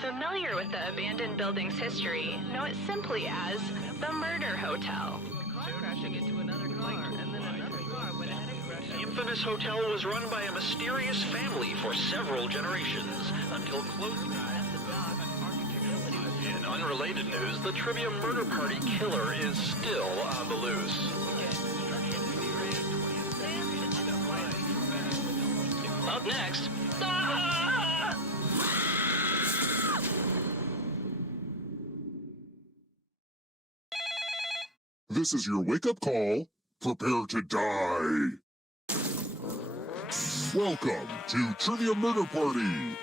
familiar with the abandoned building's history know it simply as the Murder Hotel. Crashing into another car, and then another car went ahead and crashed. The infamous hotel was run by a mysterious family for several generations until closing. In unrelated news, the trivia murder party killer is still on the loose. Up next. This is your wake-up call. Prepare to die. Welcome to Trivia Murder Party.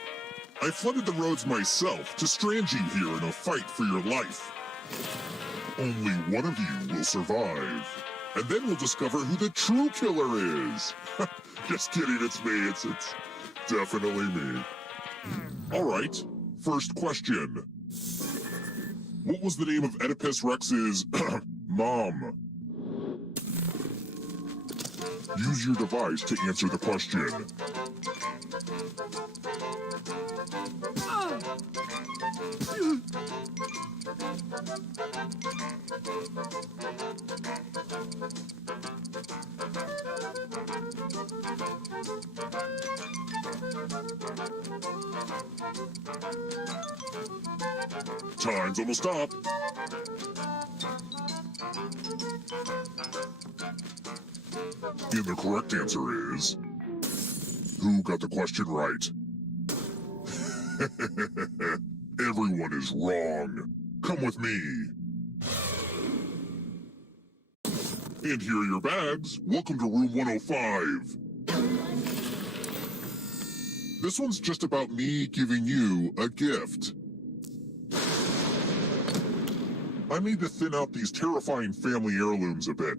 I flooded the roads myself to strand you here in a fight for your life. Only one of you will survive. And then we'll discover who the true killer is. Just kidding, it's me. It's definitely me. All right, first question. What was the name of Oedipus Rex's mom? Use your device to answer the question. Time's almost up. And the correct answer is... Who got the question right? Everyone is wrong. Come with me. And here are your bags. Welcome to room 105. This one's just about me giving you a gift. I need to thin out these terrifying family heirlooms a bit.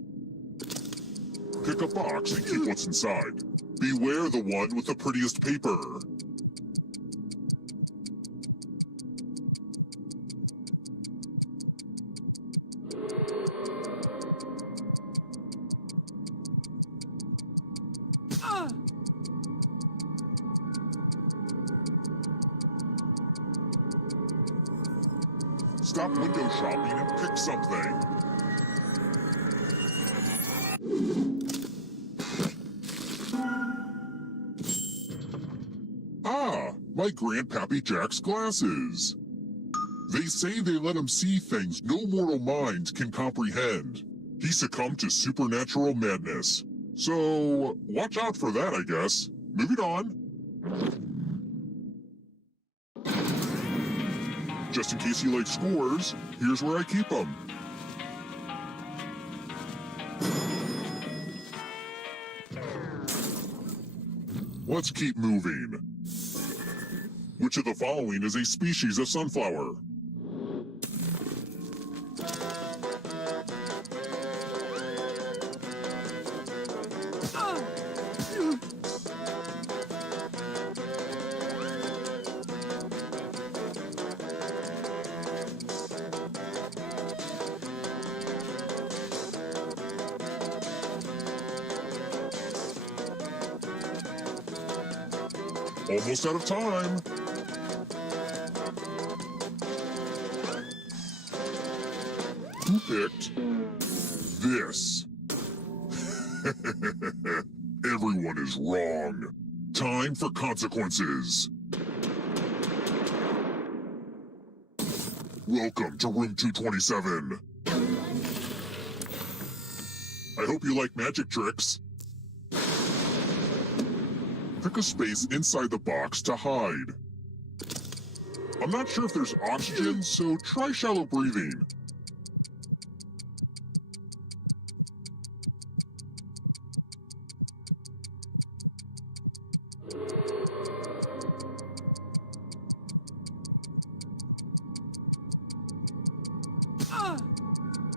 Pick a box and keep what's inside. Beware the one with the prettiest paper. Stop window shopping and pick something. Ah, my Grandpappy Jack's glasses. They say they let him see things no mortal mind can comprehend. He succumbed to supernatural madness. So, watch out for that, I guess. Moving on. Just in case you like scores, here's where I keep them. Let's keep moving. Which of the following is a species of sunflower? Almost out of time. Who picked this? Everyone is wrong. Time for consequences. Welcome to room 227. I hope you like magic tricks. Pick a space inside the box to hide. I'm not sure if there's oxygen, so try shallow breathing.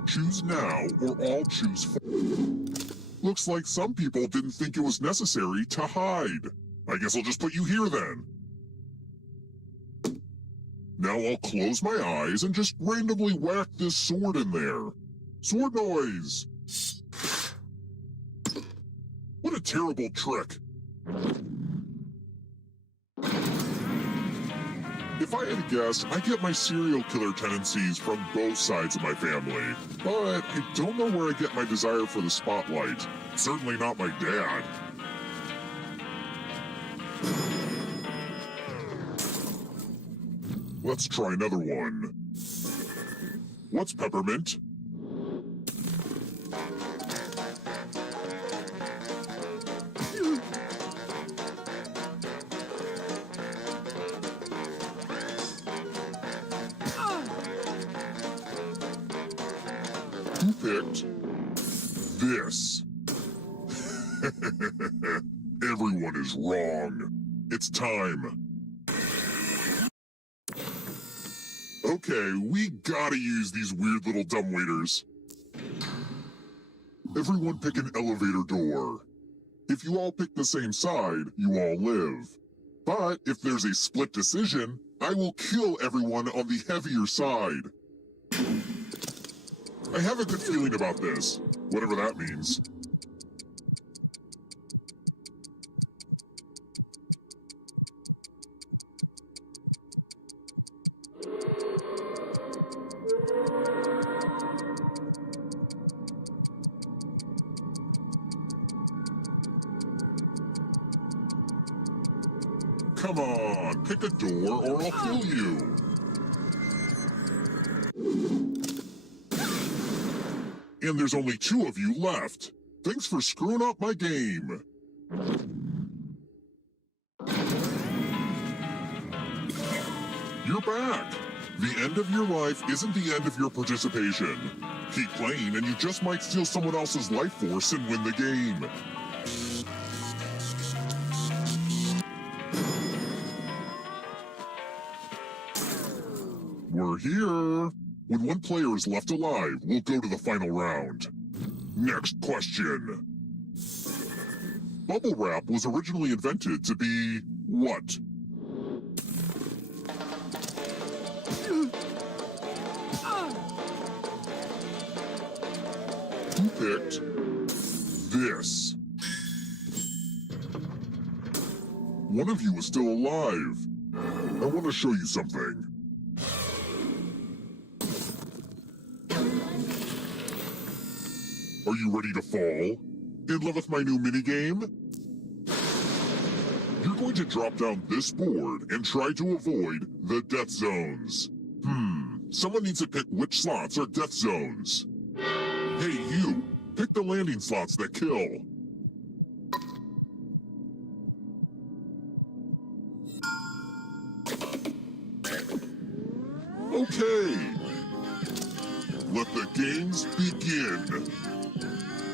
Choose now, or I'll choose for. Looks like some people didn't think it was necessary to hide. I guess I'll just put you here then. Now I'll close my eyes and just randomly whack this sword in there. Sword noise! What a terrible trick. If I had to guess, I get my serial killer tendencies from both sides of my family. But I don't know where I get my desire for the spotlight. Certainly not my dad. Let's try another one. What's peppermint? Who picked this? Everyone is wrong. It's time. Okay, we gotta use these weird little dumbwaiters. Everyone pick an elevator door. If you all pick the same side, you all live. But if there's a split decision, I will kill everyone on the heavier side. I have a good feeling about this, whatever that means. Come on, pick a door or I'll kill you. And there's only 2 of you left. Thanks for screwing up my game. You're back. The end of your life isn't the end of your participation. Keep playing and you just might steal someone else's life force and win the game. We're here. When one player is left alive, we'll go to the final round. Next question. Bubble wrap was originally invented to be what? Who picked this? One of you is still alive. I want to show you something. Are you ready to fall? In love with my new minigame? You're going to drop down this board and try to avoid the death zones. Someone needs to pick which slots are death zones. Hey, you! Pick the landing slots that kill. Okay! Let the games begin!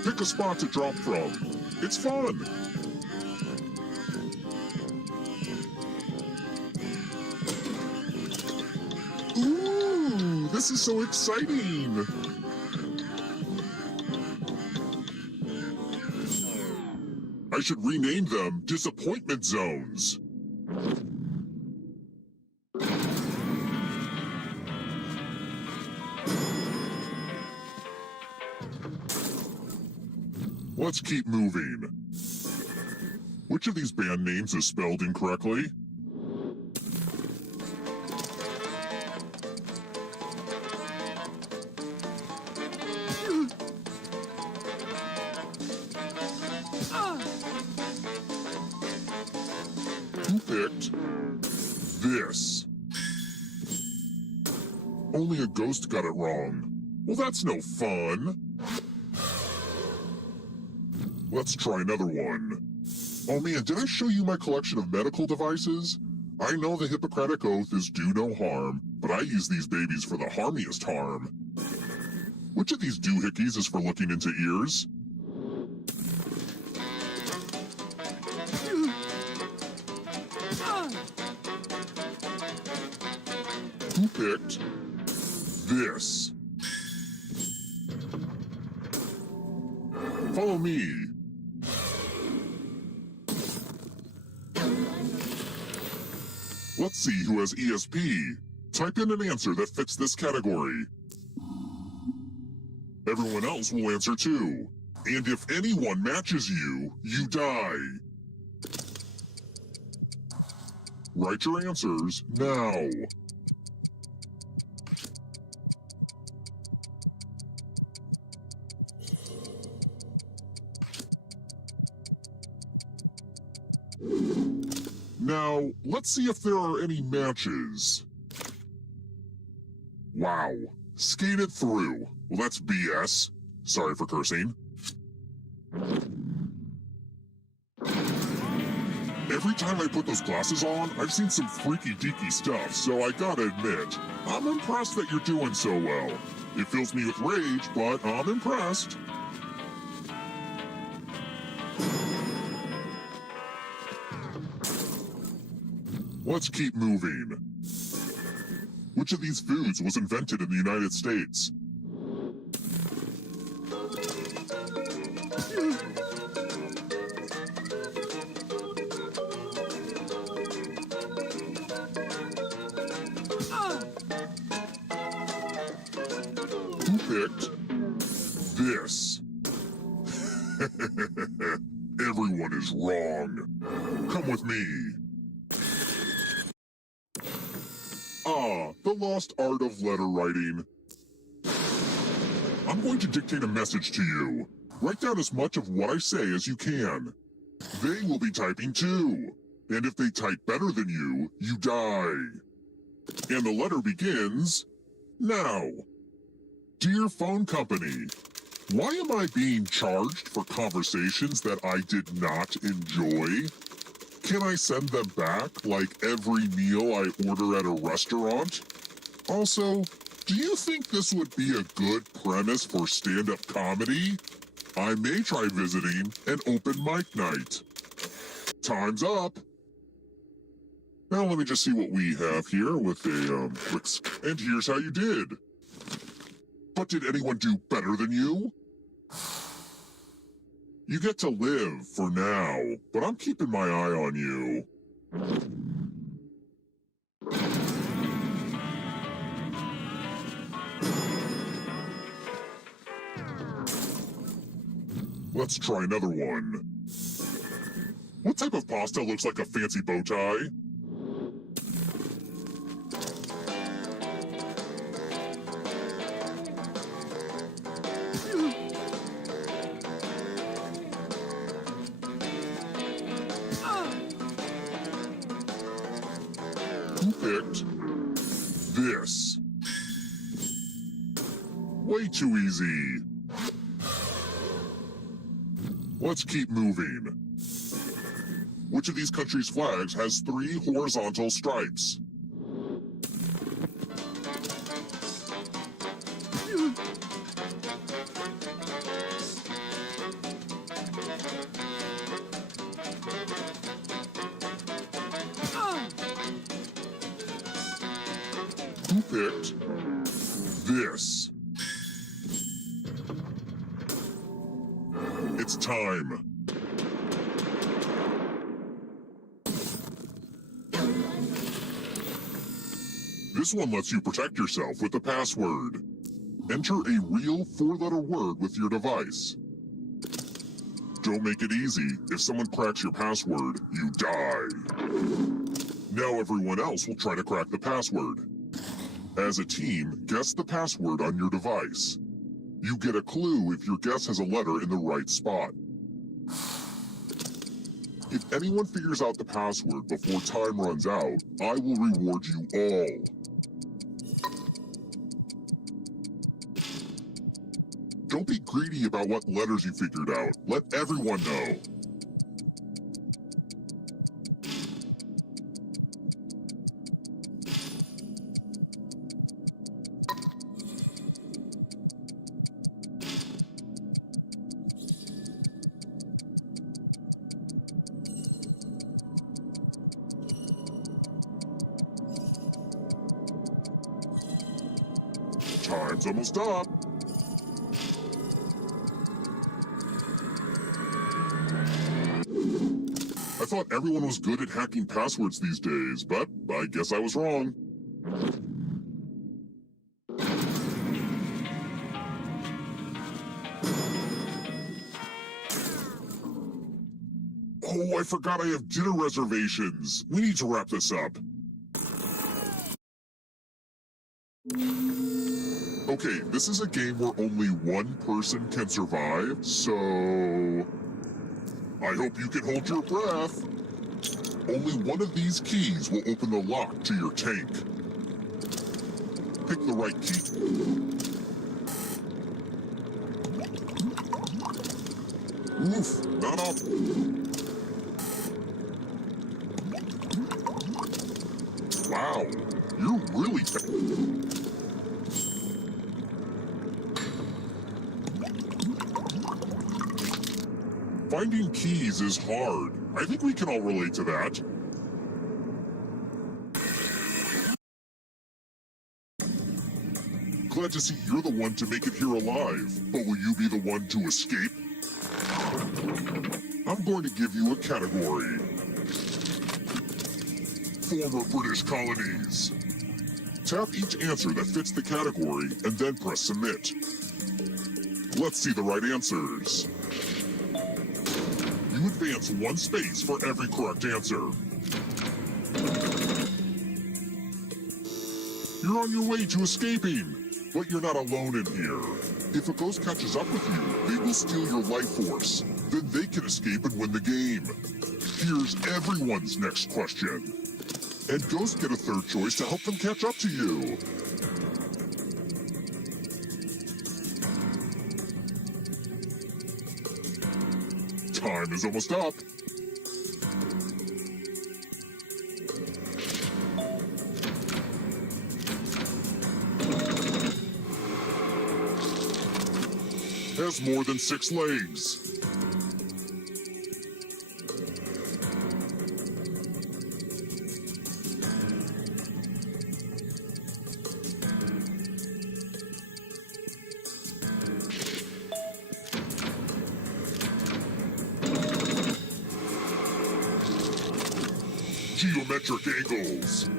Pick a spot to drop from. It's fun! Ooh, this is so exciting! I should rename them Disappointment Zones. Let's keep moving. Which of these band names is spelled incorrectly? Who picked this? Only a ghost got it wrong. Well, that's no fun. Let's try another one. Oh man, did I show you my collection of medical devices? I know the Hippocratic Oath is do no harm, but I use these babies for the harmiest harm. Which of these doohickeys is for looking into ears? Who picked this? Follow me. Let's see who has ESP. Type in an answer that fits this category. Everyone else will answer too. And if anyone matches you, you die. Write your answers now. Now, let's see if there are any matches. Wow, skated through. Well, that's BS. Sorry for cursing. Every time I put those glasses on, I've seen some freaky deaky stuff, so I gotta admit, I'm impressed that you're doing so well. It fills me with rage, but I'm impressed. Let's keep moving. Which of these foods was invented in the United States? Who picked this? Everyone is wrong. Come with me. The lost art of letter writing. I'm going to dictate a message to you. Write down as much of what I say as you can. They will be typing too. And if they type better than you, you die. And the letter begins now. Dear phone company, why am I being charged for conversations that I did not enjoy? Can I send them back like every meal I order at a restaurant? Also, do you think this would be a good premise for stand-up comedy? I may try visiting an open mic night. Time's up. Now let me just see what we have here with a quick and here's how you did. But did anyone do better than you? You get to live for now, but I'm keeping my eye on you. Let's try another one. What type of pasta looks like a fancy bow tie? Who picked this? Way too easy. Let's keep moving. Which of these countries' flags has 3 horizontal stripes? Who picked this? It's time. This one lets you protect yourself with a password. Enter a real 4-letter word with your device. Don't make it easy. If someone cracks your password, you die. Now everyone else will try to crack the password. As a team, guess the password on your device. You get a clue if your guess has a letter in the right spot. If anyone figures out the password before time runs out, I will reward you all. Don't be greedy about what letters you figured out. Let everyone know. Time's almost up. I thought everyone was good at hacking passwords these days, but I guess I was wrong. Oh, I forgot I have dinner reservations. We need to wrap this up. Okay, this is a game where only one person can survive, so I hope you can hold your breath. Only one of these keys will open the lock to your tank. Pick the right key. Oof, not up. Wow, you're really Finding keys is hard. I think we can all relate to that. Glad to see you're the one to make it here alive, but will you be the one to escape? I'm going to give you a category. Former British colonies. Tap each answer that fits the category and then press submit. Let's see the right answers. You advance 1 space for every correct answer. You're on your way to escaping, but you're not alone in here. If a ghost catches up with you, they will steal your life force. Then they can escape and win the game. Here's everyone's next question. And ghosts get a third choice to help them catch up to you. Time is almost up. Has more than 6 legs. Geometric angles.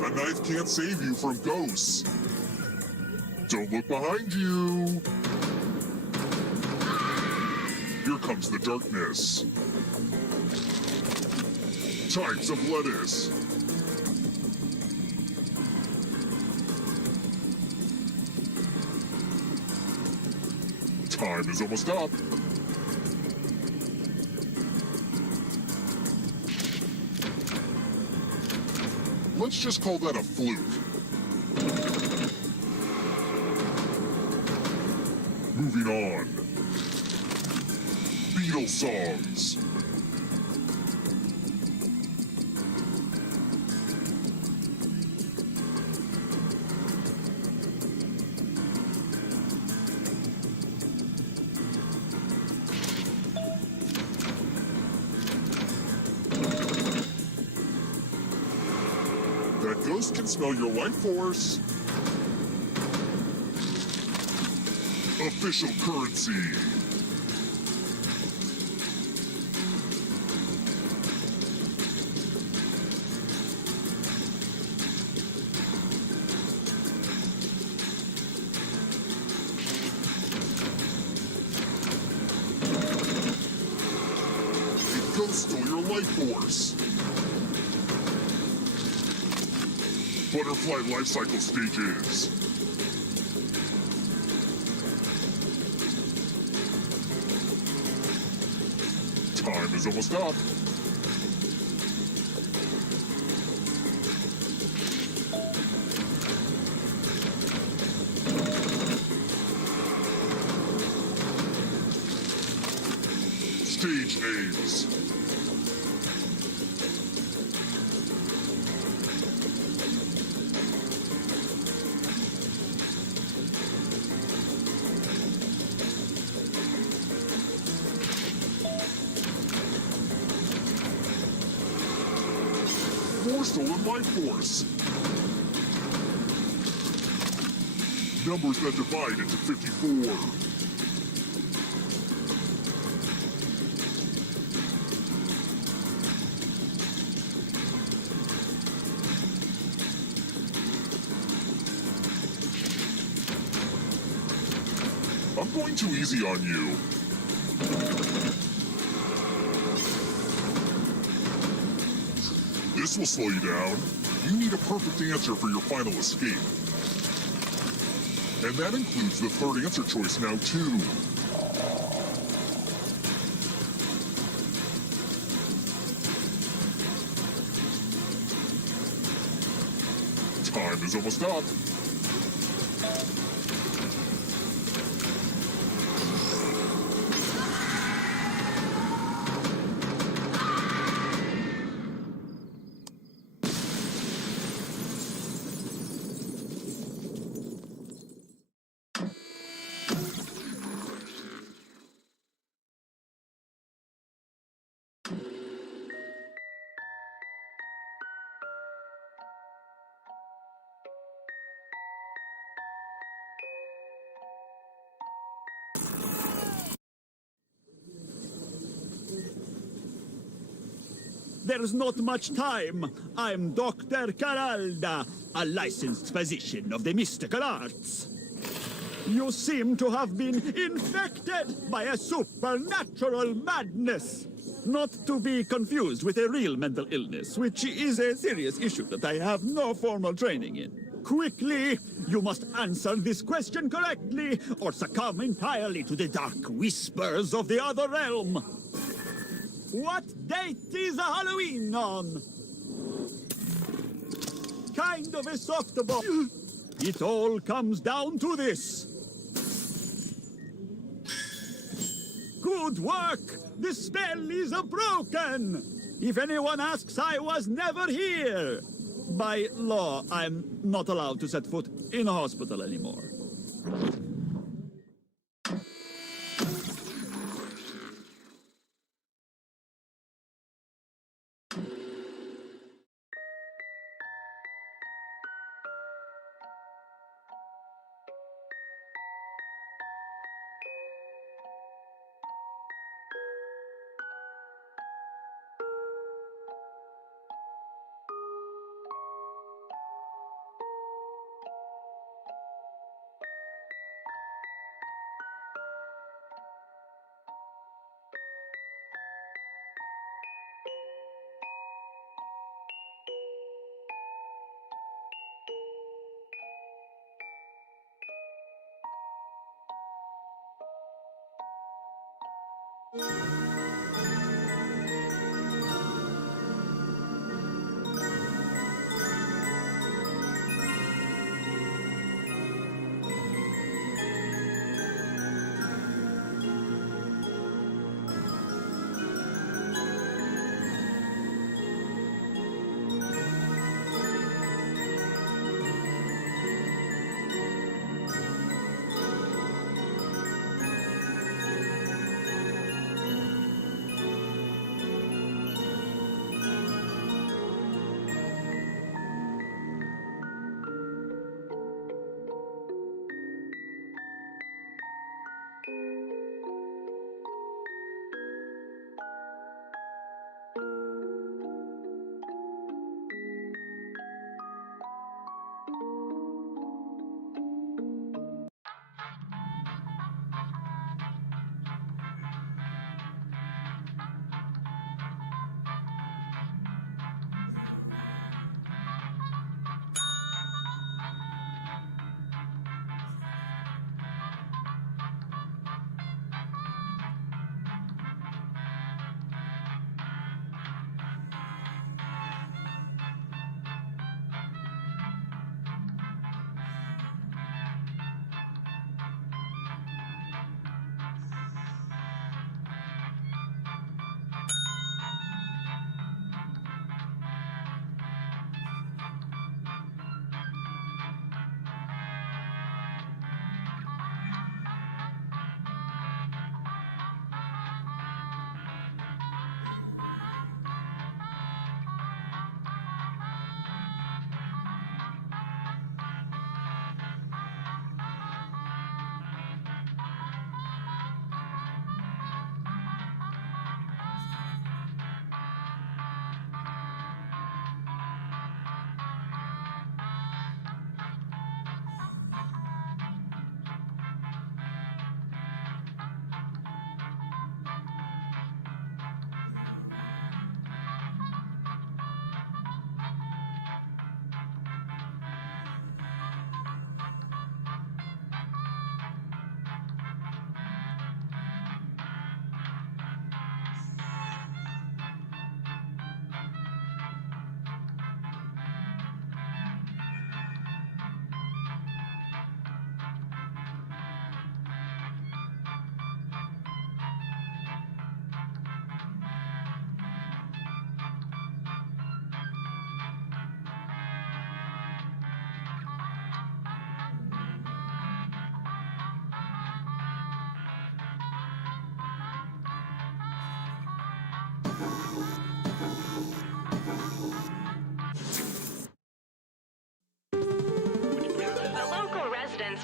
A knife can't save you from ghosts. Don't look behind you. Here comes the darkness. Types of lettuce. Time is almost up. Let's just call that a fluke. Moving on. Beatles songs. That ghost can smell your life force. Official currency. A ghost stole your life force. Butterfly life cycle stages. Time is almost up. Stage names. More stolen life force. Numbers that divide into 54. going too easy on you. This will slow you down. You need a perfect answer for your final escape. And that includes the third answer choice now, too. Time is almost up. There's not much time. I'm Dr. Caralda, a licensed physician of the mystical arts. You seem to have been infected by a supernatural madness. Not to be confused with a real mental illness, which is a serious issue that I have no formal training in. Quickly, you must answer this question correctly, or succumb entirely to the dark whispers of the other realm. What date is Halloween on? Kind of a softball. It all comes down to this. Good work! The spell is broken! If anyone asks, I was never here. By law, I'm not allowed to set foot in a hospital anymore.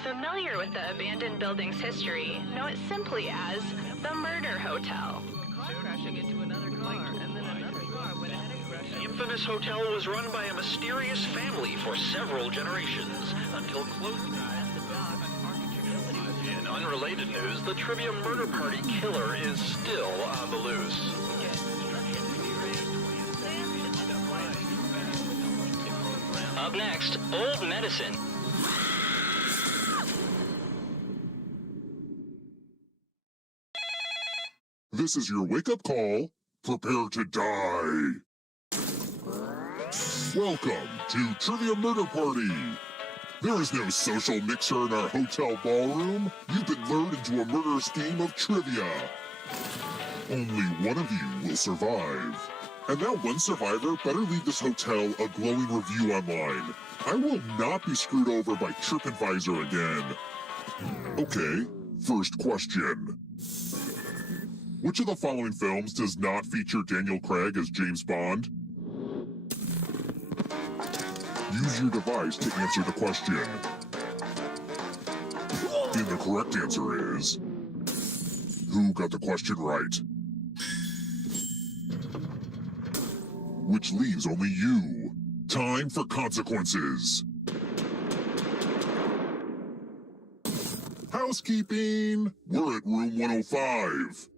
familiar with the abandoned building's history know it simply as the Murder Hotel. Car crashing into another car, and then another car went ahead and crashed. The infamous hotel was run by a mysterious family for several generations until close. In unrelated news, the Trivia Murder Party killer is still on the loose. Up next, Old Medicine. This is your wake-up call. Prepare to die. Welcome to Trivia Murder Party. There is no social mixer in our hotel ballroom. You've been lured into a murderous game of trivia. Only one of you will survive. And that one survivor better leave this hotel a glowing review online. I will not be screwed over by TripAdvisor again. Okay, first question. Which of the following films does not feature Daniel Craig as James Bond? Use your device to answer the question. And the correct answer is... Who got the question right? Which leaves only you. Time for consequences. Housekeeping! We're at room 105.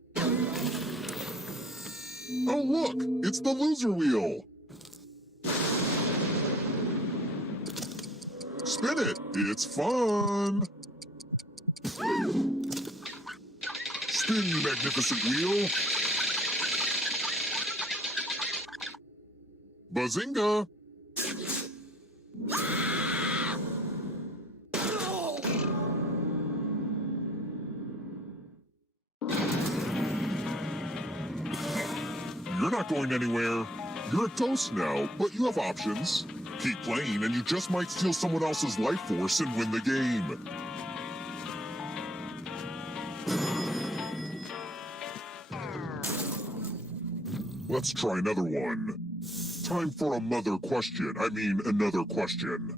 Oh look, it's the loser wheel. Spin it, it's fun. Spin, you magnificent wheel. Bazinga! You're not going anywhere. You're a ghost now, but you have options. Keep playing and you just might steal someone else's life force and win the game. Let's try another one. Time for another question. Another question.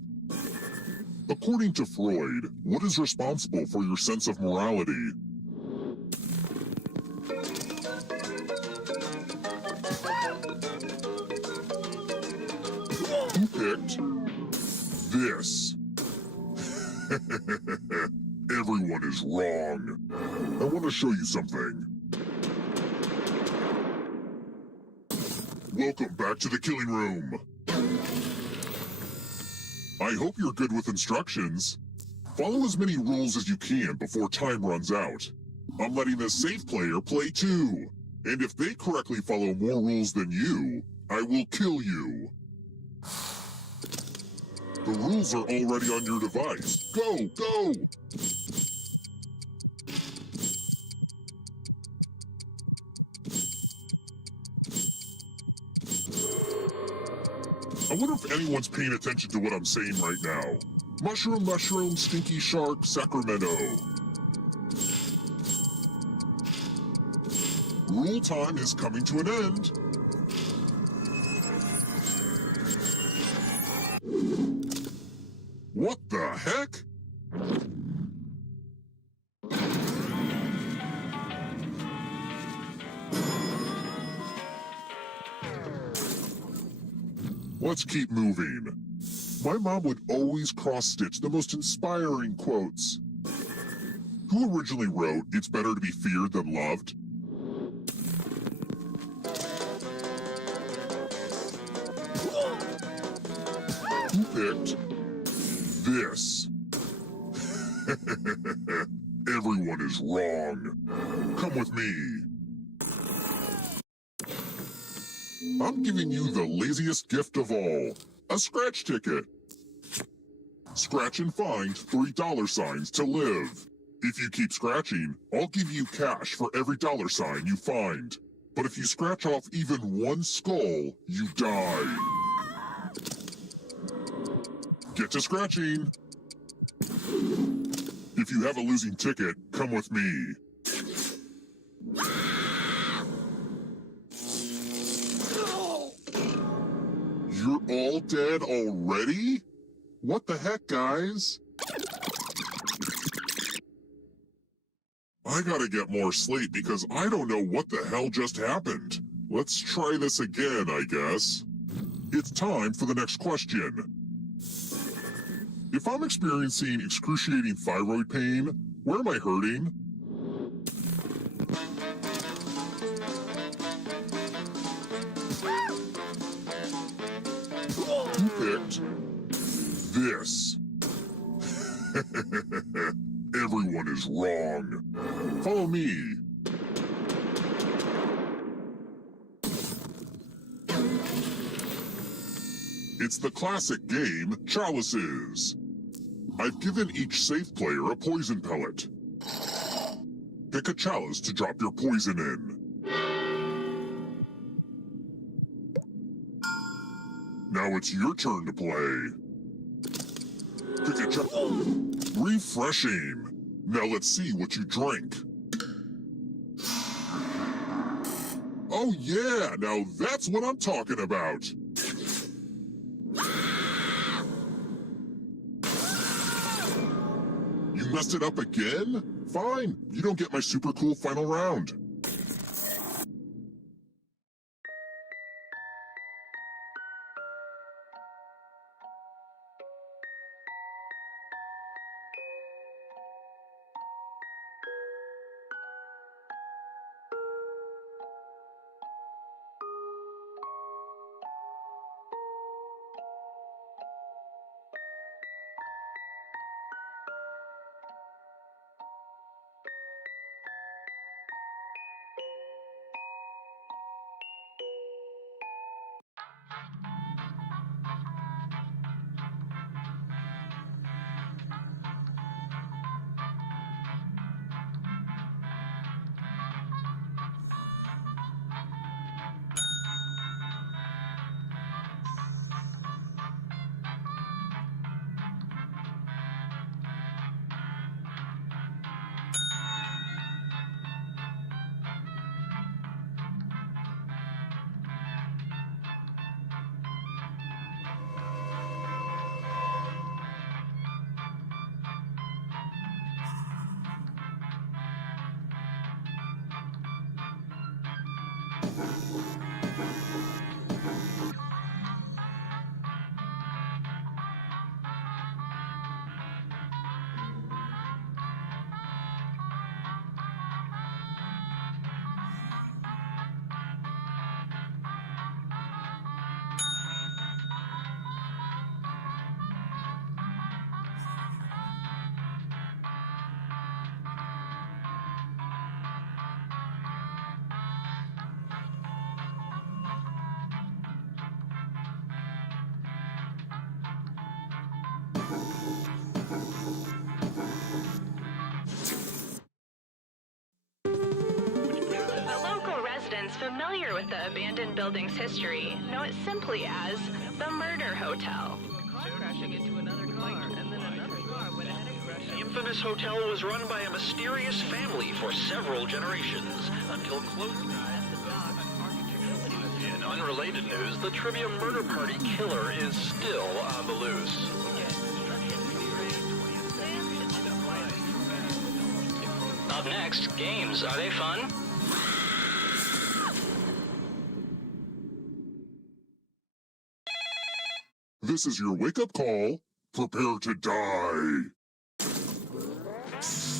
According to Freud, what is responsible for your sense of morality? Who picked this? Everyone is wrong. I want to show you something. Welcome back to the killing room. I hope you're good with instructions. Follow as many rules as you can before time runs out. I'm letting a safe player play too. And if they correctly follow more rules than you, I will kill you. The rules are already on your device. Go, go! I wonder if anyone's paying attention to what I'm saying right now. Mushroom, mushroom, stinky shark, Sacramento. Rule time is coming to an end. What the heck? Let's keep moving. My mom would always cross-stitch the most inspiring quotes. Who originally wrote, "It's better to be feared than loved"? Who picked this? Everyone is wrong. Come with me. I'm giving you the laziest gift of all. A scratch ticket. Scratch and find $3 to live. If you keep scratching, I'll give you cash for every $sign you find. But if you scratch off even one skull, you die. Get to scratching. If you have a losing ticket, come with me. You're all dead already? What the heck, guys? I gotta get more sleep because I don't know what the hell just happened. Let's try this again, I guess. It's time for the next question. If I'm experiencing excruciating thyroid pain, where am I hurting? Who picked this? Everyone is wrong. Follow me. It's the classic game, Chalices. I've given each safe player a poison pellet. Pick a chalice to drop your poison in. Now it's your turn to play. Pick a chalice. Refreshing. Now let's see what you drink. Oh yeah, now that's what I'm talking about. You messed it up again? Fine, you don't get my super cool final round. The local residents familiar with the abandoned building's history know it simply as the Murder Hotel. Car crashing into another car, and then another car went ahead and crashed. The infamous hotel was run by a mysterious family for several generations until close. In unrelated news, the Trivia Murder Party killer is still on the loose. Up next, games. Are they fun? This is your wake-up call. Prepare to die.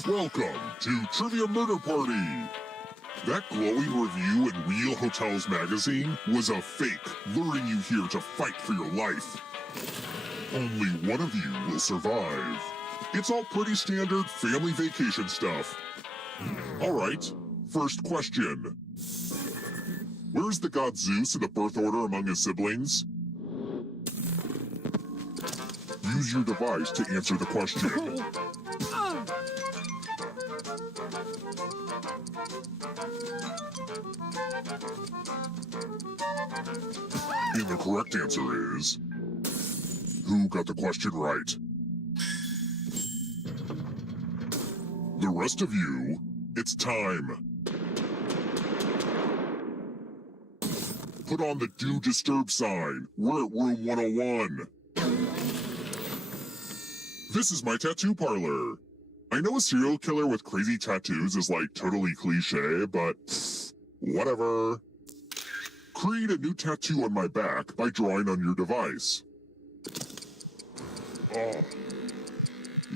Welcome to Trivia Murder Party. That glowing review in Real Hotels magazine was a fake, luring you here to fight for your life. Only one of you will survive. It's all pretty standard family vacation stuff. All right, first question. Where's the god Zeus in the birth order among his siblings? Use your device to answer the question. And the correct answer is... Who got the question right? The rest of you, it's time. Put on the Do Disturb sign. We're at room 101. This is my tattoo parlor. I I know a serial killer with crazy tattoos is like totally cliche, but whatever. Create a new tattoo on my back by drawing on your device. Oh.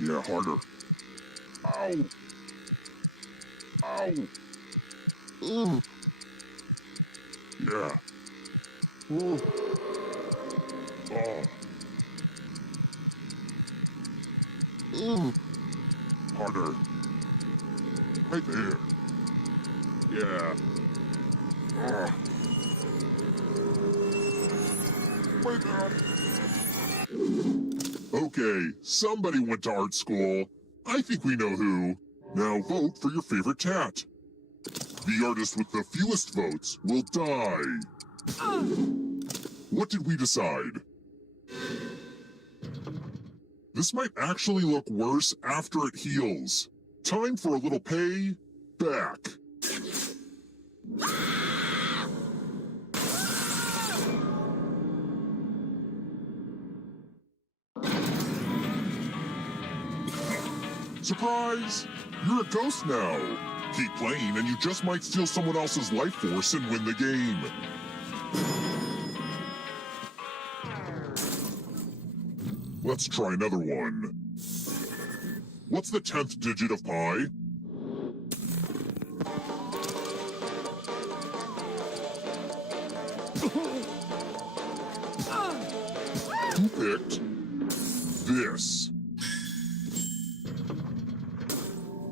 Yeah, harder. Ow. Ow. Ugh. Yeah. Ooh. Oh. Ugh. Harder. Right there. Yeah. Oh. Right there. Okay, somebody went to art school. I think we know who. Now vote for your favorite tat. The artist with the fewest votes will die. What did we decide? This might actually look worse after it heals. Time for a little pay back. Surprise! You're a ghost now. Keep playing and you just might steal someone else's life force and win the game. Let's try another one. What's the 10th digit of pi? Who picked this?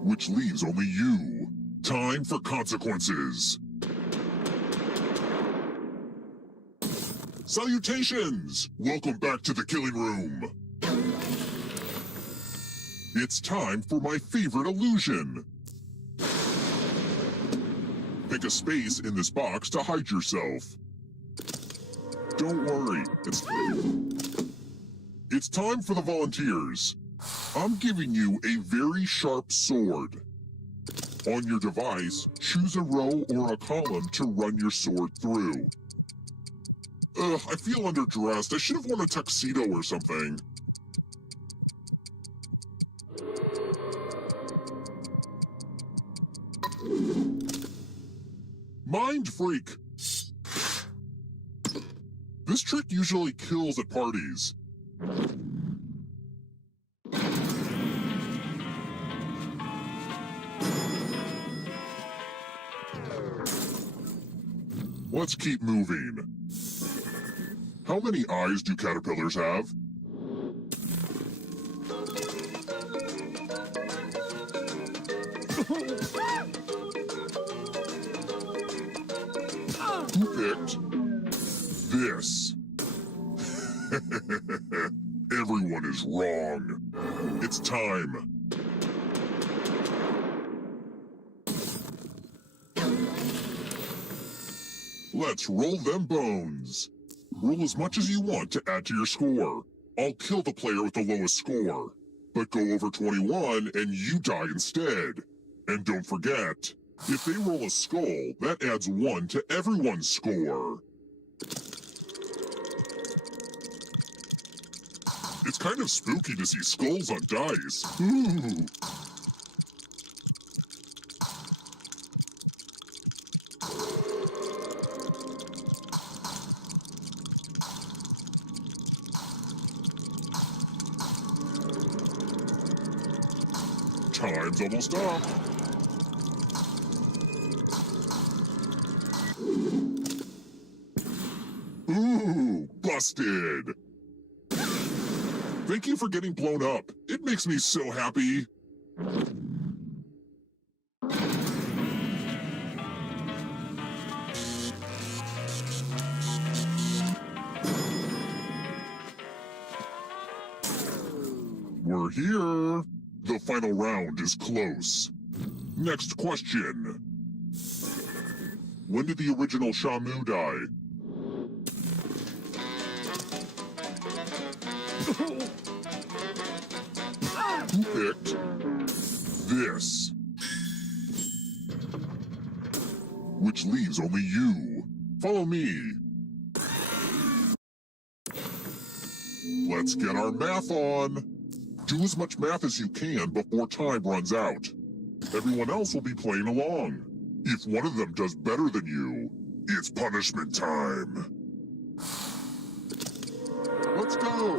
Which leaves only you. Time for consequences. Salutations! Welcome back to the killing room. It's time for my favorite illusion. Pick a space in this box to hide yourself. Don't worry, it's time for the volunteers. I'm giving you a very sharp sword. On your device, choose a row or a column to run your sword through. Ugh, I feel underdressed. I should have worn a tuxedo or something. Mind freak! This trick usually kills at parties. Let's keep moving. How many eyes do caterpillars have? Who picked this? Everyone is wrong. It's time. Let's roll them bones. Roll as much as you want to add to your score. I'll kill the player with the lowest score. But go over 21 and you die instead. And don't forget, if they roll a skull, that adds 1 to everyone's score. It's kind of spooky to see skulls on dice. Ooh. Time's almost up. Ooh, busted. Thank you for getting blown up. It makes me so happy. We're here. The final round is close. Next question. When did the original Shamu die? Who picked this? Which leaves only you. Follow me. Let's get our math on. Do as much math as you can before time runs out. Everyone else will be playing along. If one of them does better than you, it's punishment time. Let's go!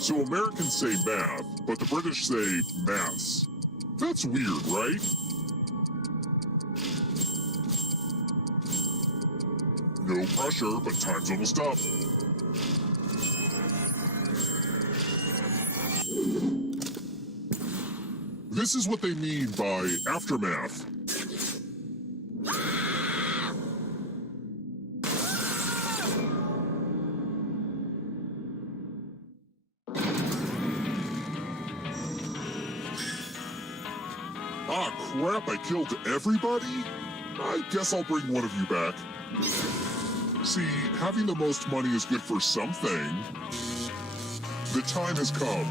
So Americans say math, but the British say maths. That's weird, right? No pressure, but time's almost up. This is what they mean by aftermath. Ah, crap, I killed everybody? I guess I'll bring one of you back. See, having the most money is good for something. The time has come.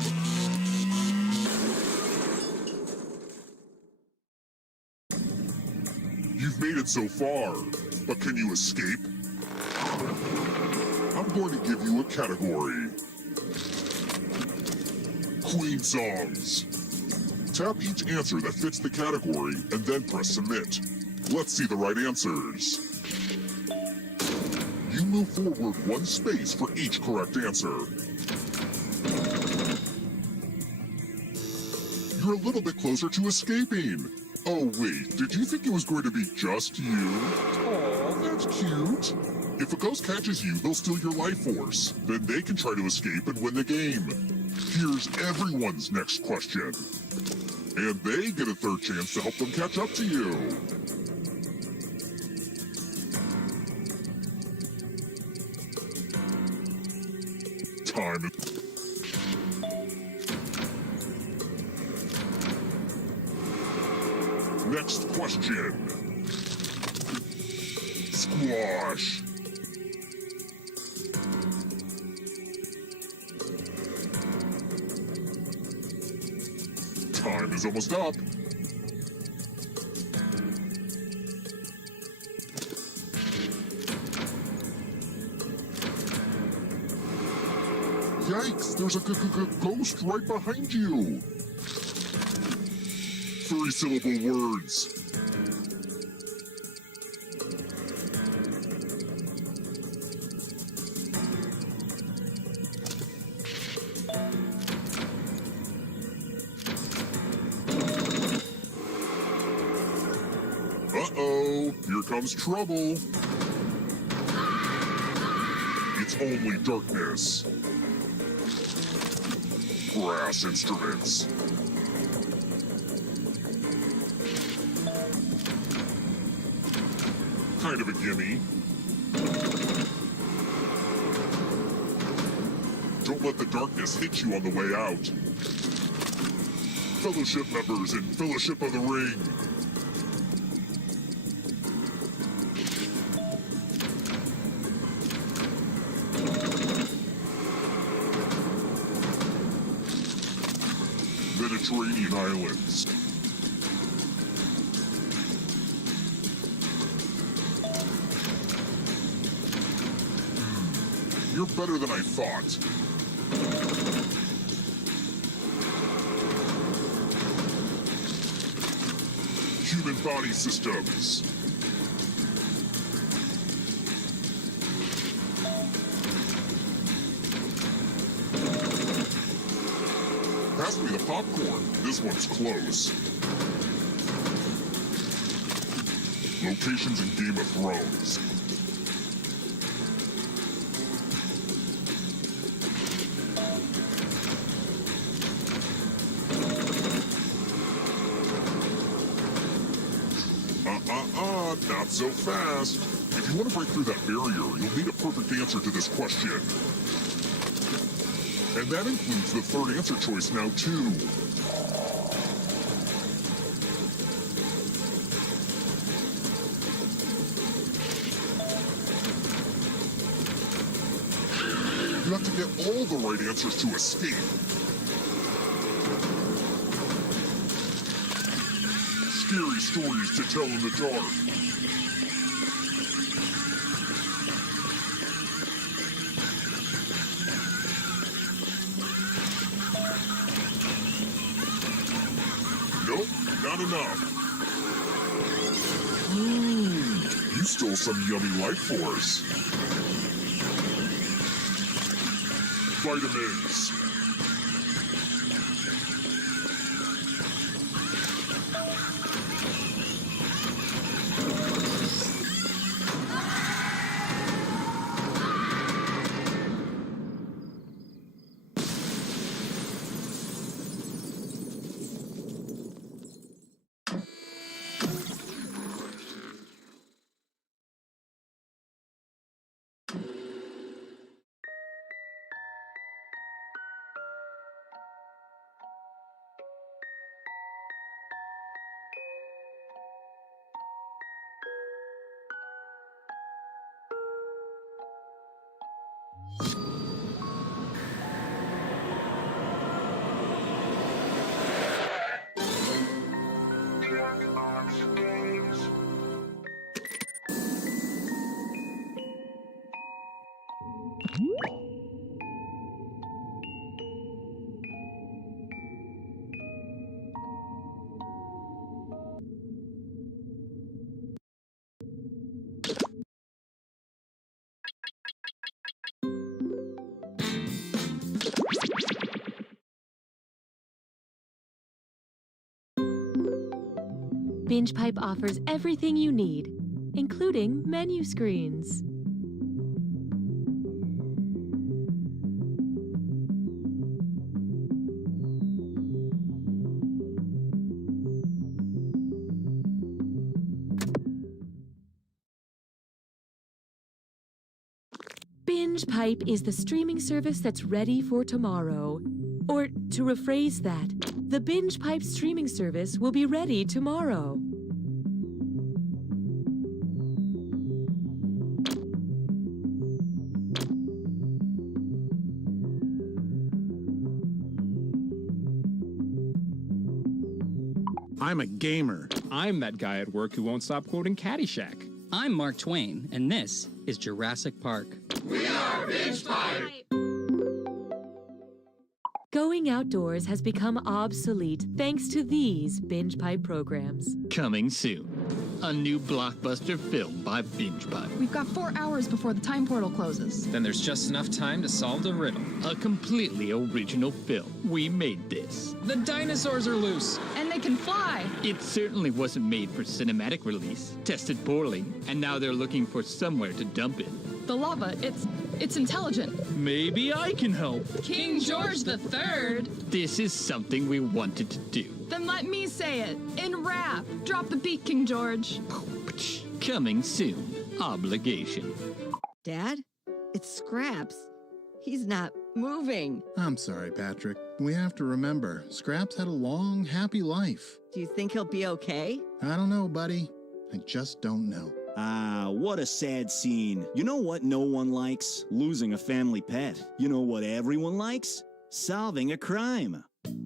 You've made it so far, but can you escape? I'm going to give you a category. Queen songs. Tap each answer that fits the category and then press submit. Let's see the right answers. You move forward one space for each correct answer. You're a little bit closer to escaping. Oh wait, did you think it was going to be just you? Aw, that's cute. If a ghost catches you, they'll steal your life force. Then they can try to escape and win the game. Here's everyone's next question. And they get a third chance to help them catch up to you. Time. Next question. Squash. Time is almost up. Yikes, there's a ghost right behind you. 3-syllable words. Uh-oh, here comes trouble. It's only darkness. Brass instruments. Kind of a gimme. Don't let the darkness hit you on the way out. Fellowship members in Fellowship of the Ring. Mediterranean islands. You're better than I thought. Human body systems. Pass me the popcorn. This one's close. Locations in Game of Thrones. Not so fast. If you want to break through that barrier, you'll need a perfect answer to this question. And that includes the third answer choice now, too. You have to get all the right answers to escape. scary stories to tell in the dark. Nope, not enough. You stole some yummy life force. Vitamins. BingePipe offers everything you need, including menu screens. BingePipe is the streaming service that's ready for tomorrow. Or, to rephrase that, the BingePipe streaming service will be ready tomorrow. I'm a gamer. I'm that guy at work who won't stop quoting Caddyshack. I'm Mark Twain, and this is Jurassic Park. We are BingePipe! Going outdoors has become obsolete thanks to these BingePipe programs. Coming soon, a new blockbuster film by BingePipe. We've got 4 hours before the time portal closes. Then there's just enough time to solve the riddle. A completely original film. We made this. The dinosaurs are loose. And they can fly. It certainly wasn't made for cinematic release. Tested poorly, and now they're looking for somewhere to dump it. The lava, it's intelligent. Maybe I can help. King George III. This is something we wanted to do. Then let me say it, in rap. Drop the beat, King George. Coming soon. Obligation. Dad? It's Scraps. He's not moving. I'm sorry, Patrick. We have to remember, Scraps had a long, happy life. Do you think he'll be okay? I don't know, buddy. I just don't know. Ah, what a sad scene. You know what no one likes? Losing a family pet. You know what everyone likes? Solving a crime.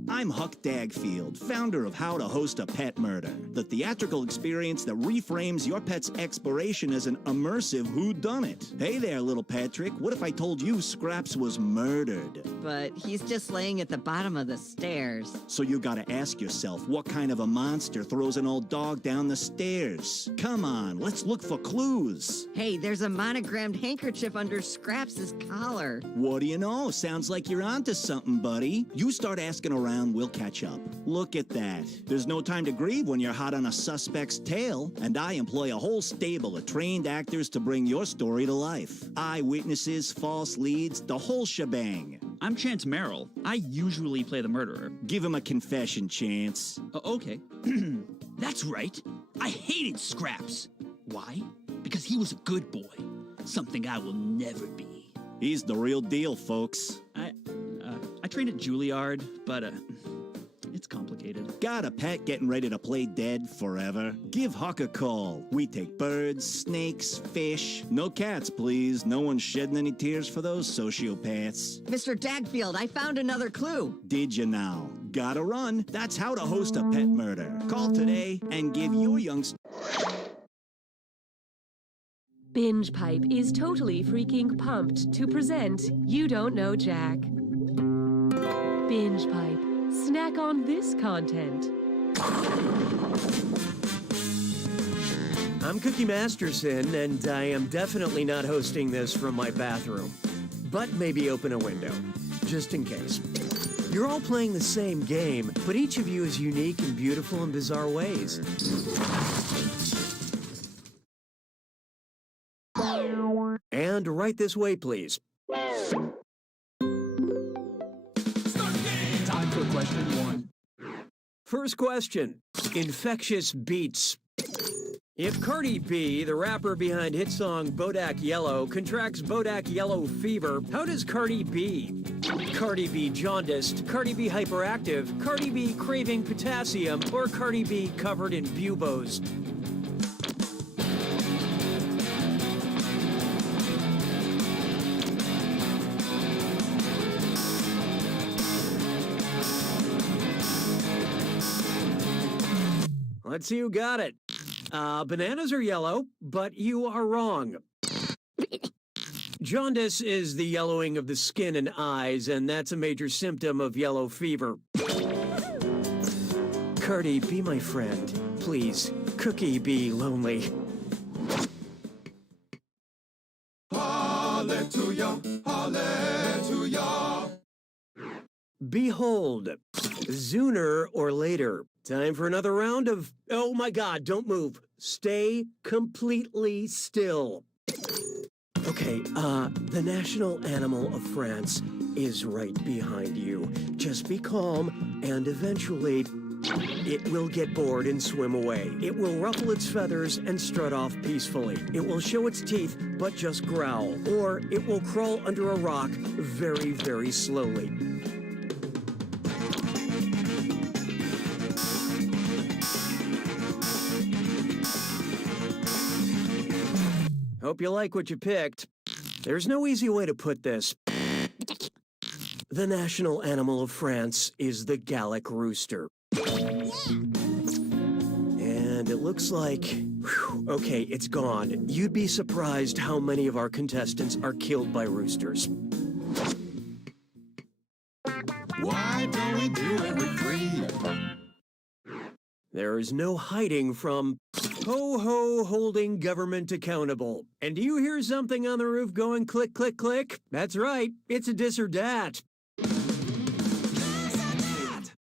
I'm Huck Dagfield, founder of How to Host a Pet Murder, the theatrical experience that reframes your pet's exploration as an immersive whodunit. Hey there, little Patrick. What if I told you Scraps was murdered? But he's just laying at the bottom of the stairs. So you gotta ask yourself, what kind of a monster throws an old dog down the stairs? Come on, let's look for clues. Hey, there's a monogrammed handkerchief under Scraps' collar. What do you know? Sounds like you're onto something, buddy. You start asking around, we'll catch up. Look at that. There's no time to grieve when you're hot on a suspect's tail, and I employ a whole stable of trained actors to bring your story to life. Eyewitnesses, false leads, the whole shebang. I'm Chance Merrill. I usually play the murderer. Give him a confession, Chance. Okay. That's right. I hated Scraps. Why? Because he was a good boy. Something I will never be. He's the real deal, folks. I trained at Juilliard, but it's complicated. complicated. Got a pet getting ready to play dead forever? Give Huck a call. We take birds, snakes, fish. No cats, please. No one's shedding any tears for those sociopaths. Mr. Dagfield, I found another clue. Did you now? Gotta run. That's how to host a pet murder. Call today and give your youngster... Binge Pipe is totally freaking pumped to present You Don't Know Jack. Binge Pipe. Snack on this content. I'm Cookie Masterson, and I am definitely not hosting this from my bathroom. But maybe open a window, just in case. You're all playing the same game, but each of you is unique and beautiful in bizarre ways. And right this way, please. Time for question 1. First question. Infectious beats. If Cardi B, the rapper behind hit song Bodak Yellow, contracts Bodak Yellow fever, how does Cardi B? Cardi B jaundiced, Cardi B hyperactive, Cardi B craving potassium, or Cardi B covered in buboes? Let's see who got it. Bananas are yellow, but you are wrong. Jaundice is the yellowing of the skin and eyes, and that's a major symptom of yellow fever. Cardi, be my friend. Please, Cookie, be lonely. Hallelujah, hallelujah. Behold, sooner or later. Time for another round of, oh my God, don't move. Stay completely still. Okay, the national animal of France is right behind you. Just be calm, and eventually, it will get bored and swim away. It will ruffle its feathers and strut off peacefully. It will show its teeth, but just growl. Or it will crawl under a rock very, very slowly. Hope you like what you picked. There's no easy way to put this. The national animal of France is the Gallic rooster. And it looks like... Whew, okay, it's gone. You'd be surprised how many of our contestants are killed by roosters. Why don't we do it with 3? There is no hiding from ho-ho holding government accountable. And do you hear something on the roof going click, click, click? That's right, it's a dis or dat.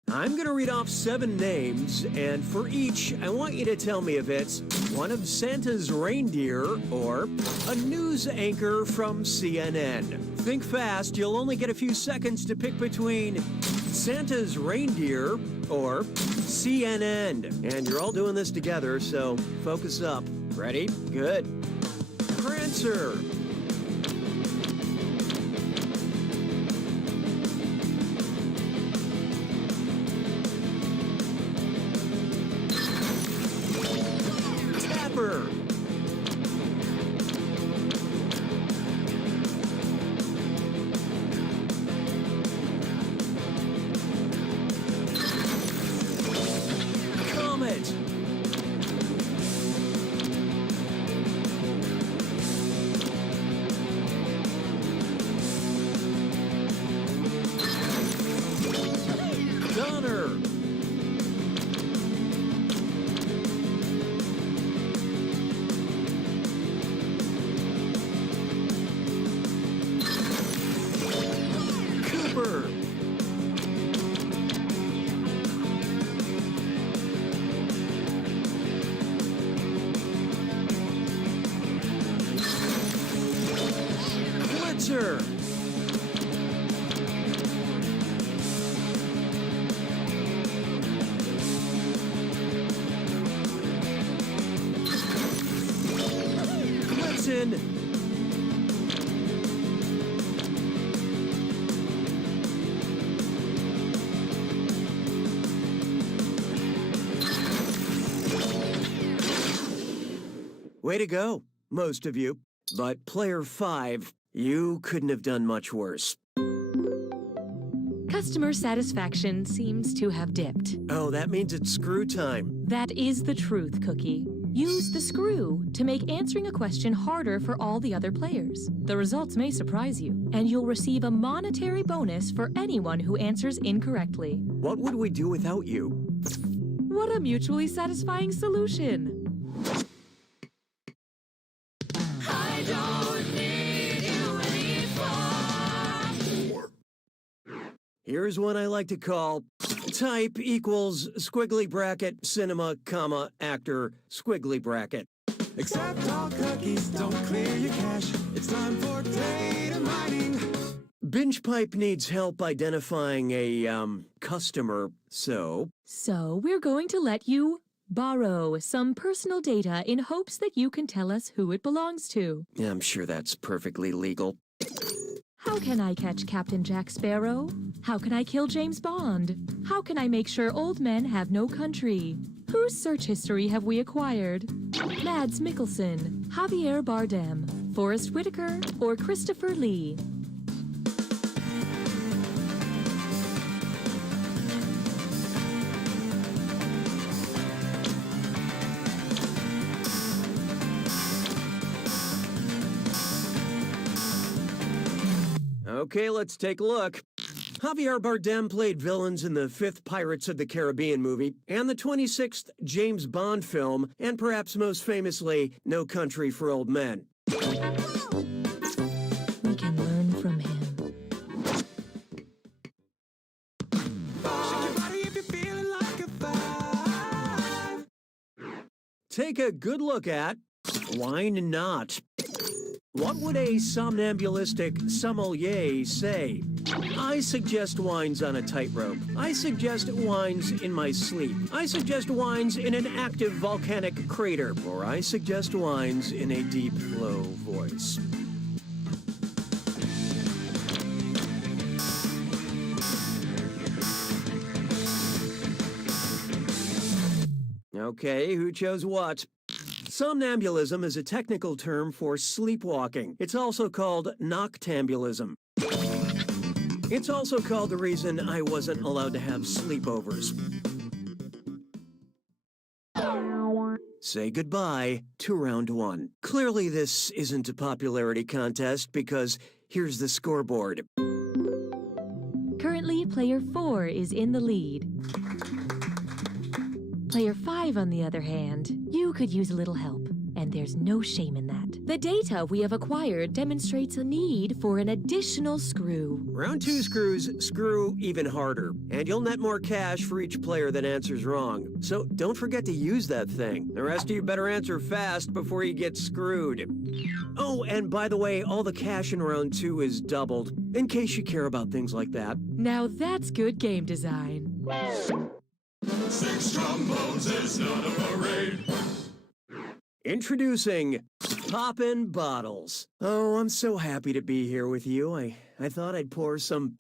I'm gonna read off 7 names, and for each, I want you to tell me if it's one of Santa's reindeer or a news anchor from CNN. Think fast, you'll only get a few seconds to pick between Santa's reindeer or CNN. And you're all doing this together, so focus up. Ready? Good. Prancer. Tapper. Comet. Donner. Cooper. Blitzer. Blitzen. Way to go, most of you. But player 5, you couldn't have done much worse. Customer satisfaction seems to have dipped. Oh, that means it's screw time. That is the truth, Cookie. Use the screw to make answering a question harder for all the other players. The results may surprise you, and you'll receive a monetary bonus for anyone who answers incorrectly. What would we do without you? What a mutually satisfying solution! I don't need you anymore. Here's one I like to call type equals squiggly bracket cinema, comma, actor, squiggly bracket. Accept all cookies, don't clear your cache. It's time for data mining. Binge Pipe needs help identifying a, customer, so... So we're going to let you borrow some personal data in hopes that you can tell us who it belongs to. I'm sure that's perfectly legal. How can I catch Captain Jack Sparrow? How can I kill James Bond? How can I make sure old men have no country? Whose search history have we acquired? Mads Mikkelsen, Javier Bardem, Forrest Whitaker, or Christopher Lee? Okay, let's take a look. Javier Bardem played villains in the 5th Pirates of the Caribbean movie and the 26th James Bond film, and perhaps most famously, No Country for Old Men. We can learn from him. Take a good look at Wine Not. What would a somnambulistic sommelier say? I suggest wines on a tightrope. I suggest wines in my sleep. I suggest wines in an active volcanic crater. Or I suggest wines in a deep, low voice. Okay, who chose what? Somnambulism is a technical term for sleepwalking. It's also called noctambulism. It's also called the reason I wasn't allowed to have sleepovers. Say goodbye to round 1. Clearly this isn't a popularity contest because here's the scoreboard. Currently, player 4 is in the lead. Player 5, on the other hand, you could use a little help, and there's no shame in that. The data we have acquired demonstrates a need for an additional screw. Round 2 screws screw even harder, and you'll net more cash for each player that answers wrong. So don't forget to use that thing. The rest of you better answer fast before you get screwed. Oh, and by the way, all the cash in round 2 is doubled, in case you care about things like that. Now that's good game design. 6 trombones is not a parade. Introducing Poppin' Bottles. Oh, I'm so happy to be here with you. I thought I'd pour some...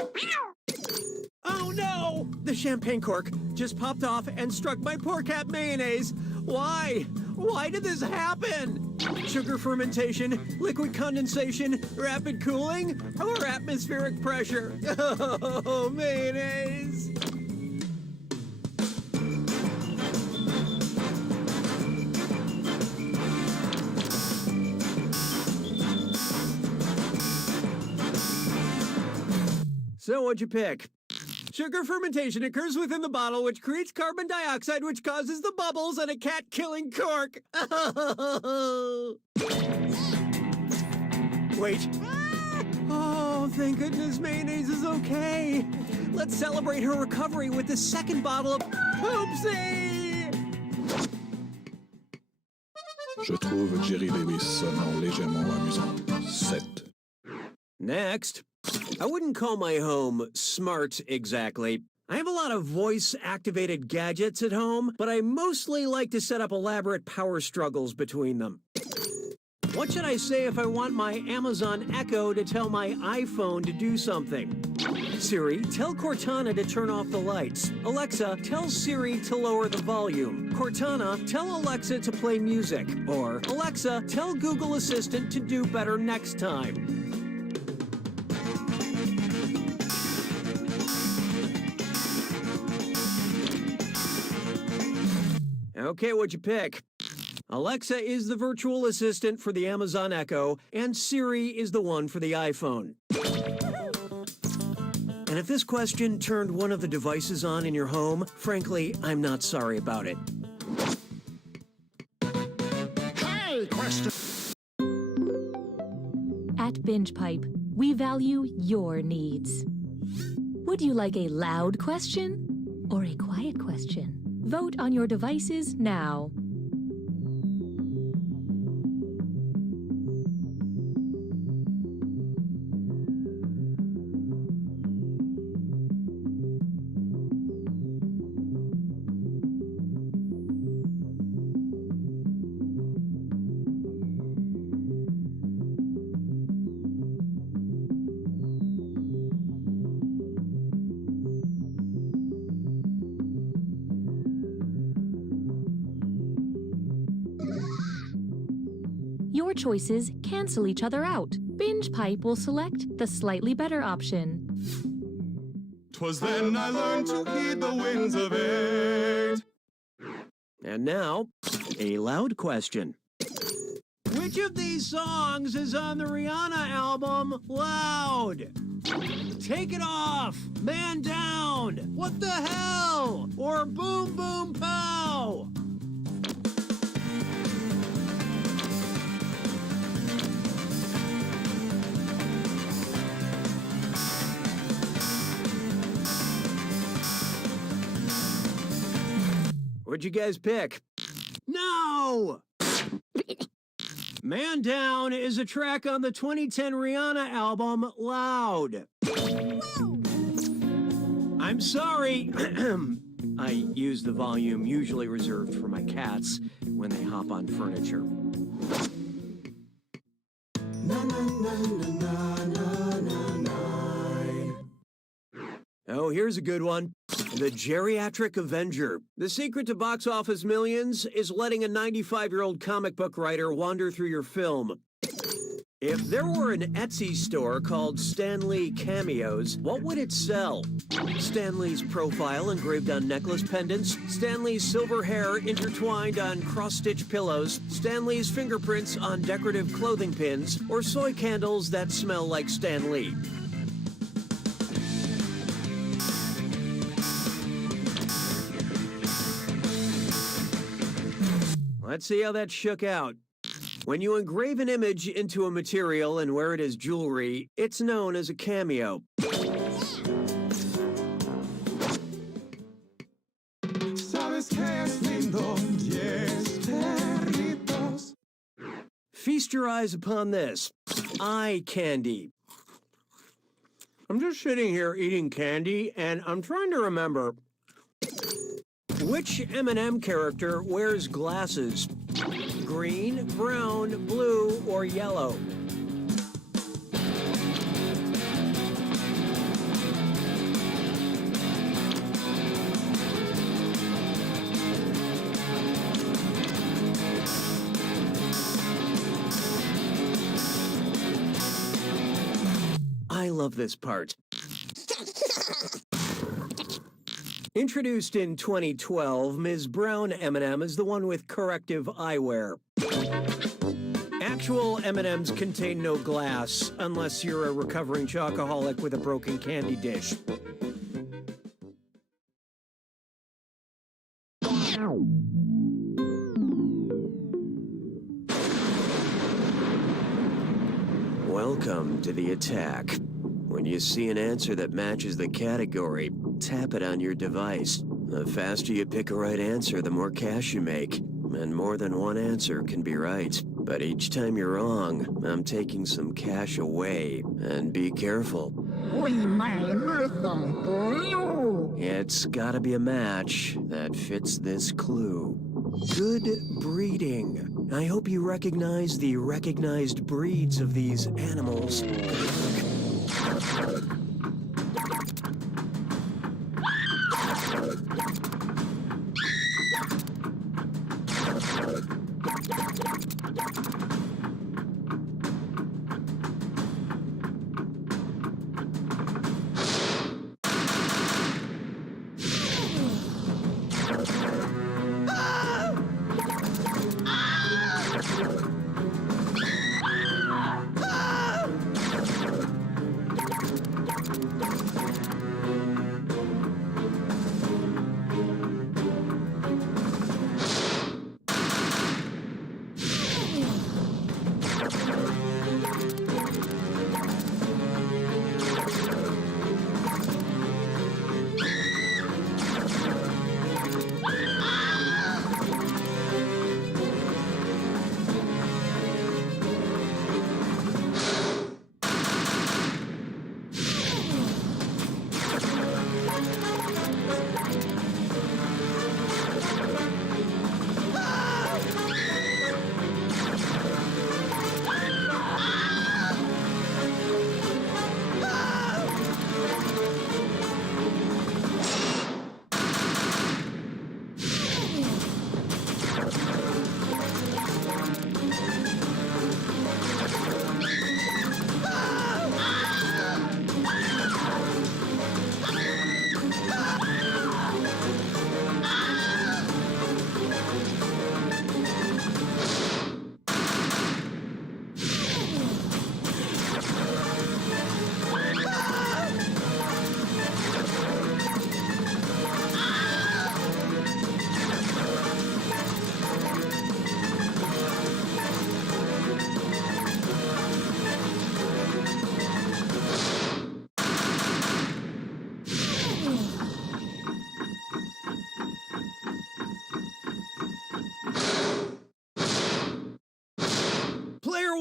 Oh no! The champagne cork just popped off and struck my poor cat mayonnaise. Why? Why did this happen? Sugar fermentation, liquid condensation, rapid cooling, or atmospheric pressure? Oh, mayonnaise! So what'd you pick? Sugar fermentation occurs within the bottle, which creates carbon dioxide, which causes the bubbles and a cat-killing cork. Wait. Oh, thank goodness mayonnaise is okay. Let's celebrate her recovery with the second bottle of Poopsie! Je trouve Jerry Lewis sonnant légèrement amusant. 7. Next. I wouldn't call my home smart exactly. I have a lot of voice-activated gadgets at home, but I mostly like to set up elaborate power struggles between them. What should I say if I want my Amazon Echo to tell my iPhone to do something? Siri, tell Cortana to turn off the lights. Alexa, tell Siri to lower the volume. Cortana, tell Alexa to play music. Or, Alexa, tell Google Assistant to do better next time. Okay, what'd you pick? Alexa is the virtual assistant for the Amazon Echo, and Siri is the one for the iPhone. And if this question turned one of the devices on in your home, frankly, I'm not sorry about it. Hey, question. At Binge Pipe, we value your needs. Would you like a loud question or a quiet question? Vote on your devices now. Your choices cancel each other out. Binge Pipe will select the slightly better option. 'Twas then I learned to heed the winds of age. And now, a loud question. Which of these songs is on the Rihanna album Loud? Take It Off, Man Down, What the Hell, or Boom Boom Pow? What'd you guys pick? No! Man Down is a track on the 2010 Rihanna album, Loud. I'm sorry. I use the volume usually reserved for my cats when they hop on furniture. Na, na, na, na, na, na, na. Oh, here's a good one. The Geriatric Avenger. The secret to box office millions is letting a 95-year-old comic book writer wander through your film. If there were an Etsy store called Stan Lee Cameos, what would it sell? Stan Lee's profile engraved on necklace pendants, Stan Lee's silver hair intertwined on cross-stitch pillows, Stan Lee's fingerprints on decorative clothing pins, or soy candles that smell like Stan Lee. Let's see how that shook out. When you engrave an image into a material and wear it as jewelry, it's known as a cameo. Feast your eyes upon this. Eye candy. I'm just sitting here eating candy, and I'm trying to remember which M&M character wears glasses? Green, brown, blue, or yellow? I love this part. Introduced in 2012, Ms. Brown M&M is the one with corrective eyewear. Actual M&Ms contain no glass, unless you're a recovering chocoholic with a broken candy dish. Welcome to the attack. When you see an answer that matches the category, tap it on your device. The faster you pick a right answer, the more cash you make. And more than one answer can be right. But each time you're wrong, I'm taking some cash away. And be careful. We may listen to you. It's gotta be a match that fits this clue. Good breeding. I hope you recognize the recognized breeds of these animals.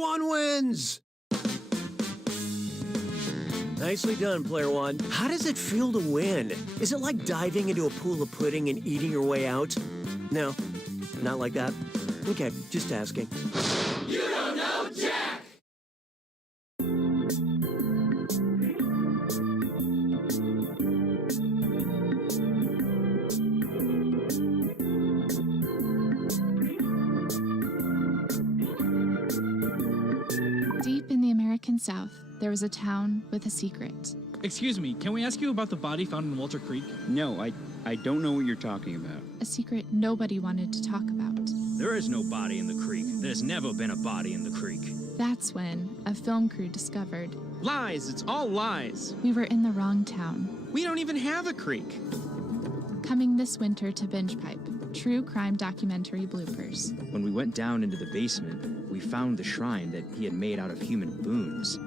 one wins! Nicely done, player one. How does it feel to win? Is it like diving into a pool of pudding and eating your way out? No, not like that. Okay, just asking. You don't know Jack! Deep in the American South, there was a town with a secret. Excuse me, can we ask you about the body found in Walter Creek? No, I don't know what you're talking about. A secret nobody wanted to talk about. There is no body in the creek. There's never been a body in the creek. That's when a film crew discovered. Lies, it's all lies. We were in the wrong town. We don't even have a creek. Coming this winter to Binge Pipe, true crime documentary bloopers. When we went down into the basement, we found the shrine that he had made out of human boons.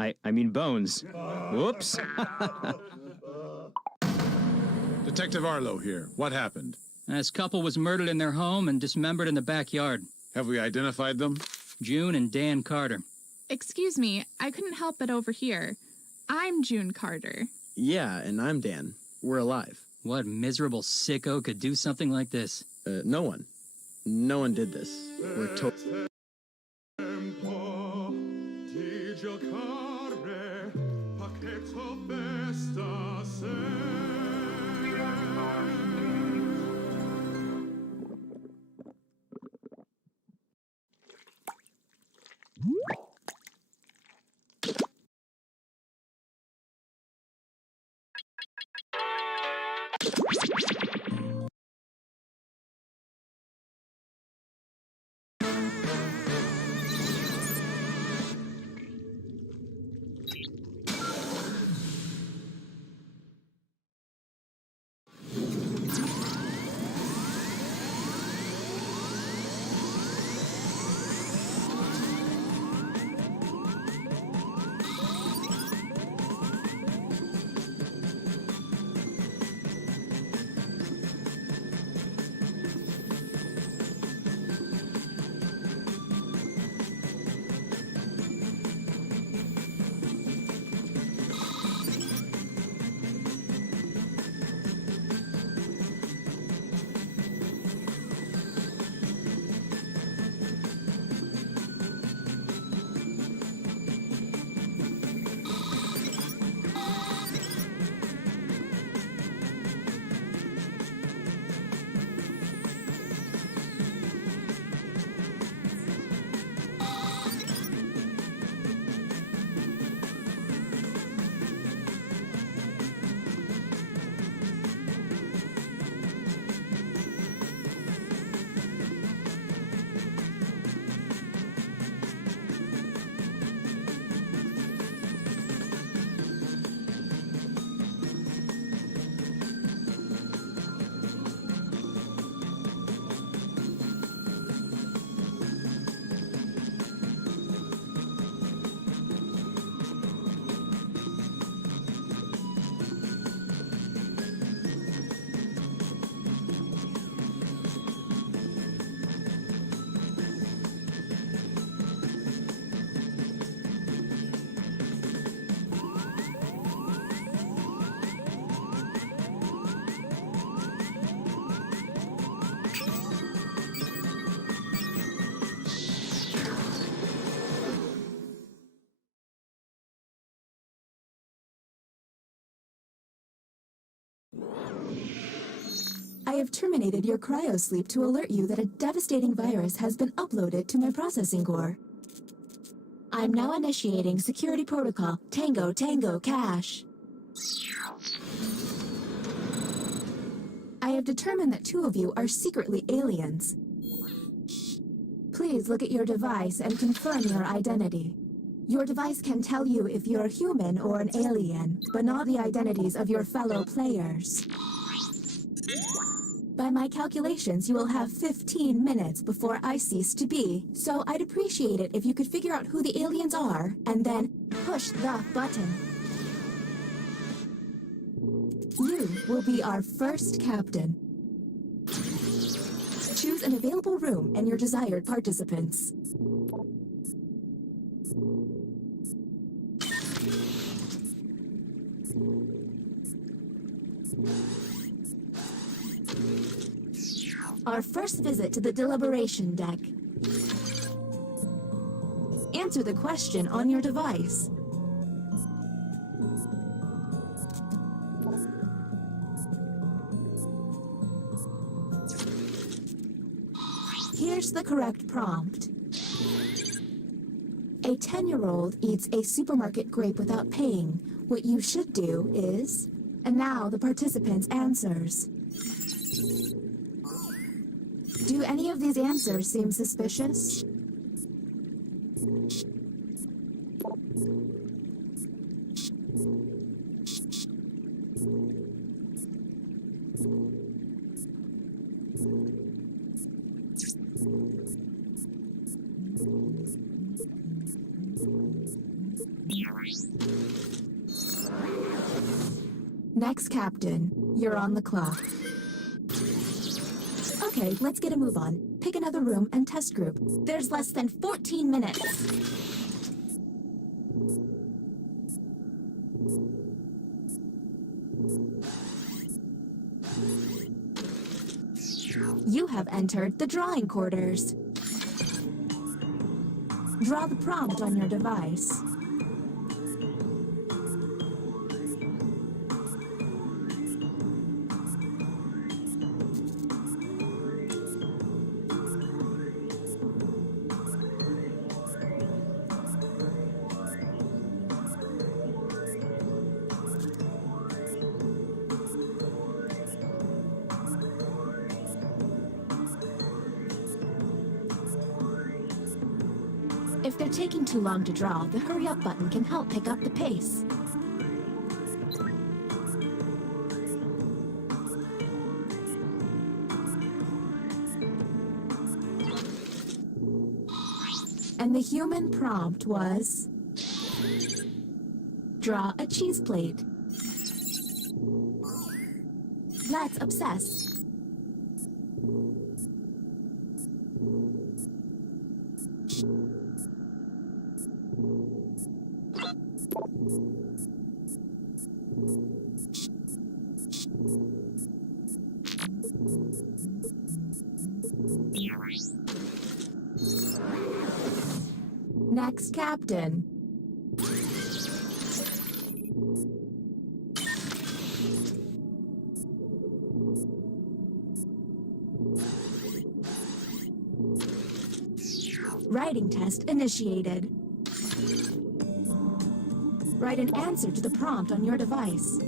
I mean bones. Whoops. Detective Arlo here. What happened? This couple was murdered in their home and dismembered in the backyard. Have we identified them? June and Dan Carter. Excuse me, I couldn't help but overhear. I'm June Carter. Yeah, and I'm Dan. We're alive. What miserable sicko could do something like this? No one. No one did this. We're I have terminated your cryosleep to alert you that a devastating virus has been uploaded to my processing core. I'm now initiating security protocol Tango Tango Cash. I have determined that 2 of you are secretly aliens. Please look at your device and confirm your identity. Your device can tell you if you're human or an alien, but not the identities of your fellow players. By my calculations, you will have 15 minutes before I cease to be, so I'd appreciate it if you could figure out who the aliens are, and then push the button. You will be our first captain. Choose an available room and your desired participants. Our first visit to the deliberation deck. Answer the question on your device. Here's the correct prompt. A 10-year-old eats a supermarket grape without paying. What you should do is... And now the participants' answers. Do any of these answers seem suspicious? Next, Captain. You're on the clock. Okay, let's get a move on. Pick another room and test group. There's less than 14 minutes. You have entered the drawing quarters. Draw the prompt on your device. If they're taking too long to draw, the hurry up button can help pick up the pace. And the human prompt was... Draw a cheese plate. Let's obsess. Next, Captain. Writing test initiated. Write an answer to the prompt on your device.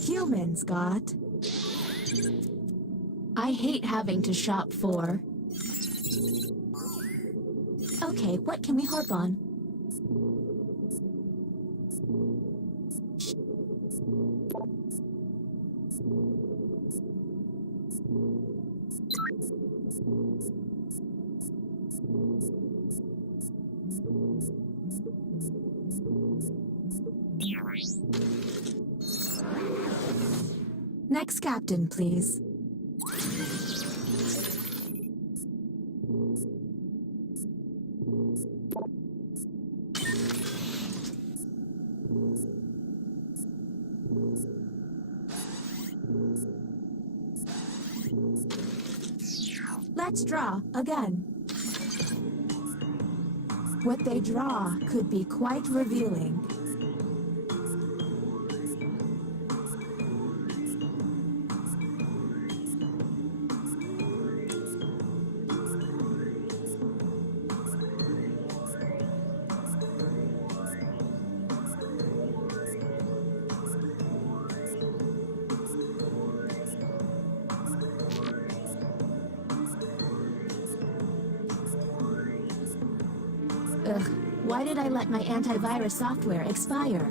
Humans got... I hate having to shop for... Okay, what can we harp on? Next captain, please. Let's draw again. What they draw could be quite revealing. Ugh, why did I let my antivirus software expire?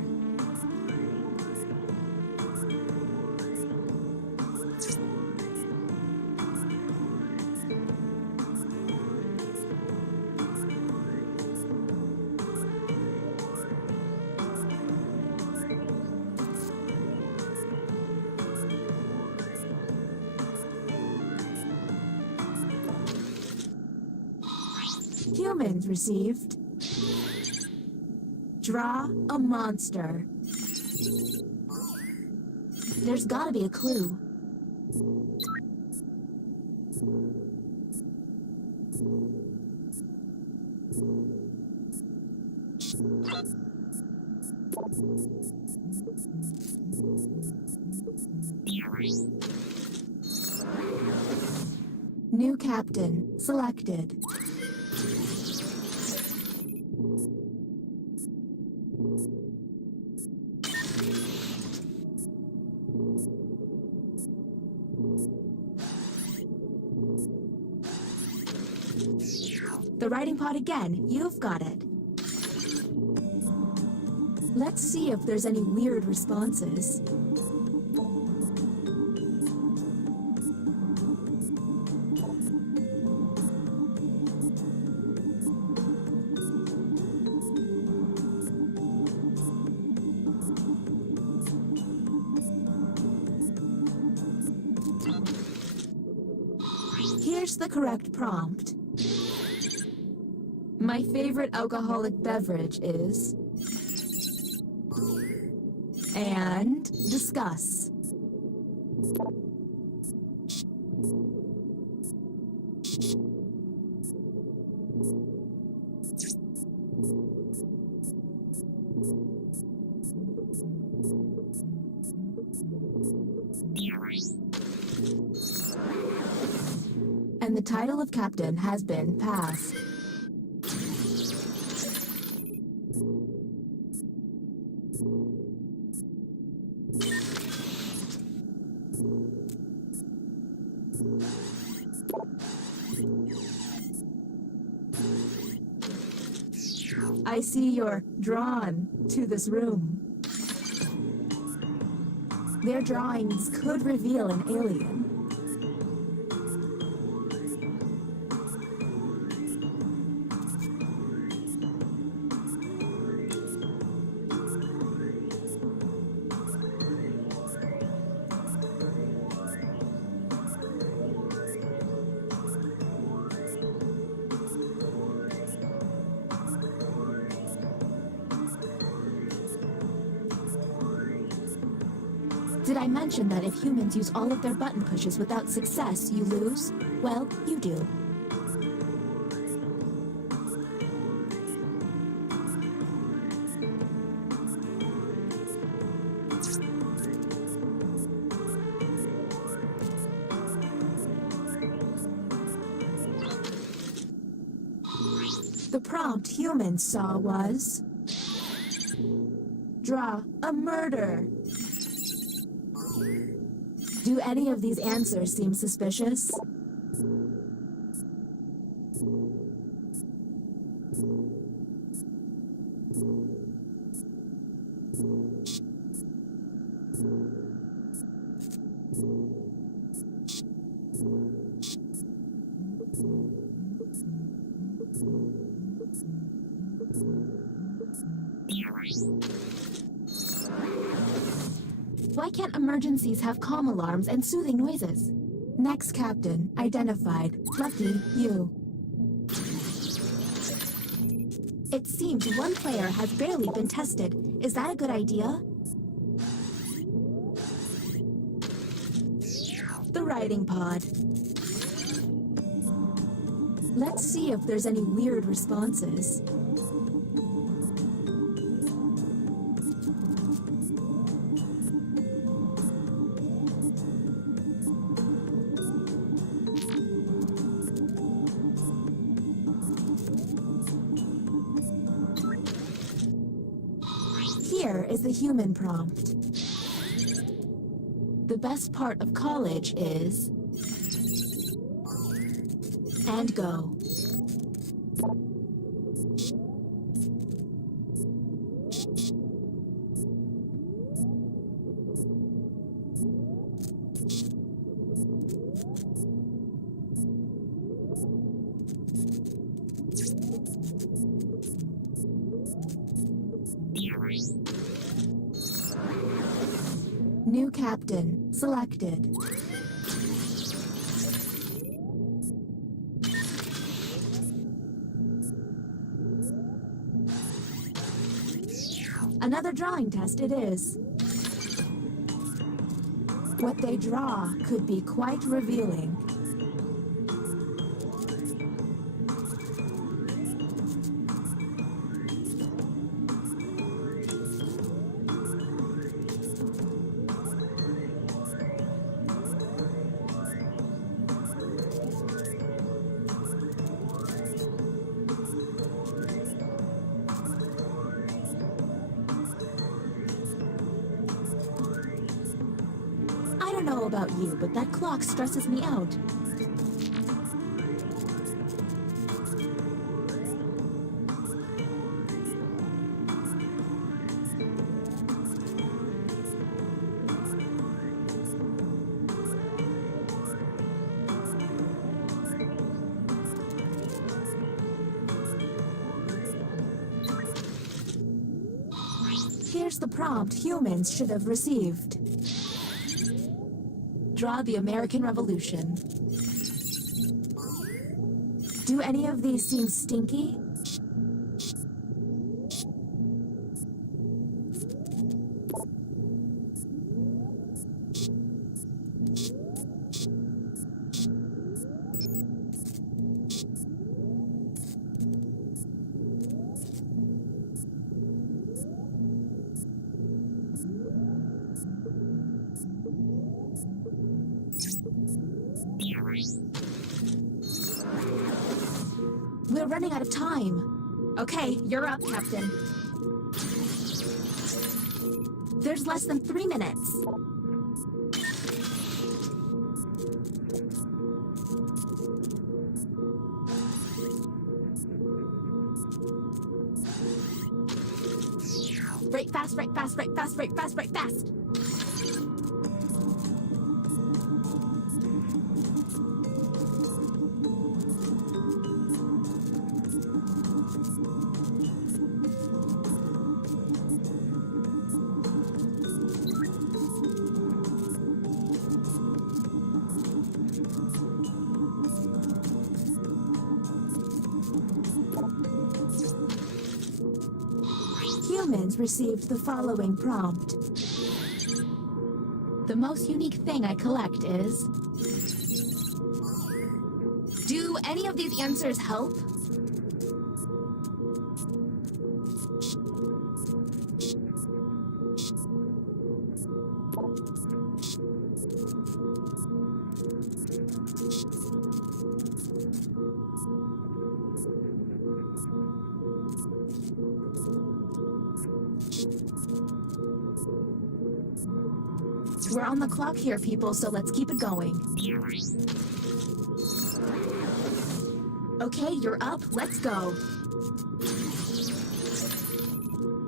humans received. Draw a monster. There's gotta be a clue. New captain selected. The writing pod again. You've got it. Let's see if there's any weird responses. Here's the correct prompt. My favorite alcoholic beverage is... And discuss. And the title of captain has been passed. I see you're drawn to this room. Their drawings could reveal an alien. Did I mention that if humans use all of their button pushes without success, you lose? Well, you do. The prompt humans saw was... Draw a murder. Do any of these answers seem suspicious? Why can't emergencies have calm alarms and soothing noises? Next captain, identified. Lucky you. It seems one player has barely been tested. Is that a good idea? The writing pod. Let's see if there's any weird responses. Here is the human prompt. The best part of college is... And go. New captain selected. Another drawing test it is. What they draw could be quite revealing. I don't know about you, but that clock stresses me out. Here's the prompt humans should have received. Draw the American Revolution. Do any of these seem stinky? We're running out of time. Okay, you're up, Captain. There's less than 3 minutes. Break fast, break fast, break fast, break fast, break fast. Humans received the following prompt. The most unique thing I collect is... Do any of these answers help? We're on the clock here, people, so let's keep it going. Okay, you're up. Let's go.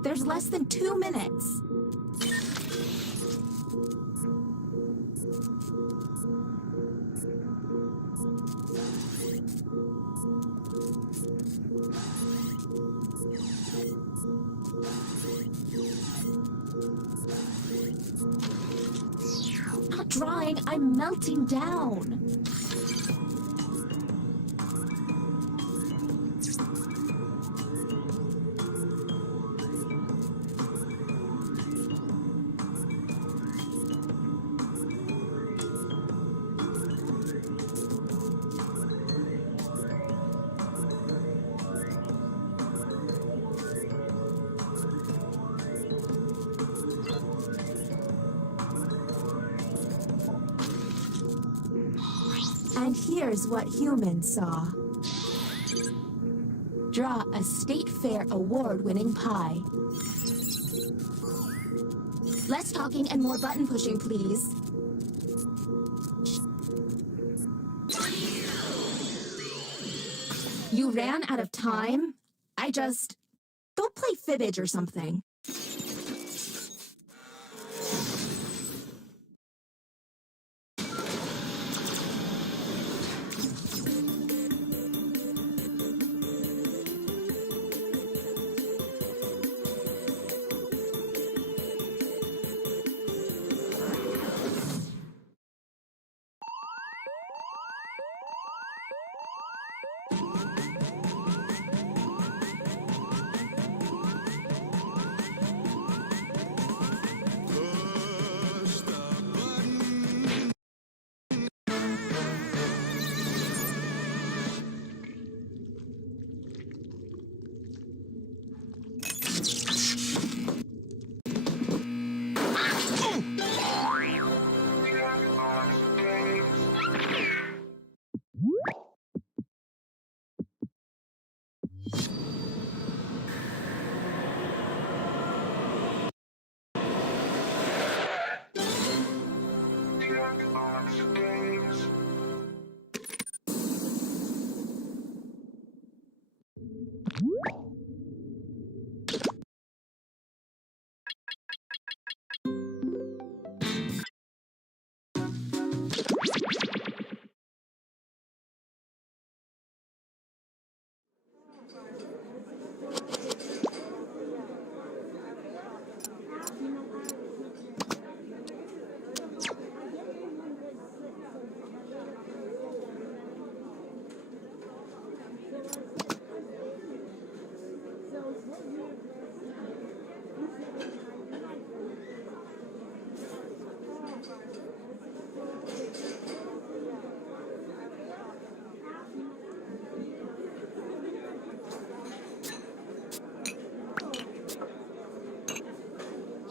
There's less than 2 minutes. Not drawing, I'm melting down. And here's what humans saw. Draw a State Fair award-winning pie. Less talking and more button pushing, please. You ran out of time? Go play Fibbage or something.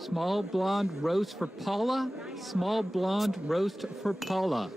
Small blonde roast for Paula? Small blonde roast for Paula.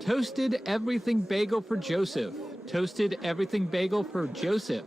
Toasted everything bagel for Joseph. Toasted everything bagel for Joseph.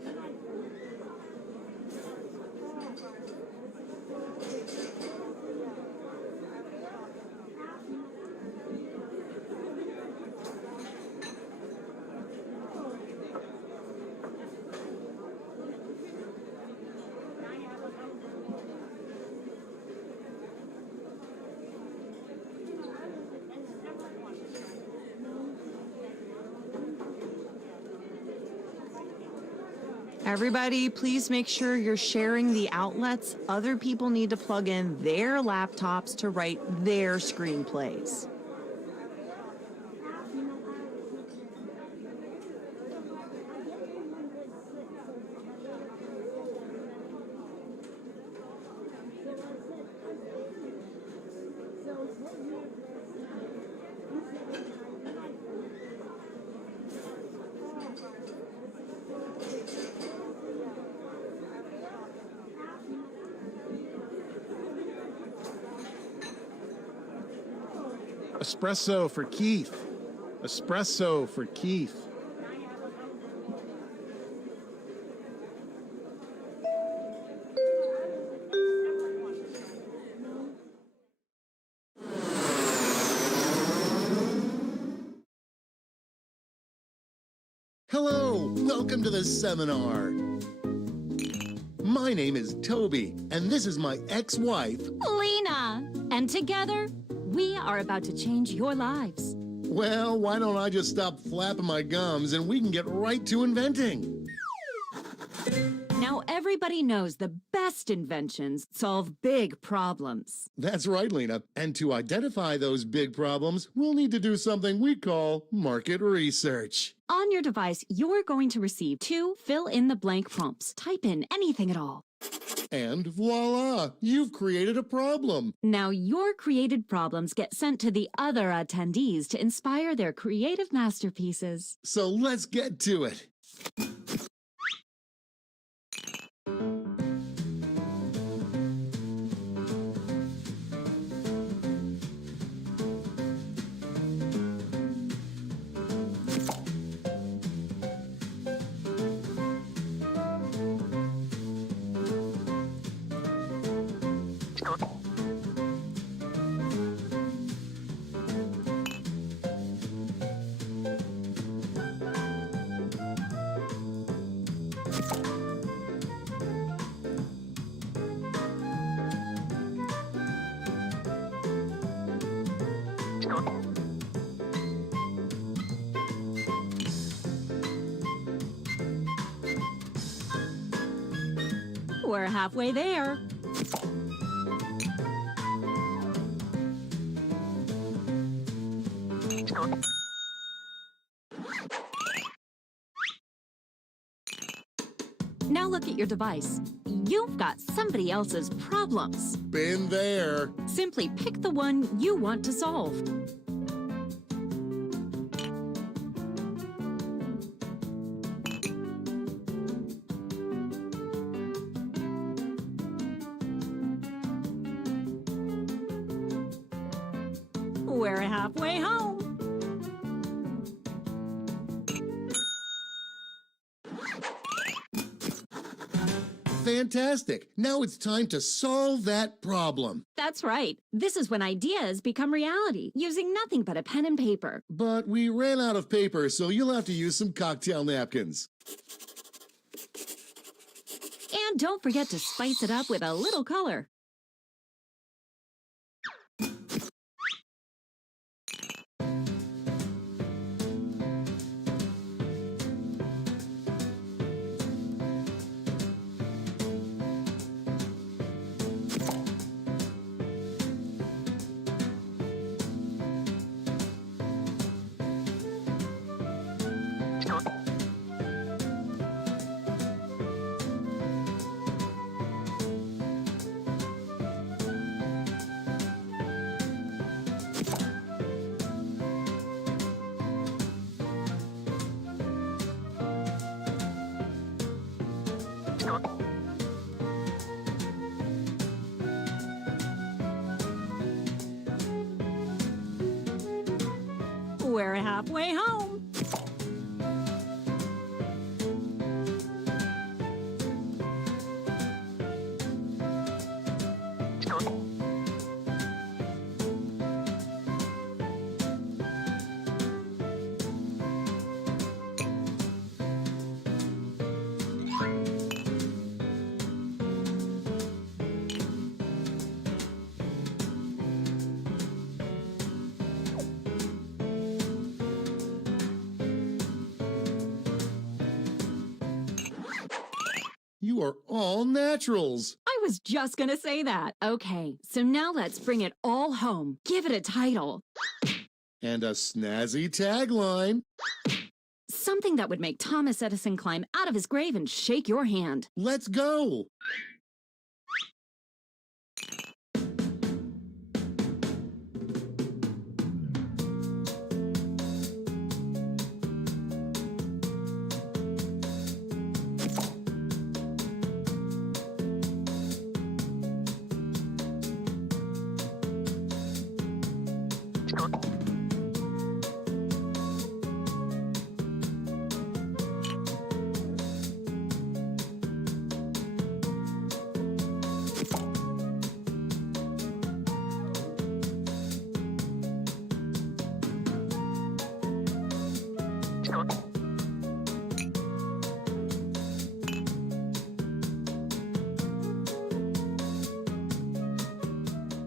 Everybody, please make sure you're sharing the outlets. Other people need to plug in their laptops to write their screenplays. Espresso for Keith. Espresso for Keith. Hello, welcome to the seminar. My name is Toby, and this is my ex-wife, Lena. And together, we are about to change your lives. Well, why don't I just stop flapping my gums and we can get right to inventing? Now everybody knows the best inventions solve big problems. That's right, Lena. And to identify those big problems, we'll need to do something we call market research. On your device, you're going to receive 2 fill-in-the-blank prompts. Type in anything at all. And voila, you've created a problem. Now your created problems get sent to the other attendees to inspire their creative masterpieces. So let's get to it. We're halfway there. Now look at your device. You've got somebody else's problems. Been there. Simply pick the one you want to solve. We're halfway home. Fantastic. Now it's time to solve that problem. That's right. This is when ideas become reality, using nothing but a pen and paper. But we ran out of paper, so you'll have to use some cocktail napkins. And don't forget to spice it up with a little color. We're halfway home. You are all naturals. I was just gonna say that. Okay, so now let's bring it all home. Give it a title. And a snazzy tagline. Something that would make Thomas Edison climb out of his grave and shake your hand. Let's go.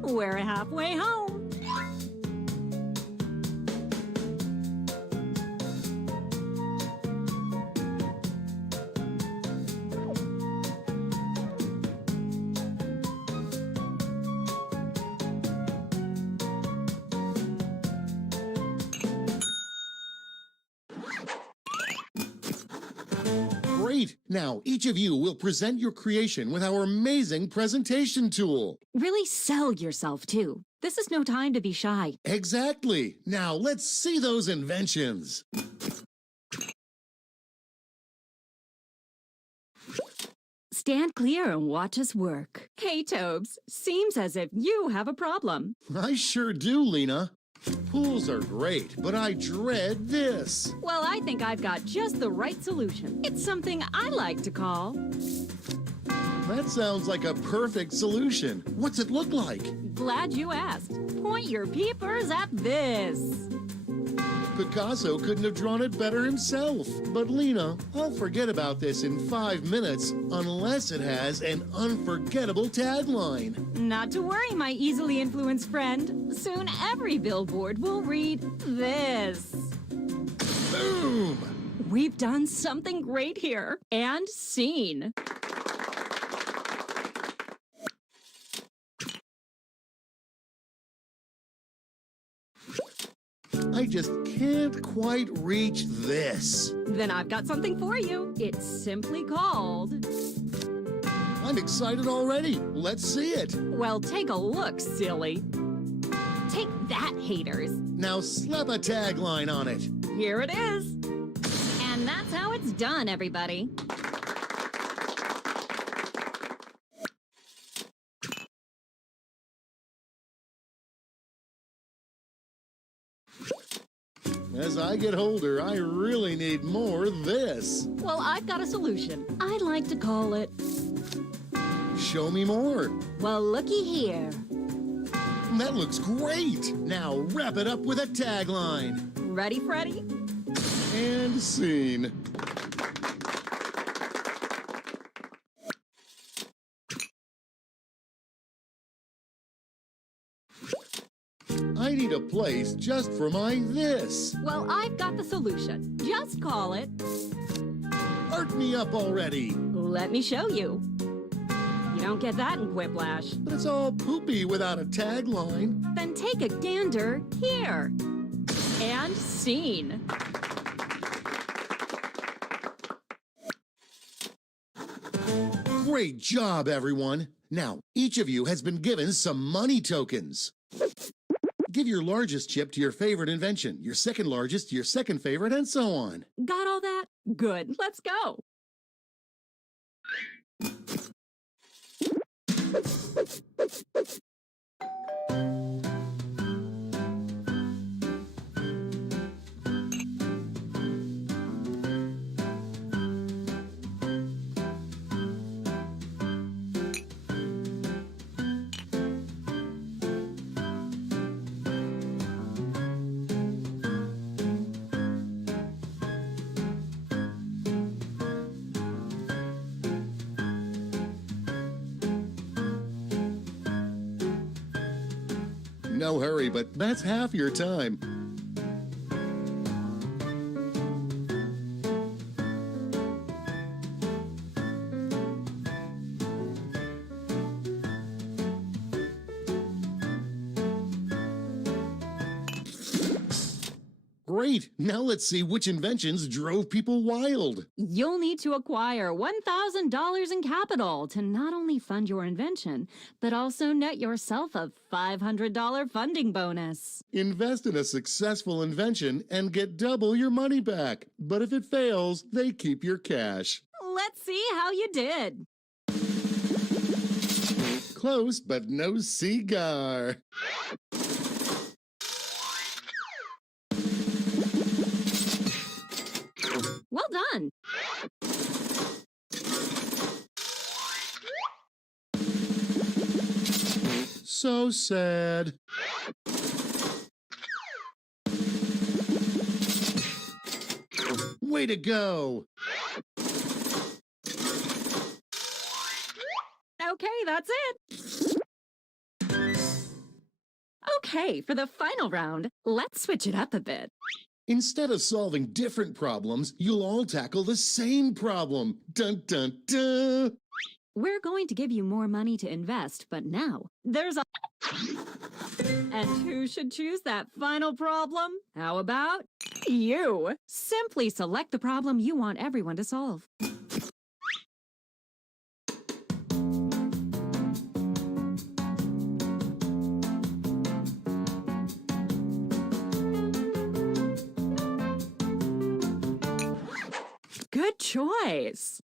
We're halfway home. Great. Now, each of you will present your creation with our amazing presentation tool. Really sell yourself, too. This is no time to be shy. Exactly. Now, let's see those inventions. Stand clear and watch us work. Hey, Tobes, seems as if you have a problem. I sure do, Lena. Pools are great, but I dread this. Well, I think I've got just the right solution. It's something I like to call... That sounds like a perfect solution. What's it look like? Glad you asked. Point your peepers at this. Picasso couldn't have drawn it better himself. But Lena, I'll forget about this in 5 minutes unless it has an unforgettable tagline. Not to worry, my easily influenced friend. Soon every billboard will read this. Boom! We've done something great here. And scene. I just can't quite reach this. Then I've got something for you. It's simply called... I'm excited already. Let's see it. Well, take a look, silly. Take that, haters. Now slap a tagline on it. Here it is. And that's how it's done, everybody. As I get older, I really need more of this. Well, I've got a solution. I like to call it... Show me more. Well, looky here. That looks great. Now wrap it up with a tagline. Ready, Freddy? And scene. I need a place just for my this. Well, I've got the solution. Just call it... Art me up already. Let me show you. You don't get that in Quiplash. But it's all poopy without a tagline. Then take a gander here. And scene. Great job, everyone. Now, each of you has been given some money tokens. Give your largest chip to your favorite invention, your second largest to your second favorite, and so on. Got all that? Good. Let's go. No hurry, but that's half your time. Great! Now let's see which inventions drove people wild. You'll need to acquire $1,000 in capital to not only fund your invention, but also net yourself a $500 funding bonus. Invest in a successful invention and get double your money back. But if it fails, they keep your cash. Let's see how you did. Close, but no cigar. Well done. So sad. Way to go. Okay, that's it. Okay, for the final round, let's switch it up a bit. Instead of solving different problems, you'll all tackle the same problem. Dun, dun, dun. We're going to give you more money to invest, but now there's a... And who should choose that final problem? How about you? Simply select the problem you want everyone to solve. Good choice.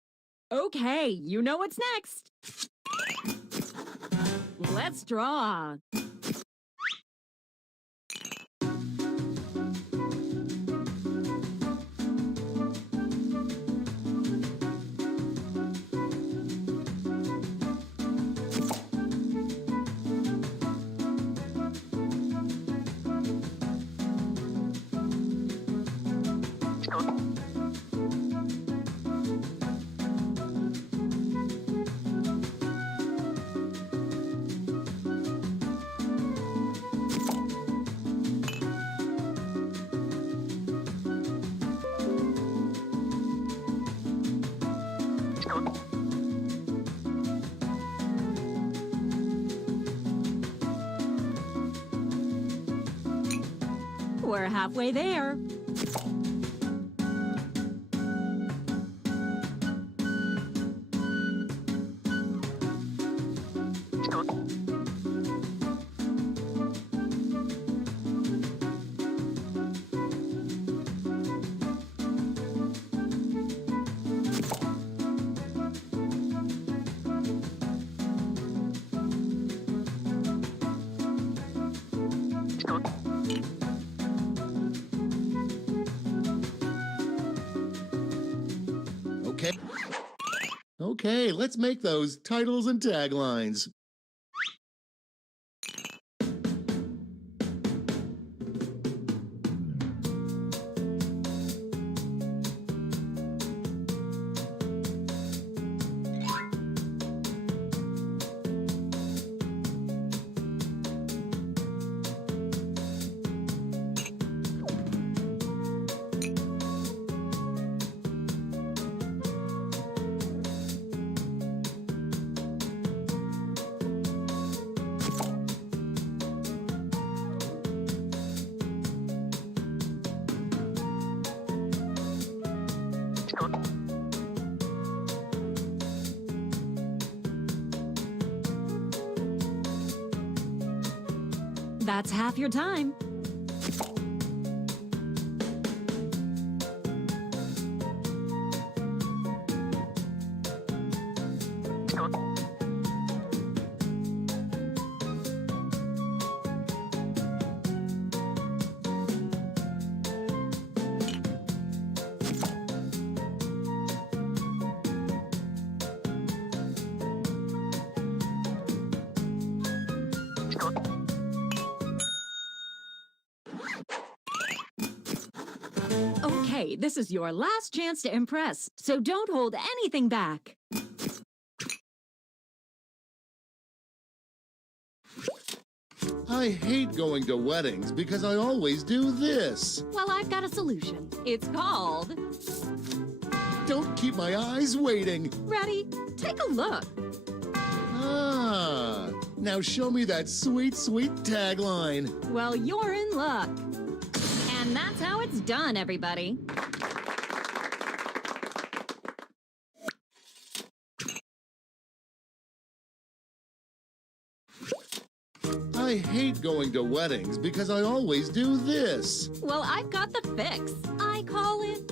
Okay, you know what's next. Let's draw. We're halfway there. Okay, let's make those titles and taglines. That's half your time. Okay, this is your last chance to impress, so don't hold anything back. I hate going to weddings because I always do this. Well, I've got a solution. It's called... Don't keep my eyes waiting. Ready? Take a look. Ah, now show me that sweet, sweet tagline. Well, you're in luck. And that's how it's done, everybody. I hate going to weddings because I always do this. Well, I've got the fix. I call it...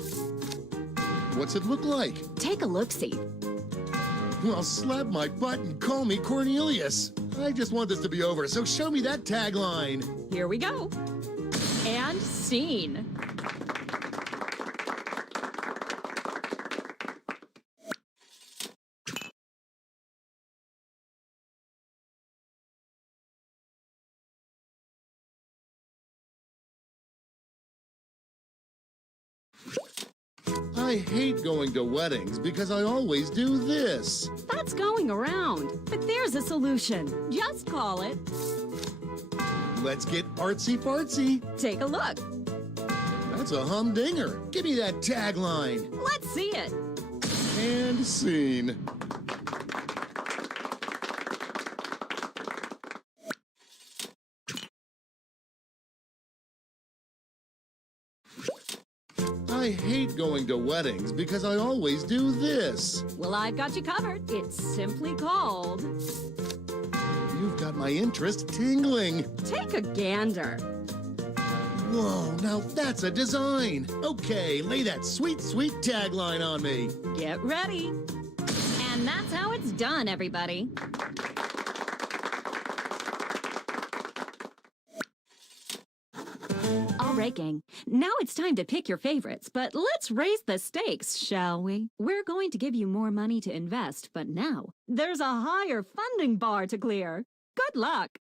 What's it look like? Take a look-see. Well, slap my butt and call me Cornelius. I just want this to be over, so show me that tagline. Here we go. And scene. I hate going to weddings because I always do this. That's going around, but there's a solution. Just call it... Let's get artsy-fartsy. Take a look. That's a humdinger. Give me that tagline. Let's see it. And scene. I hate going to weddings because I always do this. Well, I've got you covered. It's simply called... You've got my interest tingling. Take a gander. Whoa, now that's a design. Okay, lay that sweet, sweet tagline on me. Get ready. And that's how it's done, everybody. All right, gang. Now it's time to pick your favorites, but let's raise the stakes, shall we? We're going to give you more money to invest, but now there's a higher funding bar to clear. Good luck.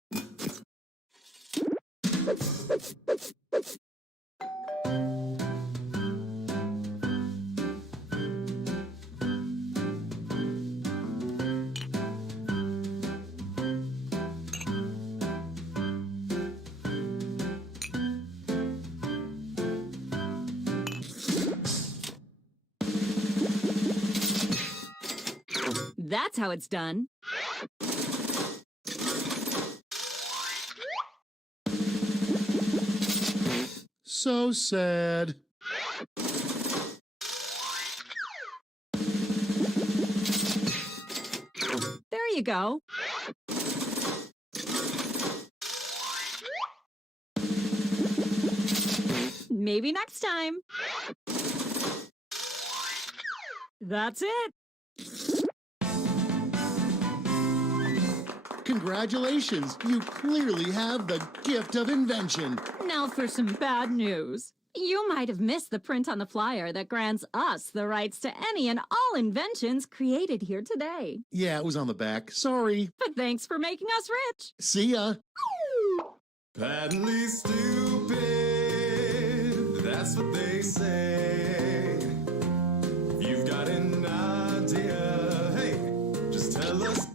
That's how it's done. So sad. There you go. Maybe next time. That's it. Congratulations, you clearly have the gift of invention. Now for some bad news. You might have missed the print on the flyer that grants us the rights to any and all inventions created here today. Yeah, it was on the back. Sorry. But thanks for making us rich. See ya. Patently stupid, that's what they say. If you've got an idea, hey, just tell us.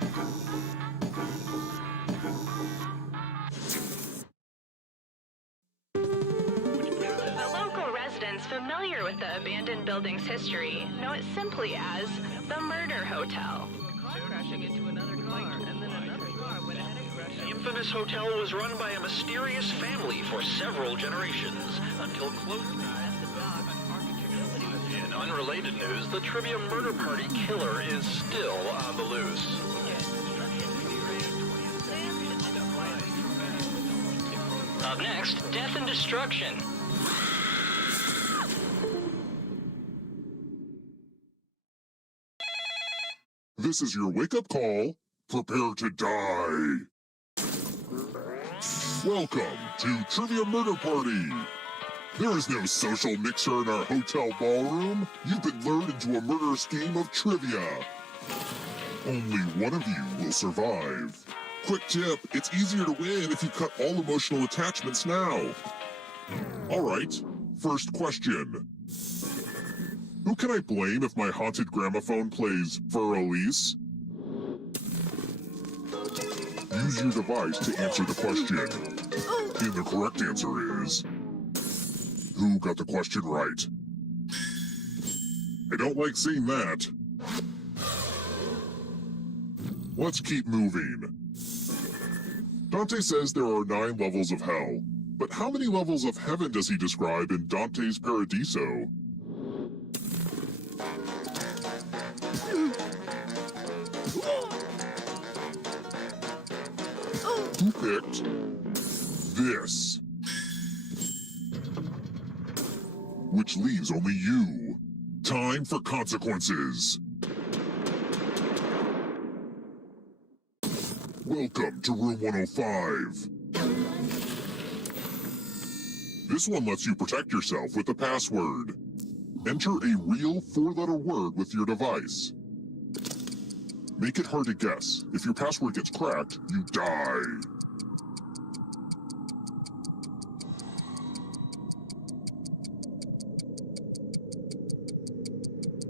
The local residents familiar with the abandoned building's history know it simply as the Murder Hotel. The infamous hotel was run by a mysterious family for several generations until close. In unrelated news, the Trivia Murder Party killer is still on the loose. Up next, Death and Destruction. This is your wake-up call. Prepare to die. Welcome to Trivia Murder Party. There is no social mixer in our hotel ballroom. You've been lured into a murderous game of trivia. Only one of you will survive. Quick tip, it's easier to win if you cut all emotional attachments now. All right, first question. Who can I blame if my haunted gramophone plays For Elise? Use your device to answer the question. And the correct answer is... Who got the question right? I don't like seeing that. Let's keep moving. Dante says there are 9 levels of hell, but how many levels of heaven does he describe in Dante's Paradiso? Who picked this? Which leaves only you. Time for consequences. Welcome to room 105. This one lets you protect yourself with a password. Enter a real 4-letter word with your device. Make it hard to guess. If your password gets cracked, you die.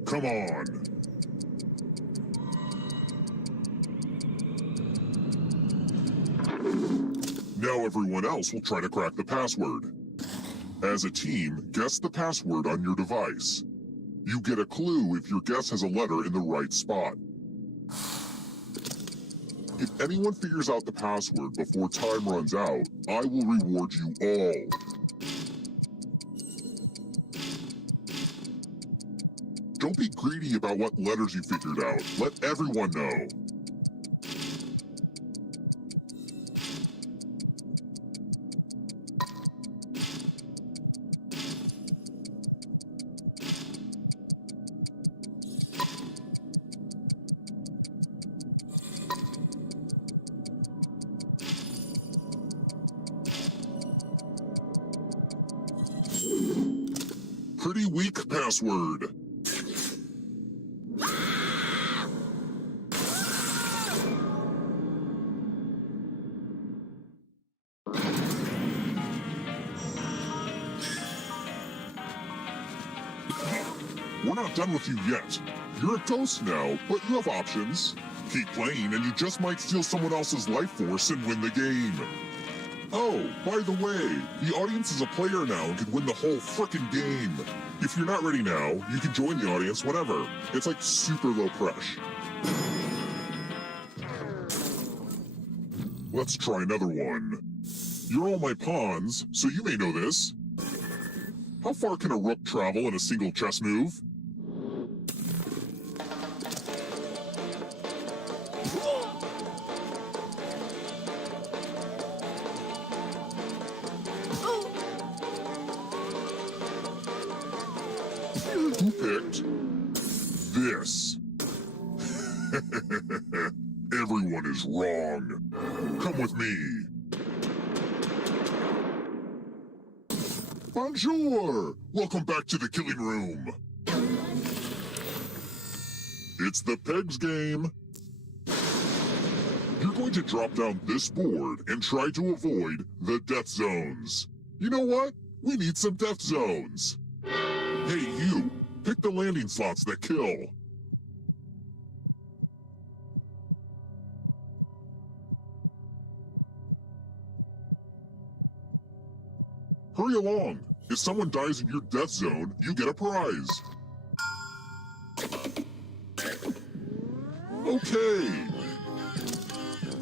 Come on. Now everyone else will try to crack the password. As a team, guess the password on your device. You get a clue if your guess has a letter in the right spot. If anyone figures out the password before time runs out, I will reward you all. Don't be greedy about what letters you figured out. Let everyone know. Pretty weak password. We're not done with you yet. You're a ghost now, but you have options. Keep playing and you just might steal someone else's life force and win the game. Oh, by the way, the audience is a player now and can win the whole frickin' game. If you're not ready now, you can join the audience whenever. It's like super low pressure. Let's try another one. You're all my pawns, so you may know this. How far can a rook travel in a single chess move? Who picked this? Everyone is wrong. Come with me. Bonjour! Welcome back to the killing room. It's the Pegs game. You're going to drop down this board and try to avoid the death zones. You know what? We need some death zones. Hey, you! Pick the landing slots that kill. Hurry along. If someone dies in your death zone, you get a prize. Okay.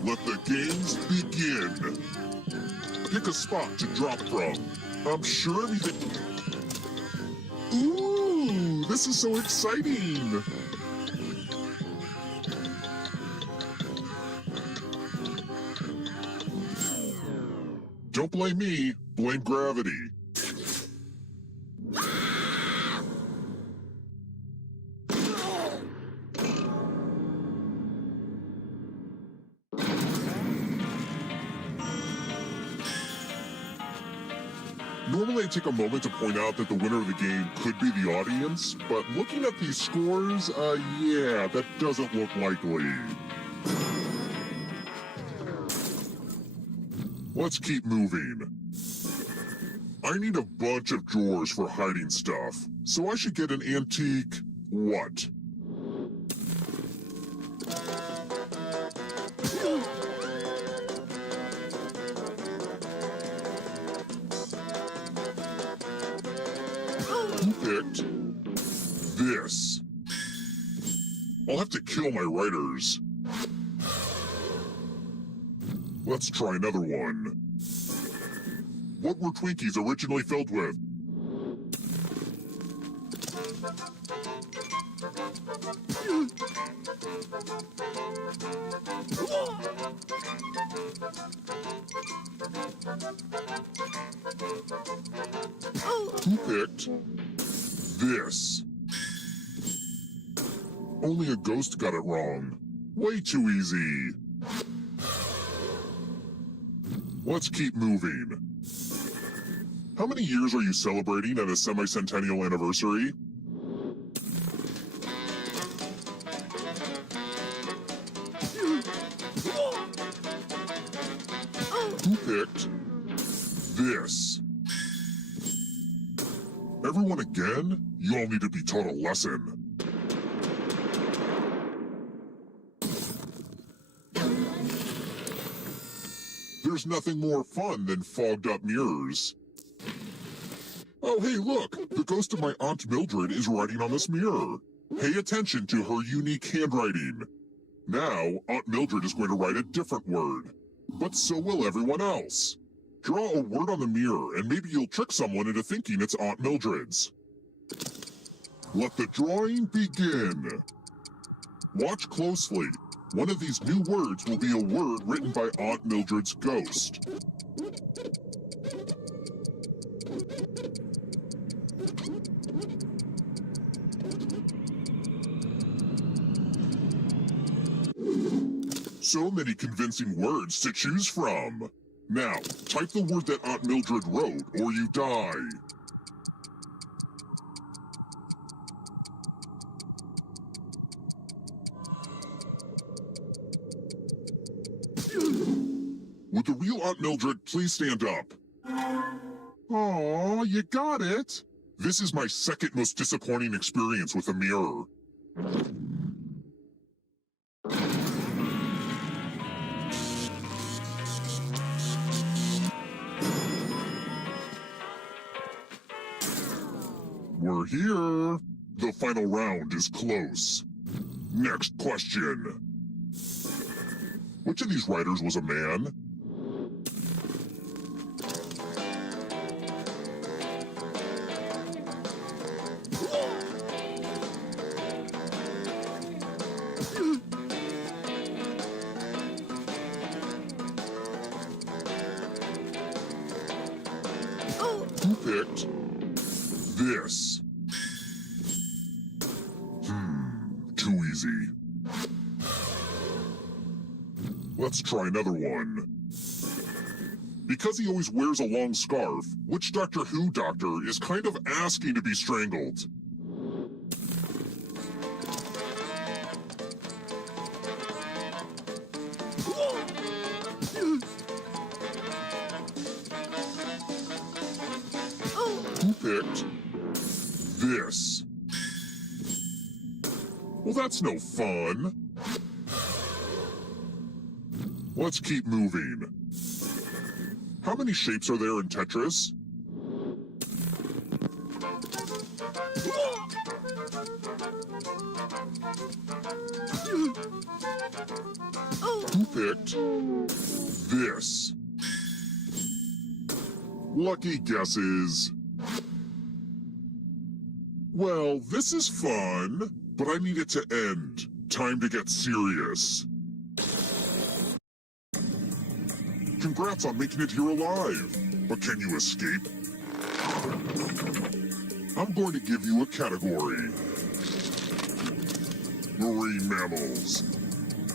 Let the games begin. Pick a spot to drop from. I'm sure everything... Ooh, this is so exciting. Don't blame me, blame gravity. Normally I take a moment to point out that the winner of the game could be the audience, but looking at these scores, yeah, that doesn't look likely. Let's keep moving. I need a bunch of drawers for hiding stuff, so I should get an antique... what? Who picked this? I'll have to kill my writers. Let's try another one. What were Twinkies originally filled with? Who picked this? Only a ghost got it wrong. Way too easy. Let's keep moving. How many years are you celebrating at a semi-centennial anniversary? Who picked this? Everyone again? You all need to be taught a lesson. There's nothing more fun than fogged up mirrors. Oh, hey, look! The ghost of my Aunt Mildred is writing on this mirror. Pay attention to her unique handwriting. Now, Aunt Mildred is going to write a different word. But so will everyone else. Draw a word on the mirror, and maybe you'll trick someone into thinking it's Aunt Mildred's. Let the drawing begin. Watch closely. One of these new words will be a word written by Aunt Mildred's ghost. So many convincing words to choose from. Now, type the word that Aunt Mildred wrote, or you die. Would the real Aunt Mildred please stand up? Aw, you got it. This is my second most disappointing experience with a mirror. We're here. The final round is close. Next question. Which of these writers was a man? Who picked this? Too easy. Let's try another one. Because he always wears a long scarf, which Doctor Who doctor is kind of asking to be strangled? Who picked this? Well, that's no fun. Let's keep moving. How many shapes are there in Tetris? Who picked this? Lucky guesses. Well, this is fun, but I need it to end. Time to get serious. Congrats on making it here alive, but can you escape? I'm going to give you a category. Marine mammals.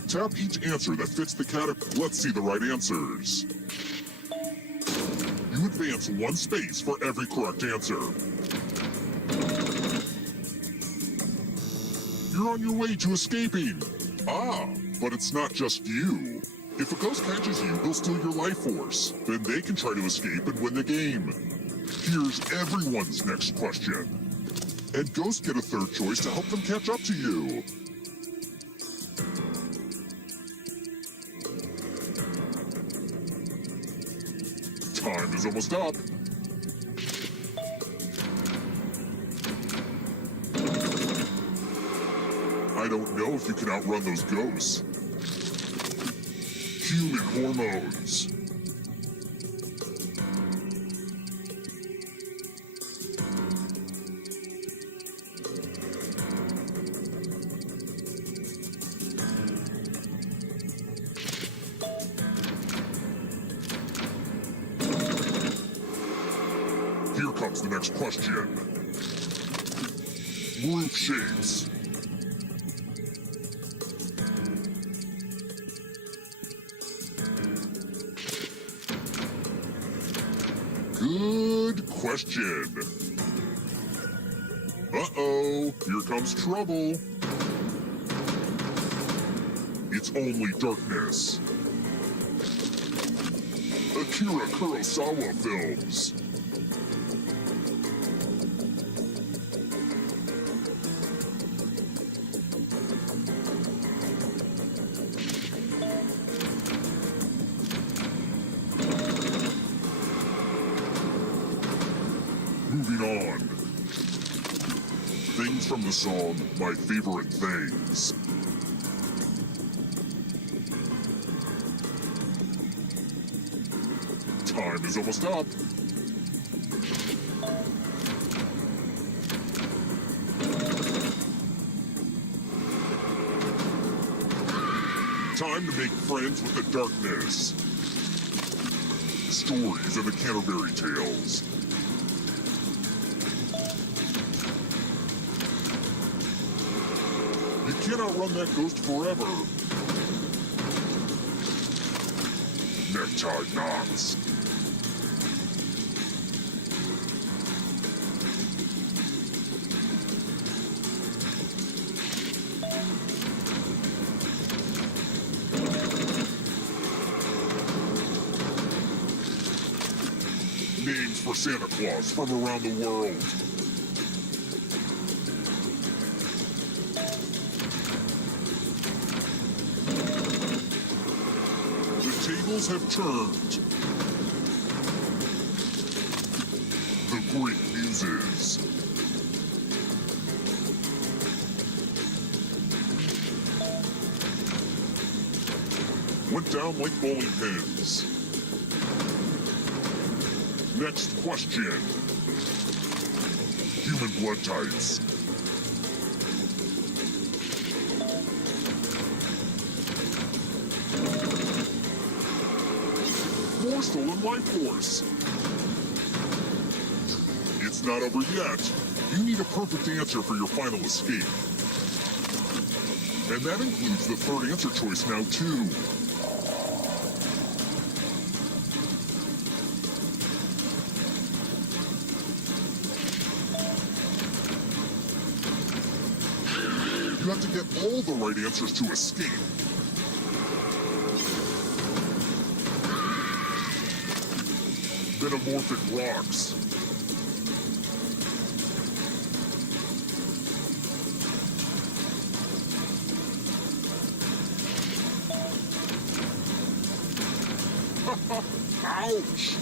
Tap each answer that fits the category. Let's see the right answers. You advance 1 space for every correct answer. You're on your way to escaping. Ah, but it's not just you. If a ghost catches you, they'll steal your life force. Then they can try to escape and win the game. Here's everyone's next question. And ghosts get a third choice to help them catch up to you. Time is almost up. I don't know if you can outrun those ghosts. Human hormones. Here comes the next question. Roof shapes. Good question. Uh-oh, here comes trouble. It's only darkness. Akira Kurosawa films. Moving on. Things from the song My Favorite Things. Time is almost up. Time to make friends with the darkness. Stories of the Canterbury Tales. You cannot run that ghost forever. Necktie knots. Names for Santa Claus from around the world. The tables have turned. The Greek Muses. Went down like bowling pins. Next question. Human blood types. More stolen life force. It's not over yet. You need a perfect answer for your final escape. And that includes the third answer choice now, too. You have to get all the right answers to escape. Metamorphic rocks. Ouch!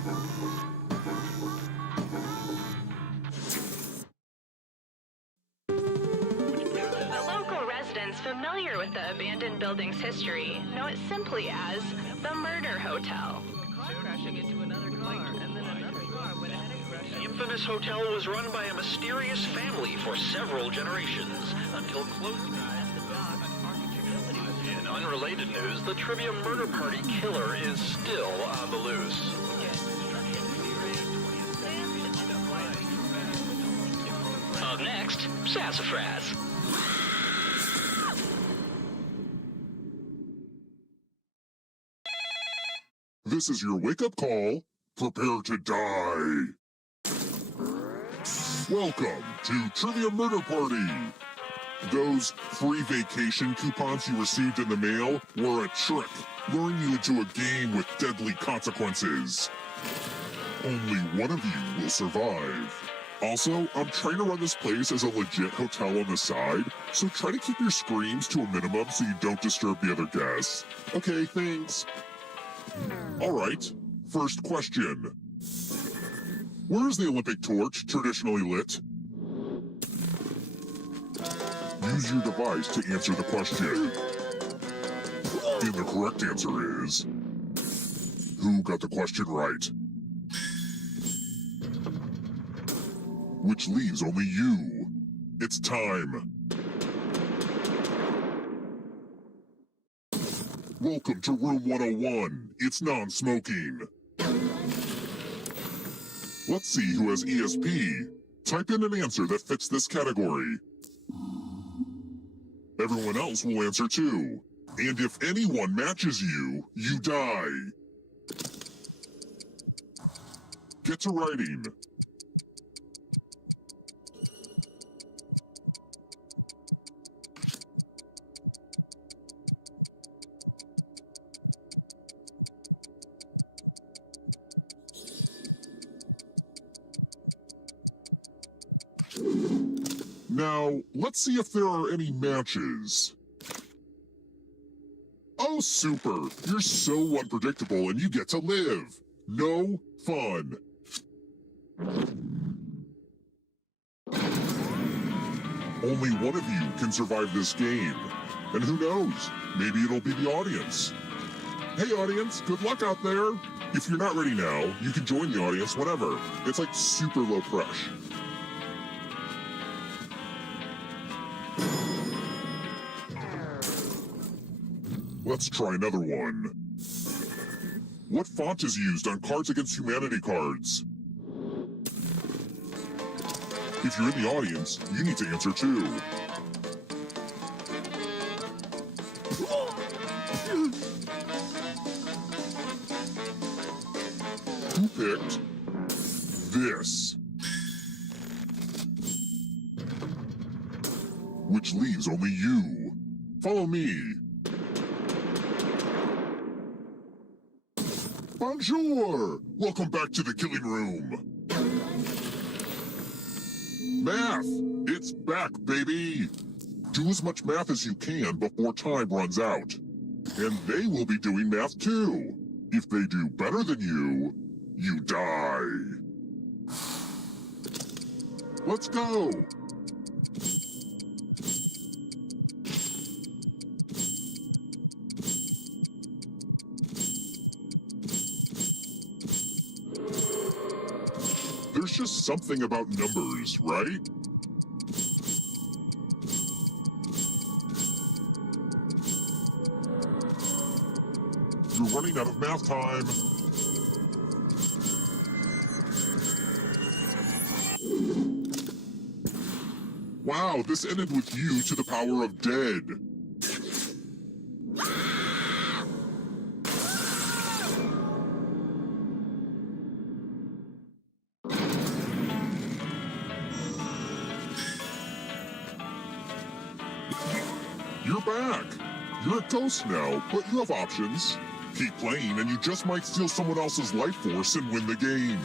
The local residents familiar with the abandoned building's history know it simply as the Murder Hotel. The infamous hotel was run by a mysterious family for several generations until close. In unrelated news, the Trivia Murder Party killer is still on the loose. Up next, Sassafras. This is your wake-up call. Prepare to die. Welcome to Trivia Murder Party. Those free vacation coupons you received in the mail were a trick, luring you into a game with deadly consequences. Only one of you will survive. Also, I'm trying to run this place as a legit hotel on the side, so try to keep your screams to a minimum so you don't disturb the other guests. Okay, thanks. Alright, first question. Where is the Olympic torch traditionally lit? Use your device to answer the question. And the correct answer is... Who got the question right? Which leaves only you. It's time. Welcome to Room 101. It's non-smoking. Let's see who has ESP. Type in an answer that fits this category. Everyone else will answer too. And if anyone matches you, you die. Get to writing. Now, let's see if there are any matches. Oh, super! You're so unpredictable and you get to live. No fun. Only one of you can survive this game. And who knows? Maybe it'll be the audience. Hey, audience, good luck out there. If you're not ready now, you can join the audience whenever. It's like super low pressure. Let's try another one. What font is used on Cards Against Humanity cards? If you're in the audience, you need to answer too. Who picked this? Which leaves only you. Follow me. Bonjour! Welcome back to the killing room. Math! It's back, baby! Do as much math as you can before time runs out. And they will be doing math too. If they do better than you, you die. Let's go! There's just something about numbers, right? You're running out of math time. Wow, this ended with you to the power of dead. You're back. You're a ghost now, but you have options. Keep playing and you just might steal someone else's life force and win the game.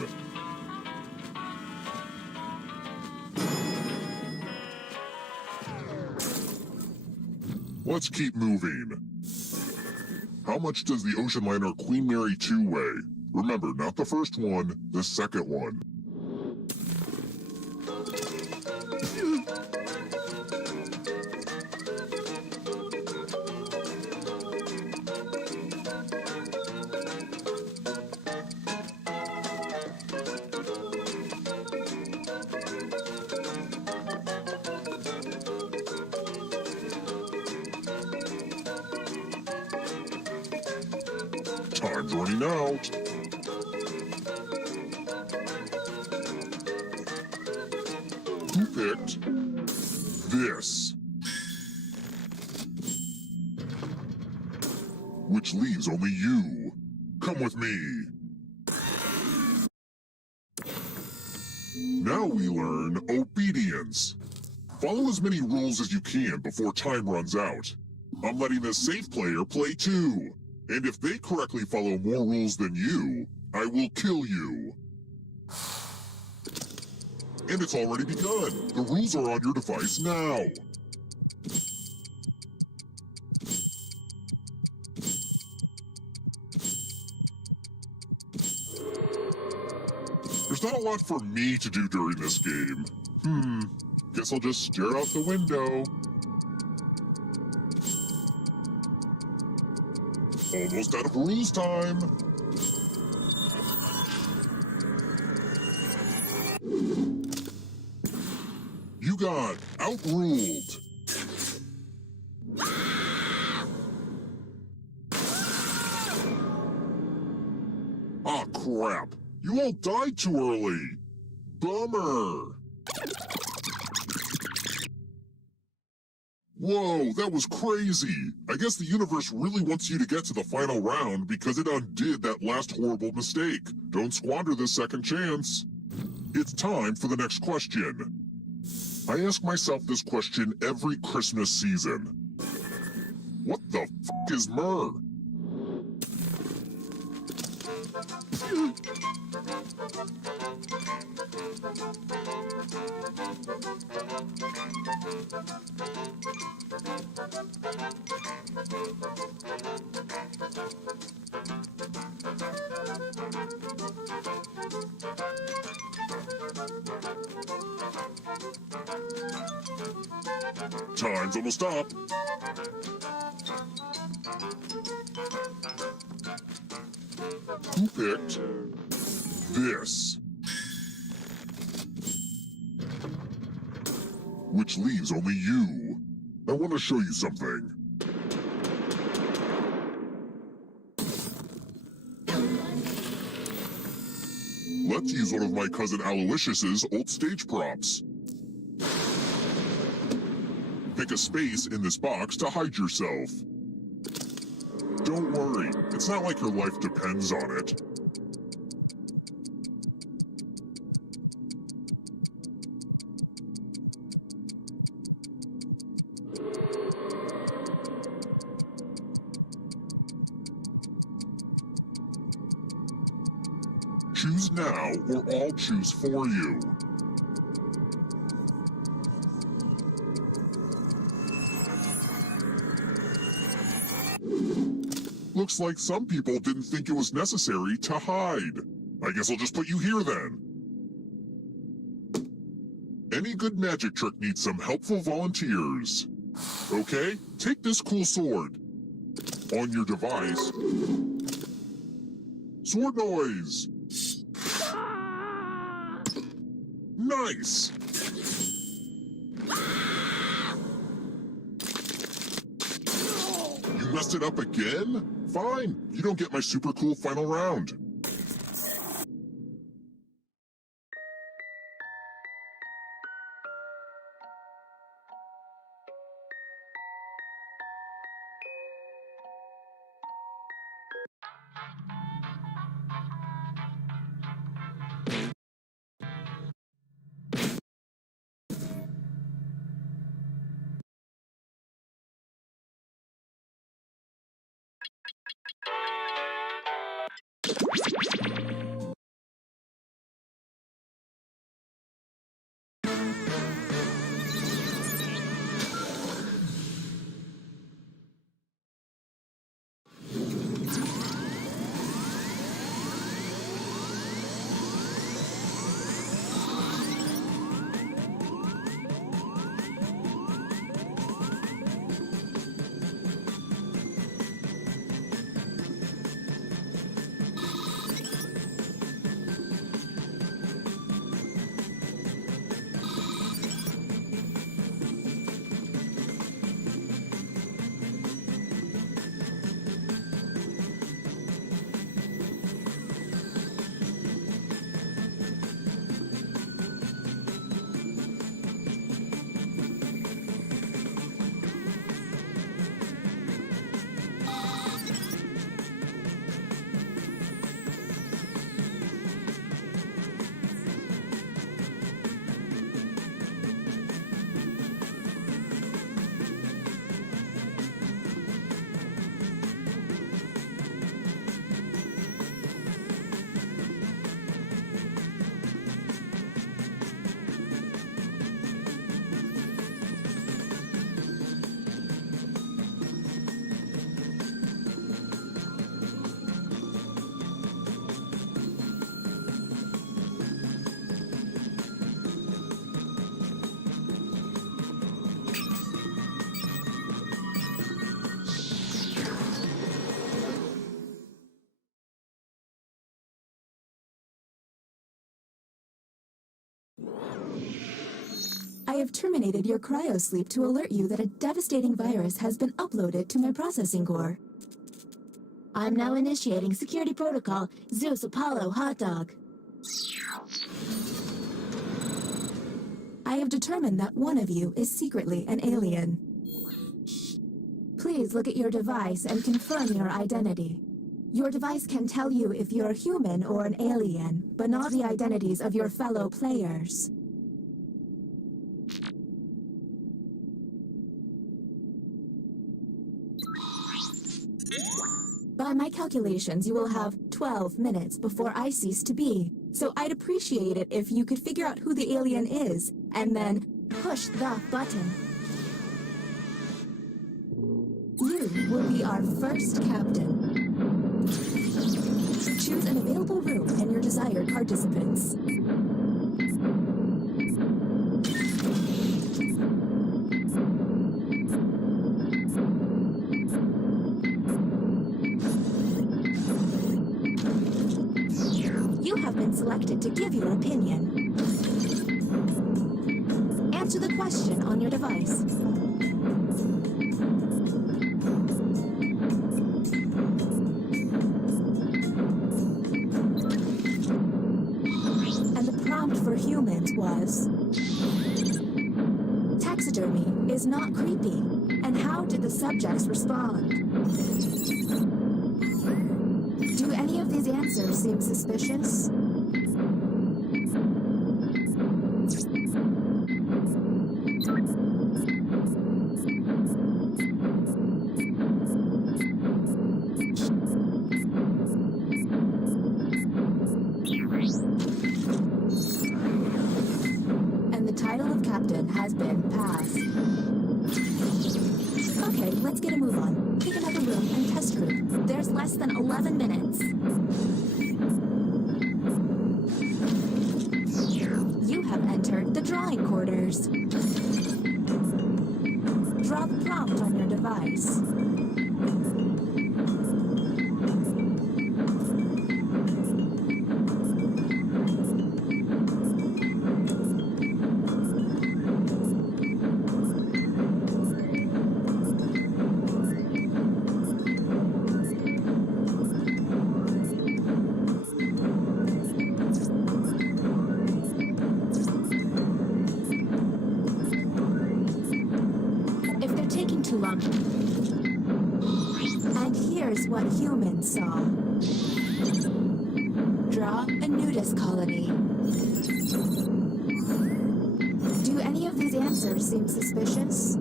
Let's keep moving. How much does the ocean liner Queen Mary 2 weigh? Remember, not the first one, the second one. Time's running out. Who picked this? Which leaves only you. Come with me. Now we learn obedience. Follow as many rules as you can before time runs out. I'm letting a safe player play too. And if they correctly follow more rules than you, I will kill you. And it's already begun. The rules are on your device now. There's not a lot for me to do during this game. Guess I'll just stare out the window. Almost out of rules time. You got outruled. Ah, crap. You all died too early. Bummer. Whoa, that was crazy. I guess the universe really wants you to get to the final round because it undid that last horrible mistake. Don't squander this second chance. It's time for the next question. I ask myself this question every Christmas season. What the f*** is myrrh? Time's almost up. Who picked this? Which leaves only you. I want to show you something. Let's use one of my cousin Aloysius's old stage props. Pick a space in this box to hide yourself. Don't worry, it's not like your life depends on it. Choose now, or I'll choose for you. Looks like some people didn't think it was necessary to hide. I guess I'll just put you here then. Any good magic trick needs some helpful volunteers. Okay, take this cool sword. On your device. Sword noise! Nice! You messed it up again? Fine, you don't get my super cool final round. I have terminated your cryosleep to alert you that a devastating virus has been uploaded to my processing core. I'm now initiating security protocol Zeus Apollo Hot Dog. I have determined that one of you is secretly an alien. Please look at your device and confirm your identity. Your device can tell you if you're human or an alien, but not the identities of your fellow players. By my calculations, you will have 12 minutes before I cease to be. So I'd appreciate it if you could figure out who the alien is, and then push the button. You will be our first captain. Choose an available room and your desired participants. You have been selected to give your opinion. Answer the question on your device. And the prompt for humans was... Taxidermy is not creepy. And how did the subjects respond? Do any of these answers seem suspicious? And the title of captain has been passed. Okay, let's get a move on. Pick another room and test group. There's less than 11 minutes. You have entered the drawing quarters. Draw the prompt on your device. Too long. And here's what humans saw. Draw a nudist colony. Do any of these answers seem suspicious?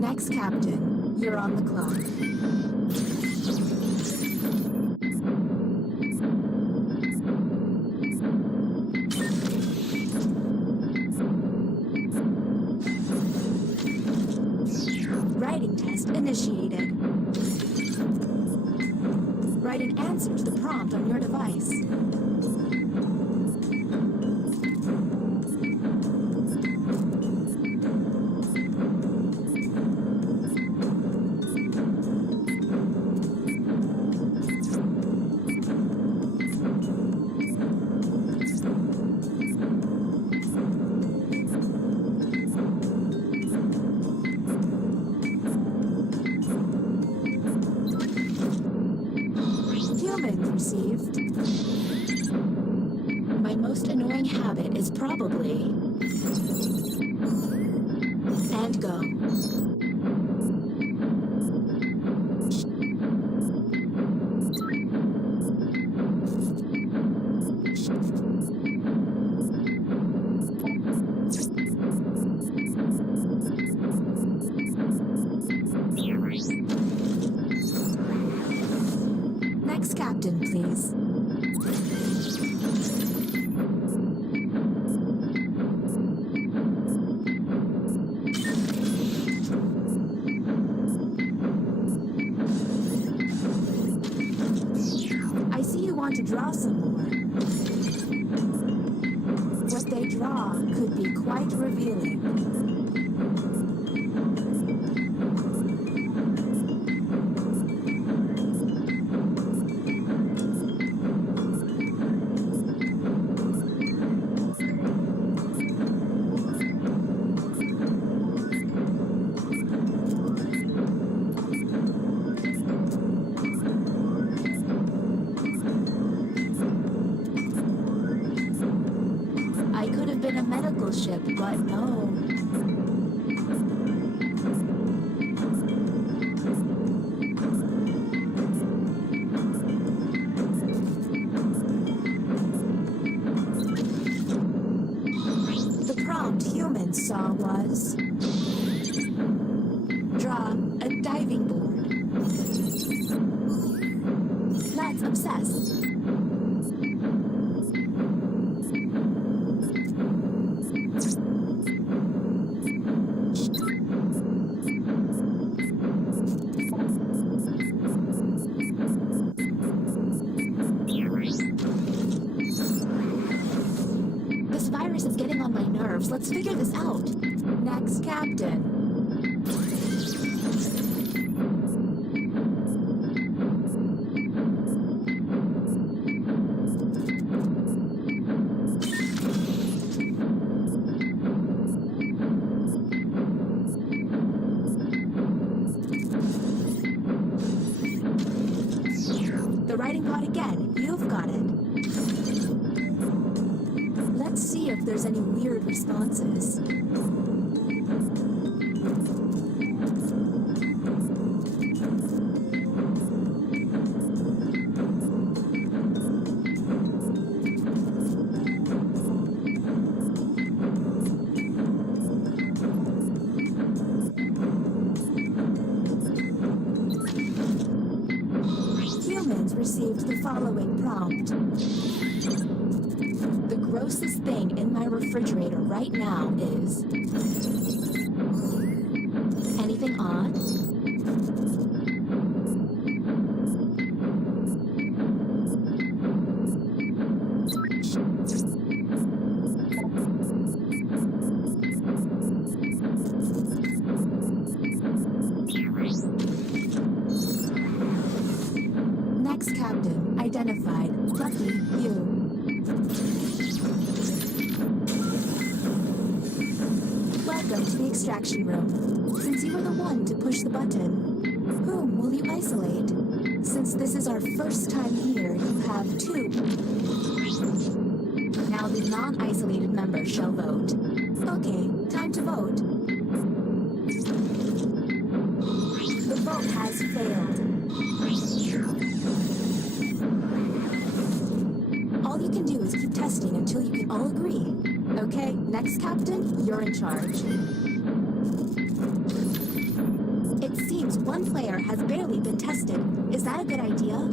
Next captain, you're on the clock. Writing test initiated. Write an answer to the prompt on your device. Received. My most annoying habit is probably... And go. Next captain, please. want to draw some more. What they draw could be quite revealing. I could have been a medical ship, but no. The prompt humans saw was draw a diving board. Let's obsess. This virus is getting on my nerves. Let's figure this out. Next, Captain. The writing pod again. You've got it. Let's see if there's any weird responses. Humans received the following prompt. The grossest thing in my refrigerator right now is... anything odd? Next captain, identified. Lucky you. Welcome to the extraction room. Since you were the one to push the button, whom will you isolate? Since this is our first time here, you have 2. Now the non-isolated member shall vote. Okay, time to vote. The vote has failed. All you can do is keep testing until you can all agree. Okay, next captain, you're in charge. It seems one player has barely been tested. Is that a good idea?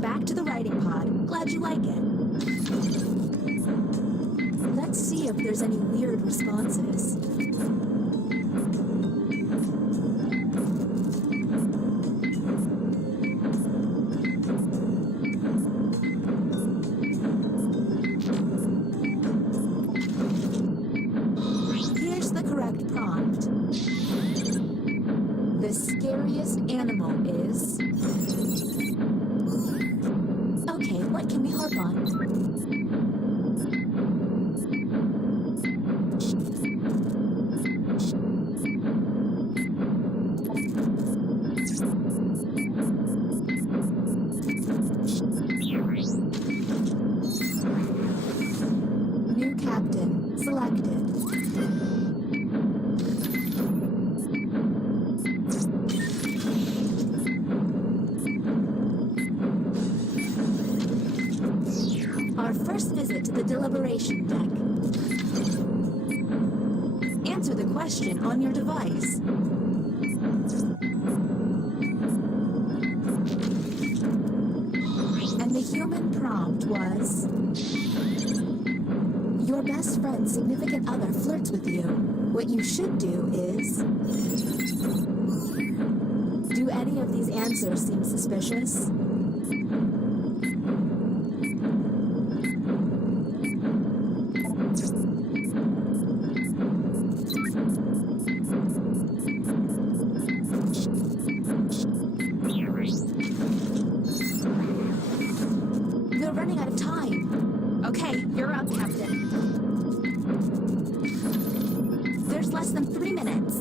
Back to the writing pod. Glad you like it. Let's see if there's any weird responses. Here's the correct prompt. The scariest animal is... Okay, what can we harp on? New captain selected. Our first visit to the deliberation deck. Answer the question on your device. And the human prompt was... Your best friend's significant other flirts with you. What you should do is... Do any of these answers seem suspicious? We're running out of time. Okay, you're up, Captain. There's less than 3 minutes.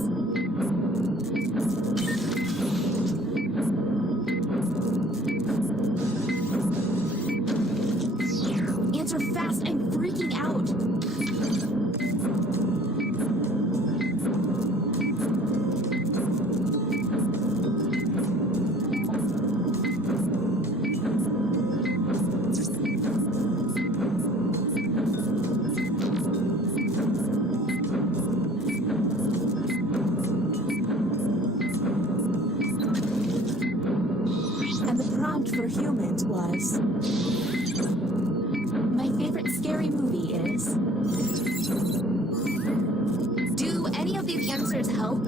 Answer fast, I'm freaking out. And the prompt for humans was... My favorite scary movie is... Do any of these answers help?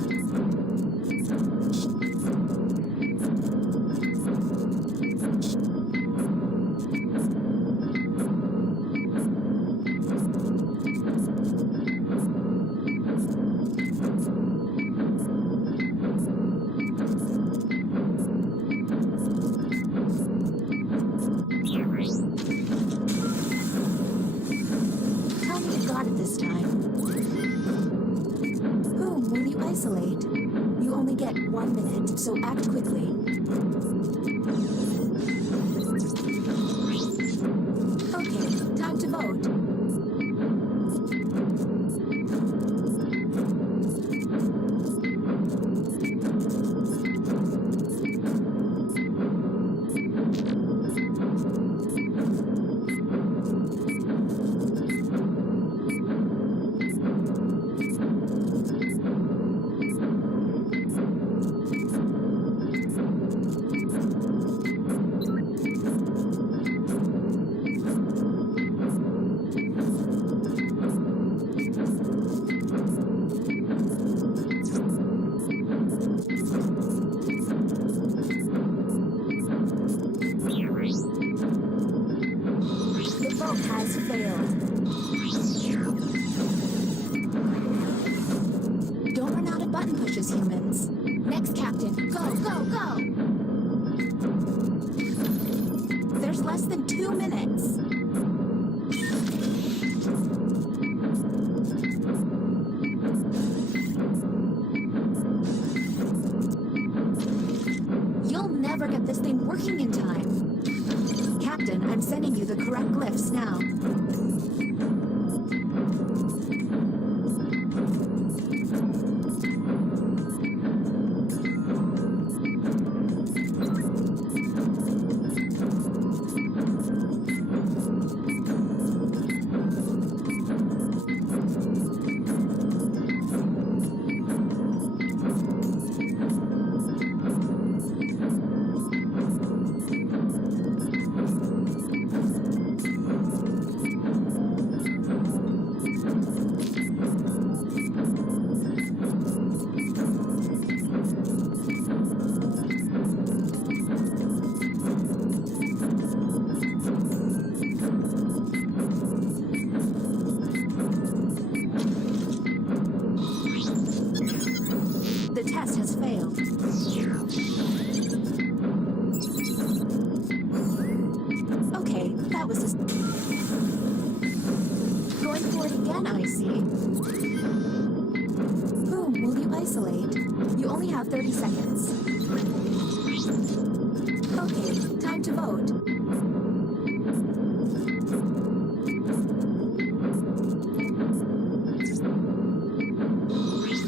Tell me you got it this time. Whom will you isolate? You only get 1 minute, so act quickly. Okay, time to vote. The vote has failed. Don't run out of button pushes, humans. Next, Captain. Go, go, go! There's less than 2 minutes. You'll never get this thing working in time. Captain, I'm sending you the correct glyphs now. The test has failed. Okay, that was a... Going for it again, I see. Whom will you isolate? You only have 30 seconds. Okay, time to vote.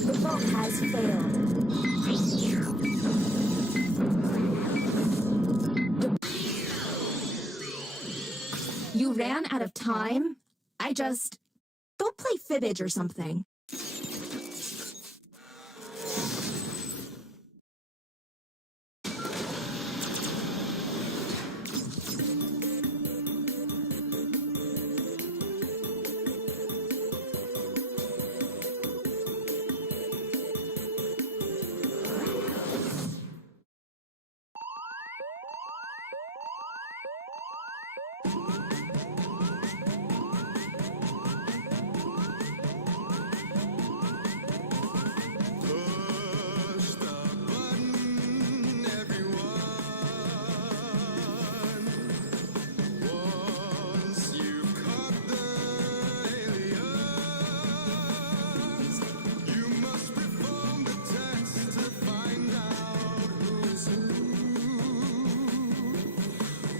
The vote has failed. You ran out of time? Go play Fibbage or something. Push the button, everyone. Once you've caught the aliens, you must perform the test to find out who's who.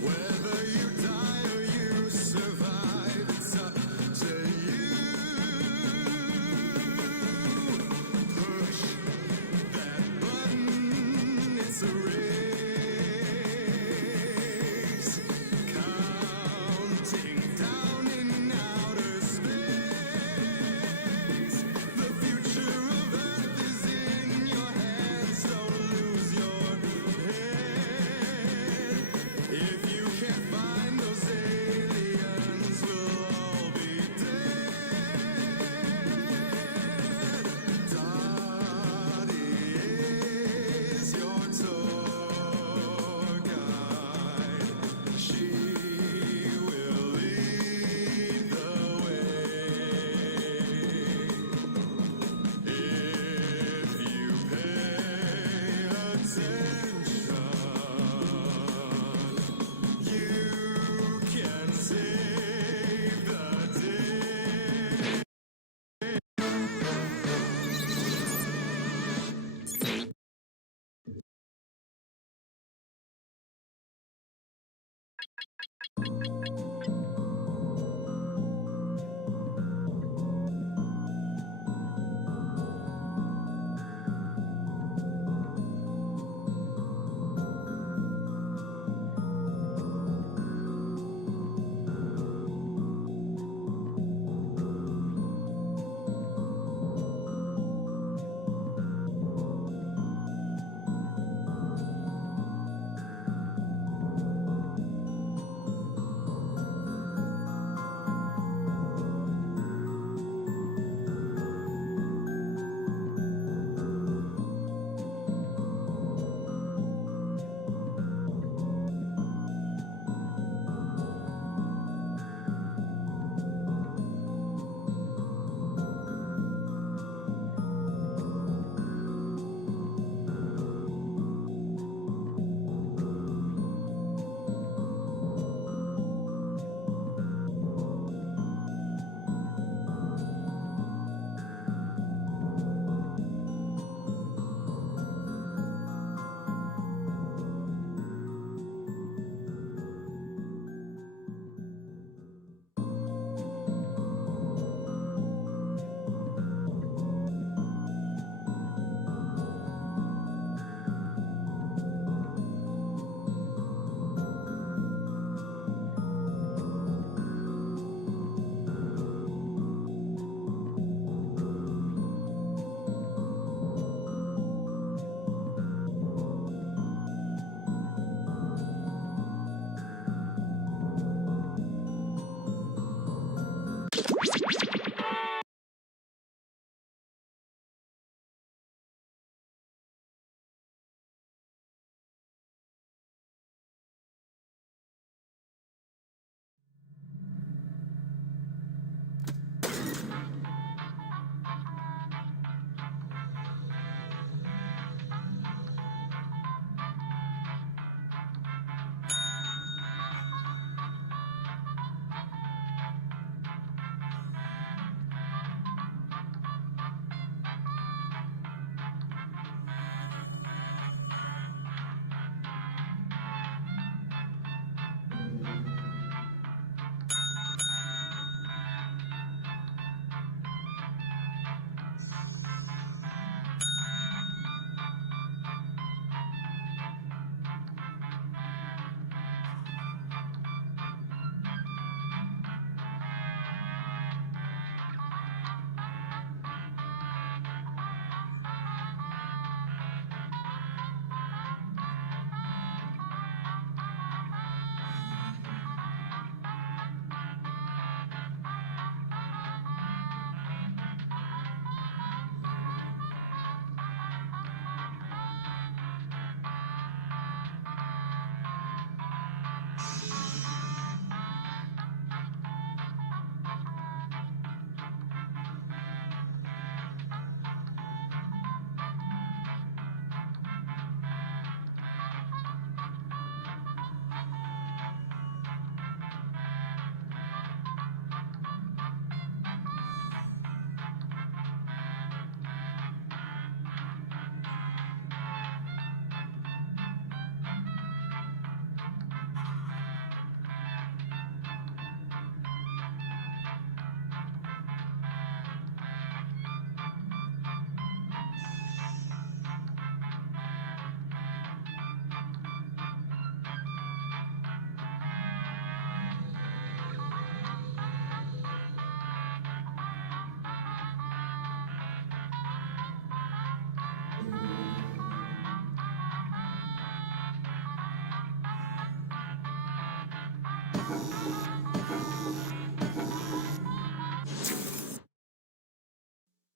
Whether you die or you survive, it's up to you. Push that button, it's a race. Counting down in outer space. The future of Earth is in your hands, don't lose your head. If you can't find those aliens, we'll all be dead. Dottie is your tour guide. She will lead the way. If you pay attention, you can save the day.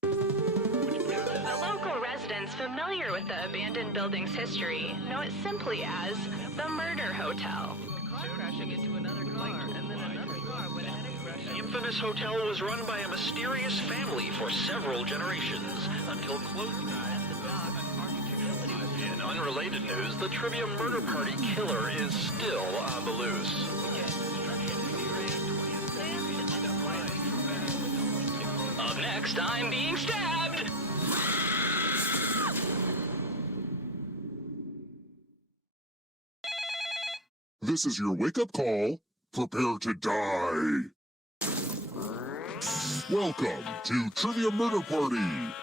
The local residents familiar with the abandoned building's history know it simply as the Murder Hotel. Crashing into another car, and then another car went ahead and crashed. The infamous hotel was run by a mysterious family for several generations until close. In unrelated news, the Trivia Murder Party killer is still on the loose. Up next, I'm being stabbed! This is your wake-up call. Prepare to die. Welcome to Trivia Murder Party.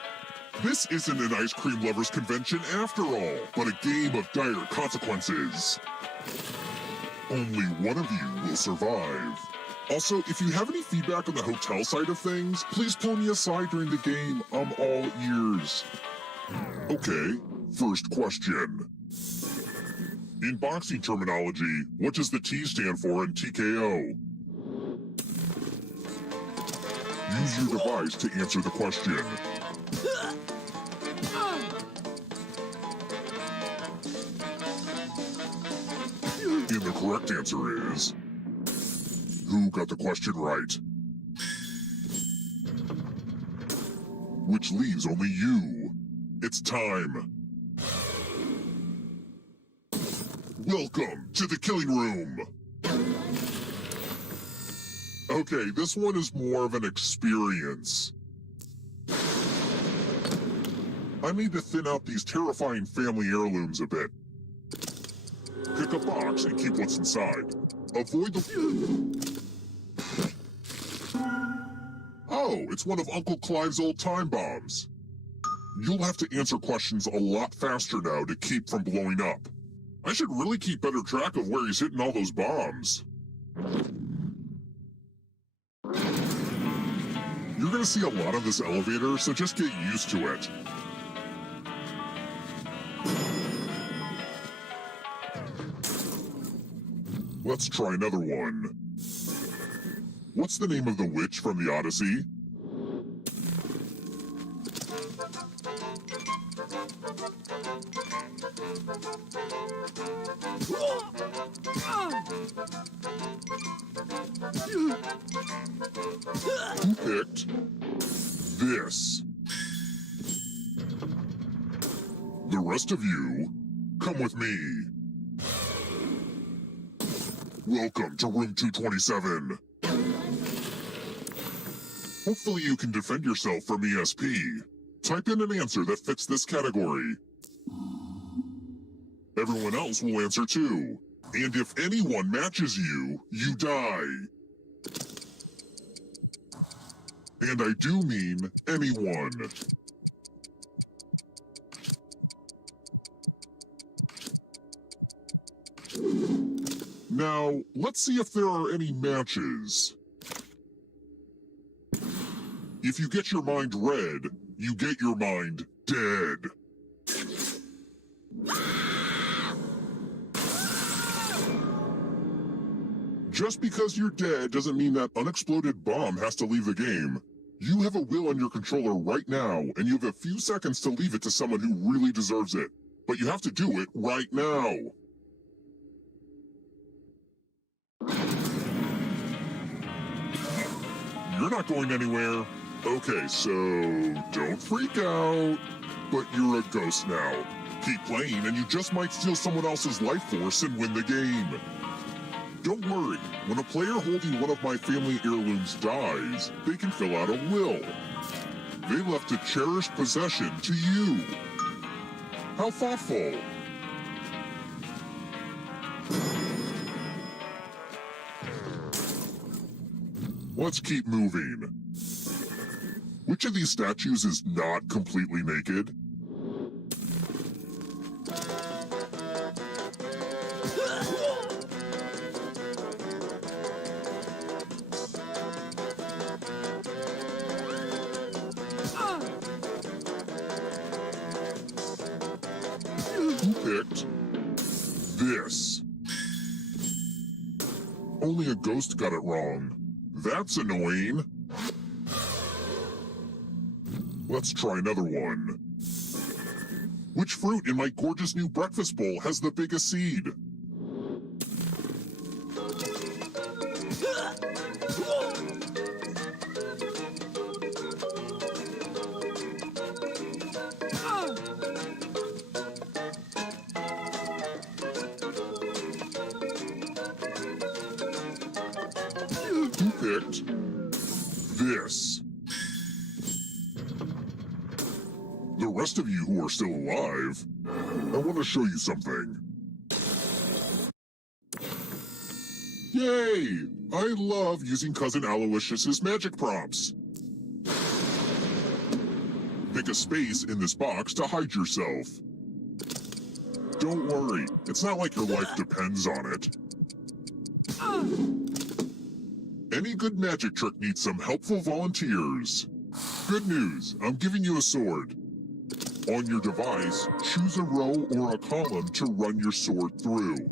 This isn't an ice cream lovers convention after all, but a game of dire consequences. Only one of you will survive. Also, if you have any feedback on the hotel side of things, please pull me aside during the game. I'm all ears. Okay, first question. In boxing terminology, what does the T stand for in TKO? Use your device to answer the question. And the correct answer is... Who got the question right? Which leaves only you. It's time. Welcome to the killing room. Okay, this one is more of an experience. I need to thin out these terrifying family heirlooms a bit. Pick a box and keep what's inside. Avoid the... Oh, it's one of Uncle Clive's old time bombs. You'll have to answer questions a lot faster now to keep from blowing up. I should really keep better track of where he's hitting all those bombs. You're gonna see a lot of this elevator, so just get used to it. Let's try another one. What's the name of the witch from the Odyssey? Who picked this? The rest of you, come with me. Welcome to room 227. Hopefully you can defend yourself from ESP. Type in an answer that fits this category. Everyone else will answer too. And if anyone matches you, you die. And I do mean anyone. Now, let's see if there are any matches. If you get your mind red, you get your mind dead. Just because you're dead doesn't mean that unexploded bomb has to leave the game. You have a will on your controller right now, and you have a few seconds to leave it to someone who really deserves it. But you have to do it right now. You're not going anywhere. Okay, so don't freak out. But you're a ghost now. Keep playing and you just might steal someone else's life force and win the game. Don't worry, when a player holding one of my family heirlooms dies, they can fill out a will. They left a cherished possession to you. How thoughtful. Let's keep moving. Which of these statues is not completely naked? Who picked this? Only a ghost got it wrong. That's annoying. Let's try another one. Which fruit in my gorgeous new breakfast bowl has the biggest seed? Who picked this? The rest of you who are still alive, I want to show you something. Yay! I love using Cousin Aloysius's magic prompts. Pick a space in this box to hide yourself. Don't worry, it's not like your life depends on it. Any good magic trick needs some helpful volunteers. Good news, I'm giving you a sword. On your device, choose a row or a column to run your sword through.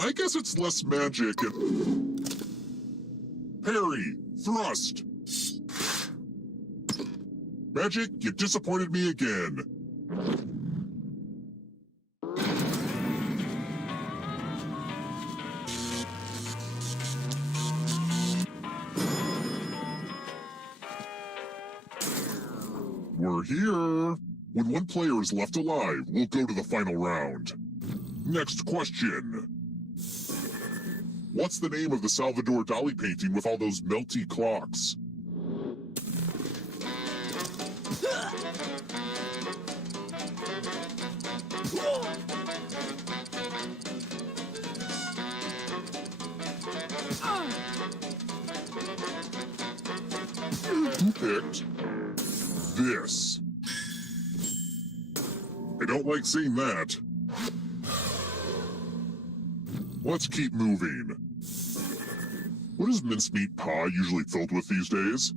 I guess it's less magic and... Parry! Thrust! Magic, you disappointed me again. We're here. When one player is left alive, we'll go to the final round. Next question. What's the name of the Salvador Dali painting with all those melty clocks? Who picked this? I don't like seeing that. Let's keep moving. What is mincemeat pie usually filled with these days?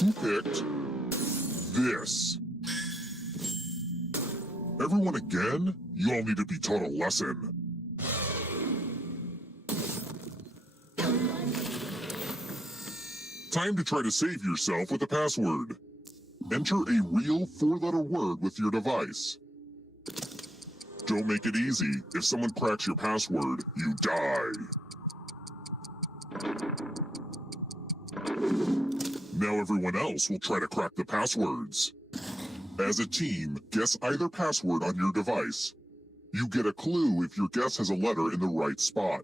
Who picked this? Everyone again? You all need to be taught a lesson. Time to try to save yourself with a password. Enter a real four-letter word with your device. Don't make it easy. If someone cracks your password, you die. Now everyone else will try to crack the passwords. As a team, guess either password on your device. You get a clue if your guess has a letter in the right spot.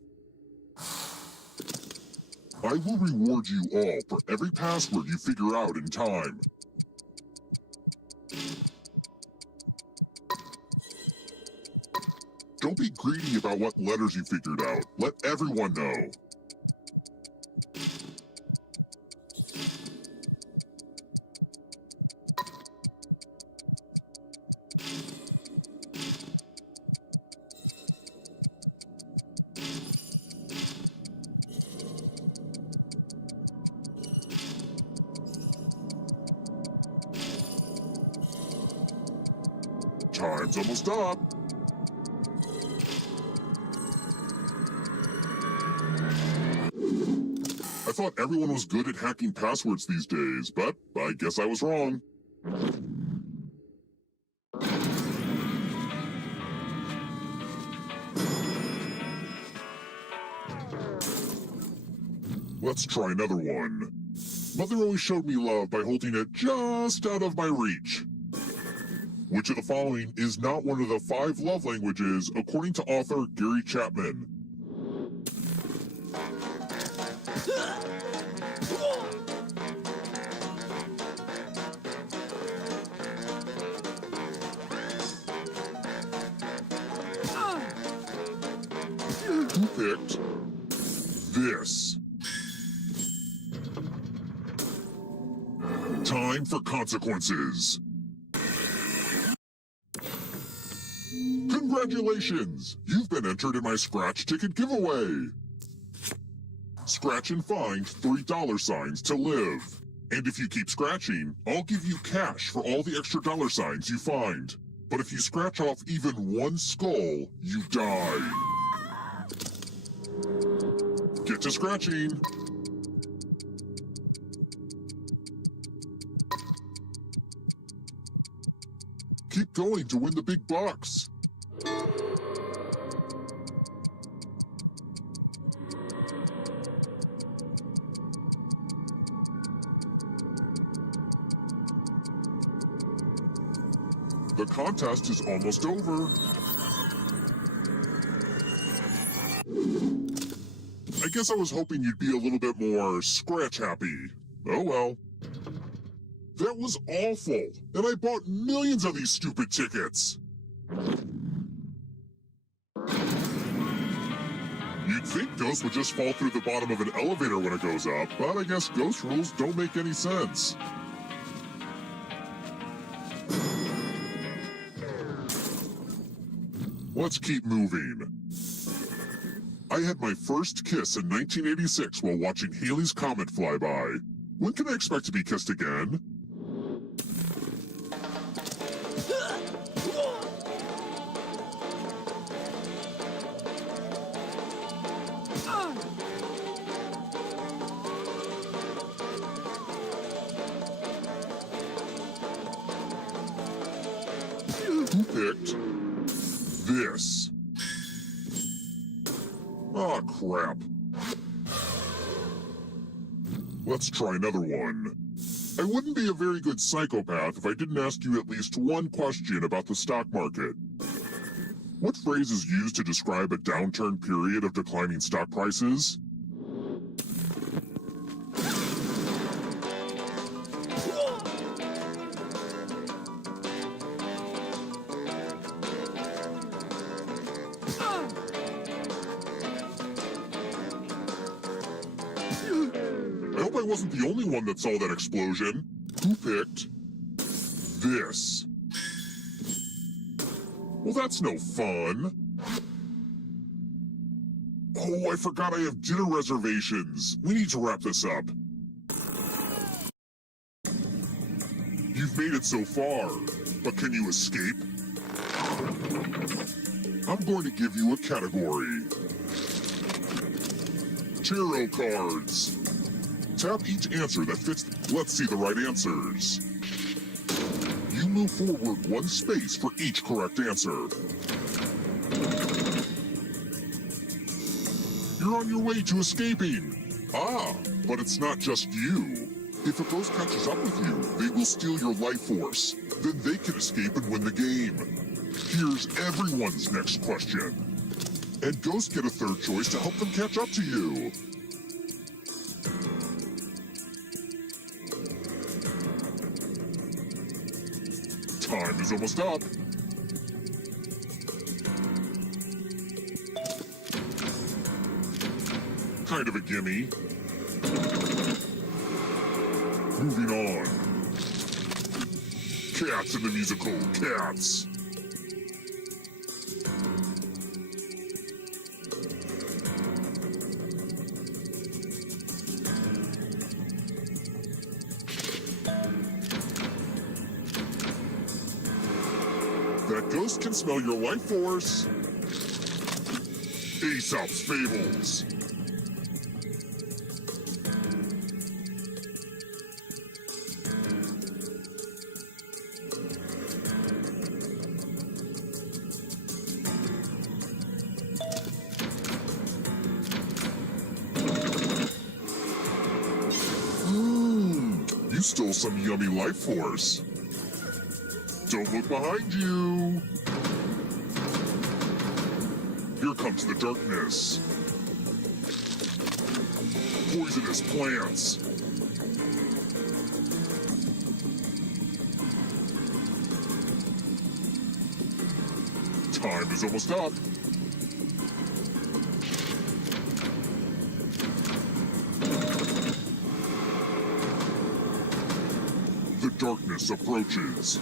I will reward you all for every password you figure out in time. Don't be greedy about what letters you figured out. Let everyone know. Time's almost up. I thought everyone was good at hacking passwords these days, but I guess I was wrong. Let's try another one. Mother always showed me love by holding it just out of my reach. Which of the following is not one of the 5 love languages according to author Gary Chapman? Who picked this? Time for consequences. Congratulations! You've been entered in my scratch ticket giveaway! Scratch and find $3 to live. And if you keep scratching, I'll give you cash for all the extra $signs you find. But if you scratch off even one skull, you die. Get to scratching. Keep going to win the big bucks. The contest is almost over. I guess I was hoping you'd be a little bit more scratch happy. Oh well. That was awful, and I bought millions of these stupid tickets. You'd think Ghost would just fall through the bottom of an elevator when it goes up, but I guess Ghost rules don't make any sense. Let's keep moving. I had my first kiss in 1986 while watching Halley's Comet fly by. When can I expect to be kissed again? Who picked this? Aw, crap. Let's try another one. I wouldn't be a very good psychopath if I didn't ask you at least one question about the stock market. What phrase is used to describe a downturn period of declining stock prices? I hope I wasn't the only one that saw that explosion. Who picked this? Well, that's no fun. Oh, I forgot I have dinner reservations. We need to wrap this up. You've made it so far, but can you escape? I'm going to give you a category. Tarot cards. Tap each answer that fits. Let's see the right answers. You move forward one space for each correct answer. You're on your way to escaping. Ah, but it's not just you. If a ghost catches up with you, they will steal your life force. Then they can escape and win the game. Here's everyone's next question. And ghosts get a third choice to help them catch up to you. Time is almost up. Kind of a gimme. Moving on. Cats in the musical Cats. That ghost can smell your life force. Aesop's Fables. You stole some yummy life force. Don't look behind you. Here comes the darkness. Poisonous plants. Time is almost up. The darkness approaches.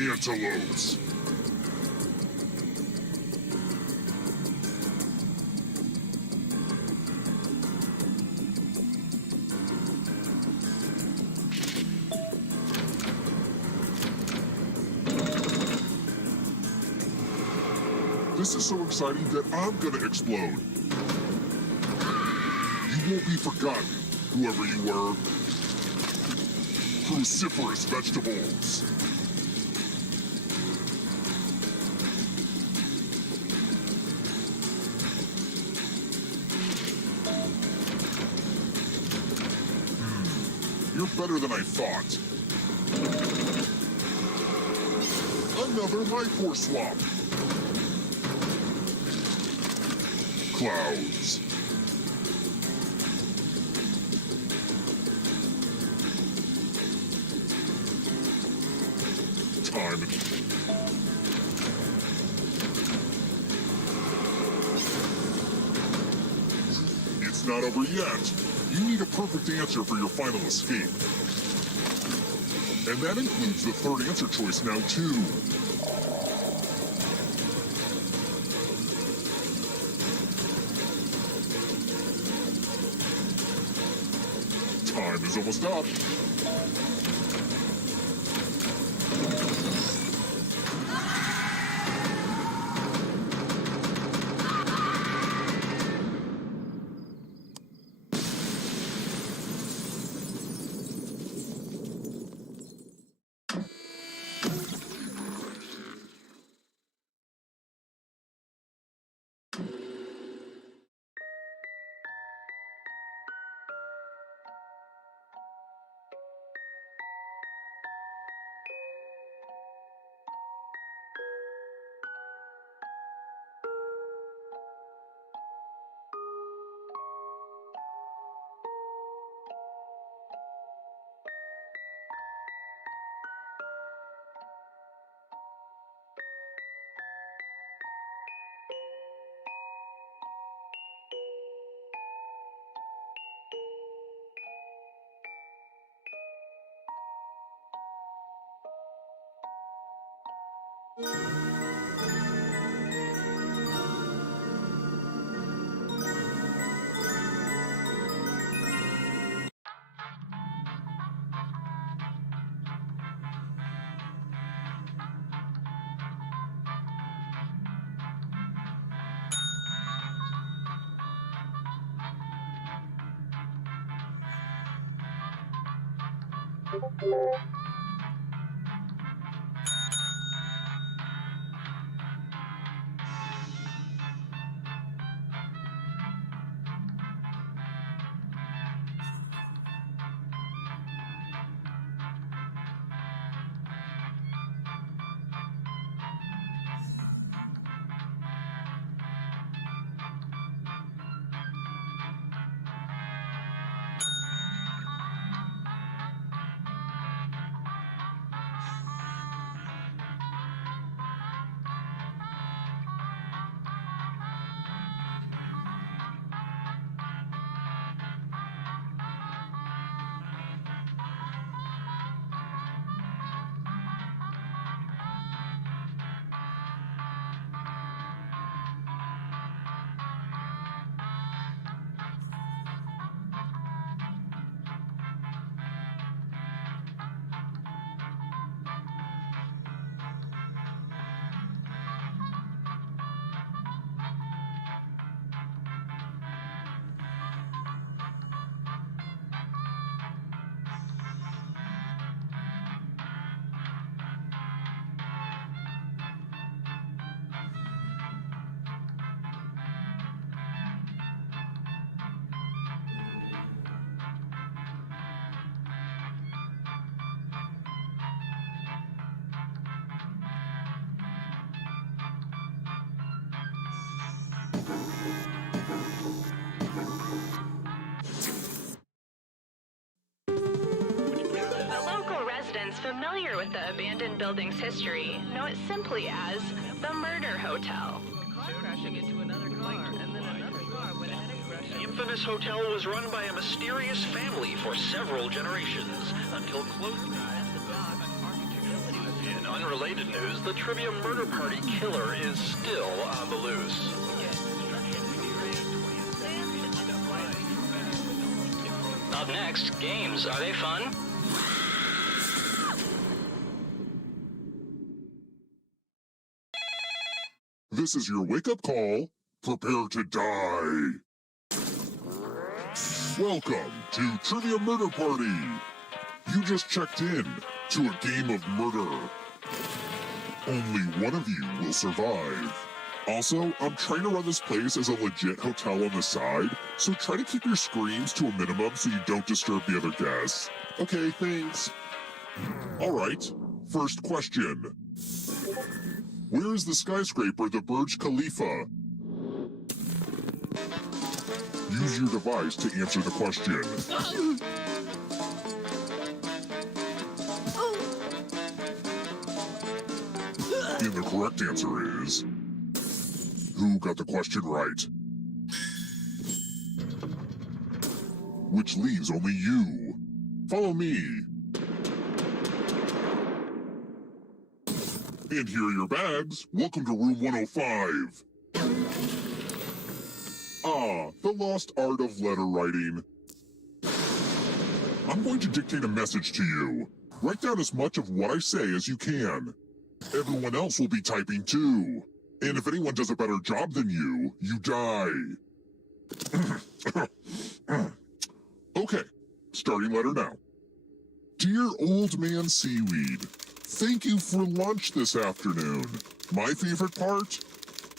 Antelopes. This is so exciting that I'm gonna explode. You won't be forgotten, whoever you were. Cruciferous vegetables. You're better than I thought. Another life force swap. Clouds. Time. It's not over yet. You need a perfect answer for your final escape. And that includes the third answer choice now, too. Time is almost up. The local residents familiar with the abandoned building's history know it simply as the Murder Hotel. Crashing into another car, and then another car went ahead and crashed. The infamous hotel was run by a mysterious family for several generations until close. In unrelated news, the Trivia Murder Party killer is still on the loose. Up next, games. Are they fun? This This is your wake-up call. Prepare to die. Welcome to Trivia Murder Party. You just checked in to a game of murder. Only one of you will survive. Also, I'm trying to run this place as a legit hotel on the side, so try to keep your screams to a minimum so you don't disturb the other guests. Okay, thanks. All right, first question. Where is the skyscraper, the Burj Khalifa? Use your device to answer the question. And the correct answer is... Who got the question right? Which leaves only you. Follow me. And here are your bags. Welcome to room 105. Ah, the lost art of letter writing. I'm going to dictate a message to you. Write down as much of what I say as you can. Everyone else will be typing too. And if anyone does a better job than you, you die. Okay, starting letter now. Dear Old Man Seaweed, thank you for lunch this afternoon. My favorite part?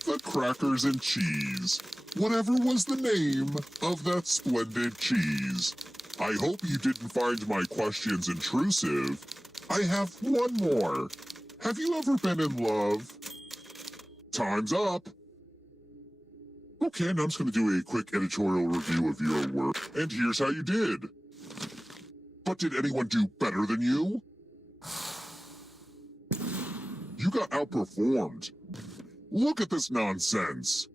The crackers and cheese. Whatever was the name of that splendid cheese. I hope you didn't find my questions intrusive. I have one more. Have you ever been in love? Time's up. Okay, now I'm just going to do a quick editorial review of your work. And here's how you did. But did anyone do better than you? You got outperformed. Look at this nonsense.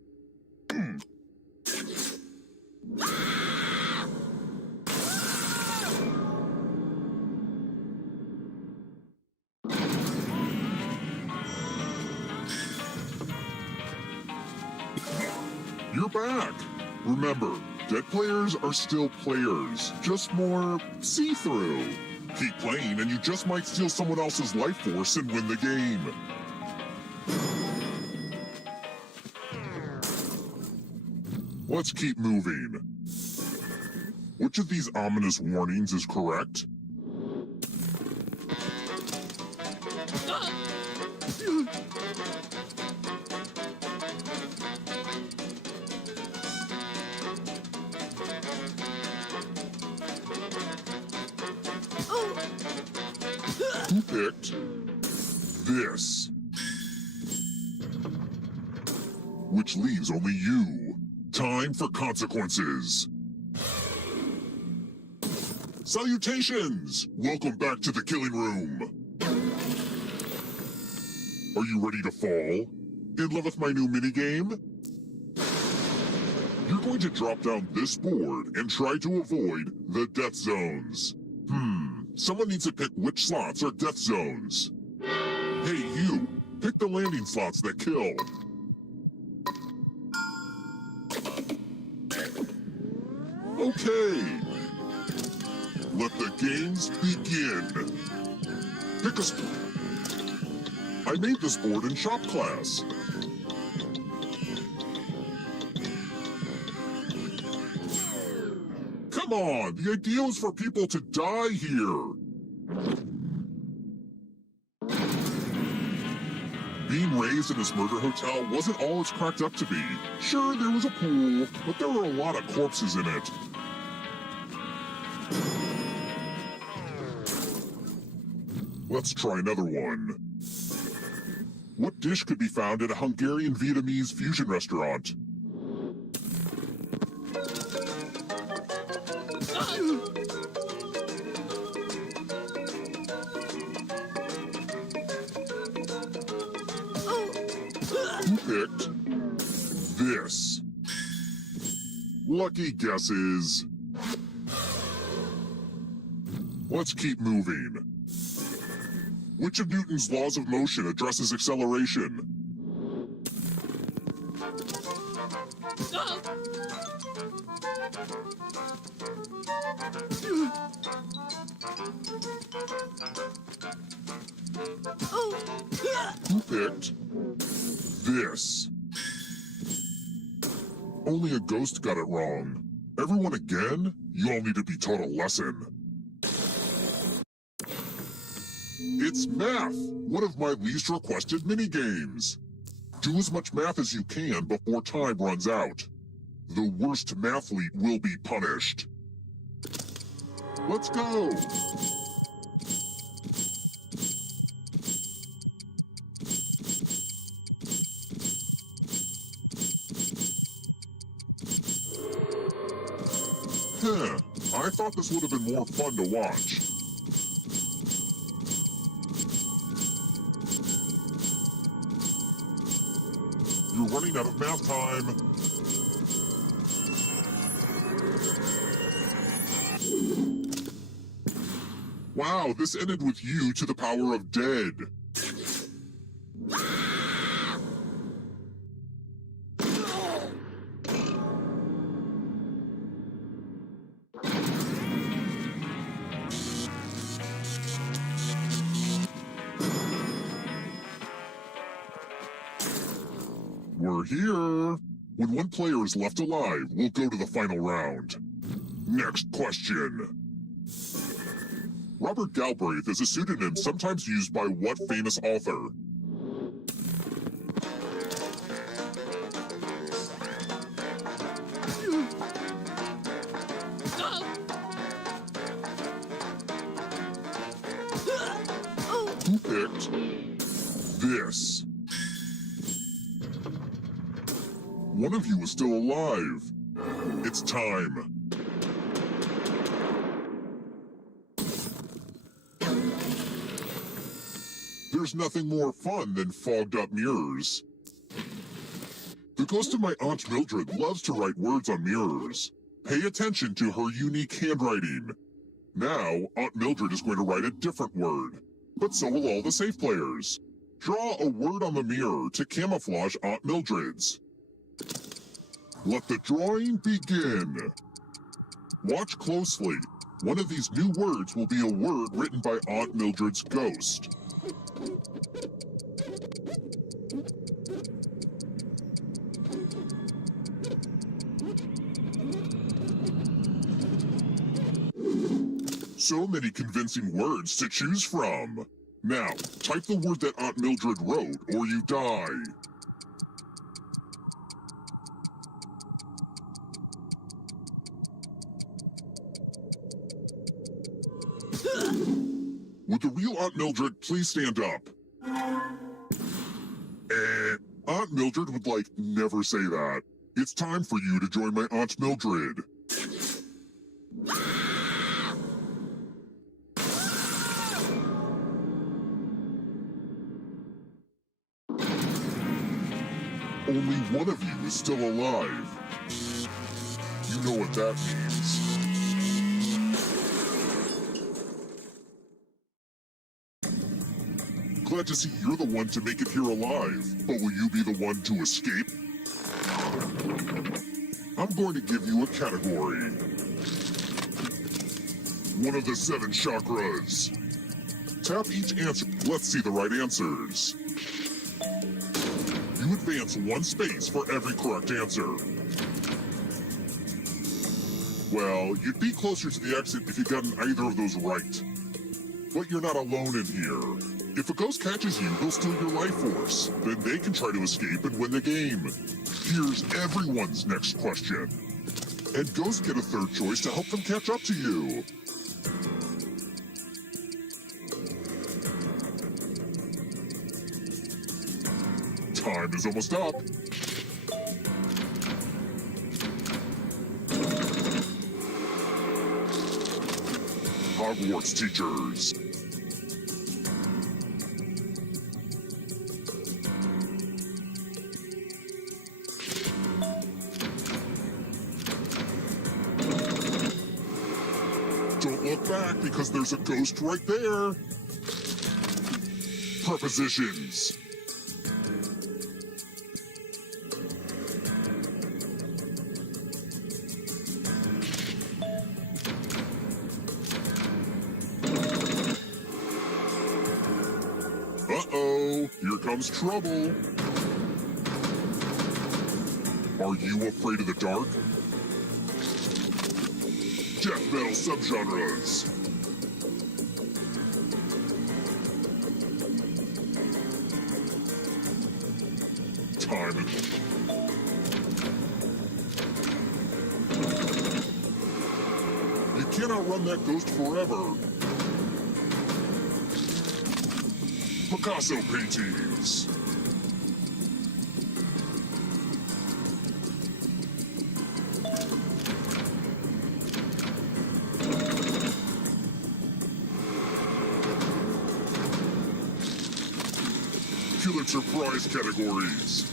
You're back. Remember, dead players are still players, just more see-through. Keep playing and you just might steal someone else's life force and win the game. Let's keep moving. Which of these ominous warnings is correct? Who picked this? Which leaves only you. Time for consequences. Salutations! Welcome back to the killing room. Are you ready to fall? In love with my new minigame? You're going to drop down this board and try to avoid the death zones. Someone needs to pick which slots are death zones. Hey, you! Pick the landing slots that kill. Okay. Let the games begin. Pick a spot. I made this board in shop class. Come on, the idea was for people to die here. Being raised in this murder hotel wasn't all it's cracked up to be. Sure, there was a pool, but there were a lot of corpses in it. Let's try another one. What dish could be found at a Hungarian-Vietnamese fusion restaurant? Who picked this? Lucky guesses. Let's keep moving. Which of Newton's laws of motion addresses acceleration? Who picked this? Only a ghost got it wrong. Everyone again? You all need to be taught a lesson. It's math, one of my least requested minigames. Do as much math as you can before time runs out. The worst mathlete will be punished. Let's go! I thought this would have been more fun to watch. You're running out of math time. Wow, this ended with you to the power of dead. We're here. When one player is left alive, we'll go to the final round. Next question. Robert Galbraith is a pseudonym sometimes used by what famous author? Who picked this? One of you is still alive. It's time. There's nothing more fun than fogged up mirrors. The ghost of my Aunt Mildred loves to write words on mirrors. Pay attention to her unique handwriting. Now, Aunt Mildred is going to write a different word, but so will all the safe players. Draw a word on the mirror to camouflage Aunt Mildred's. Let the drawing begin. Watch closely. One of these new words will be a word written by Aunt Mildred's ghost. So many convincing words to choose from. Now, type the word that Aunt Mildred wrote, or you die. Would the real Aunt Mildred please stand up? Aunt Mildred would, never say that. It's time for you to join my Aunt Mildred. Only one of you is still alive. You know what that means. Glad to see you're the one to make it here alive, but will you be the one to escape? I'm going to give you a category. One of the 7 chakras. Tap each answer. Let's see the right answers. You advance 1 space for every correct answer. Well, you'd be closer to the exit if you'd gotten either of those right. But you're not alone in here. If a ghost catches you, they'll steal your life force. Then they can try to escape and win the game. Here's everyone's next question. And ghosts get a 3rd choice to help them catch up to you. Time is almost up. Hogwarts teachers. Don't look back because there's a ghost right there. Prepositions. Uh-oh, here comes trouble. Are you afraid of the dark? Death metal subgenres. Time. You cannot run that ghost forever. Picasso paintings. Pulitzer Prize categories.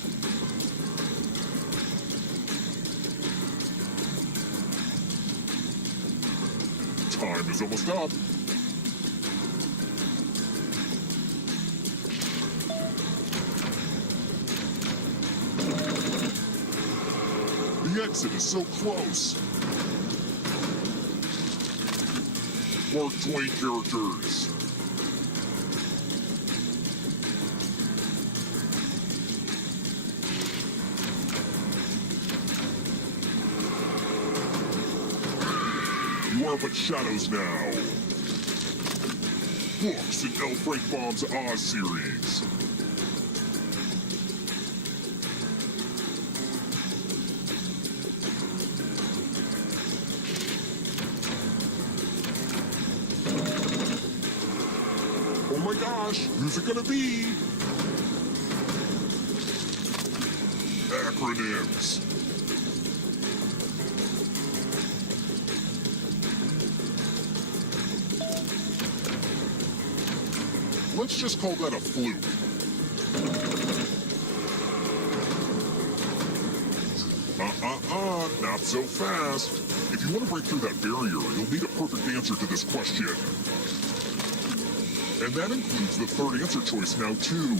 Time is almost up. The exit is so close. Mark Twain characters. You are but shadows now. Books in L. Frank Baum's Oz series. Oh my gosh, who's it gonna be? Acronyms. Let's just call that a fluke. Not so fast. If you want to break through that barrier, you'll need a perfect answer to this question. And that includes the third answer choice now, too.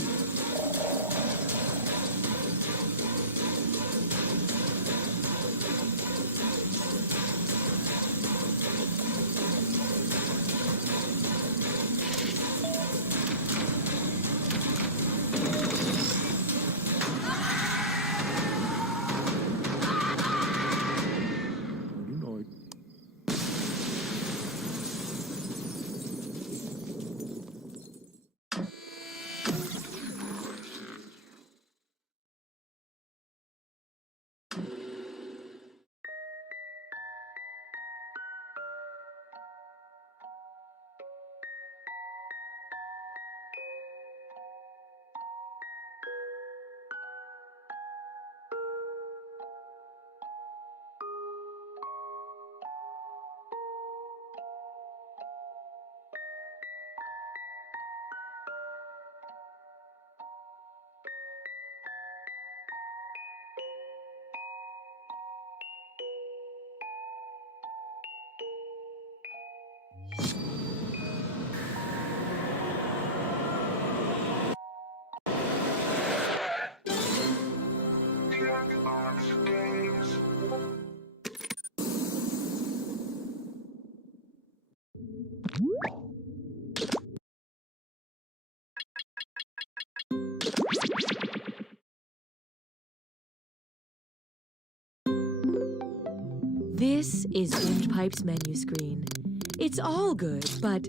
This is Binge Pipe's menu screen. It's all good, but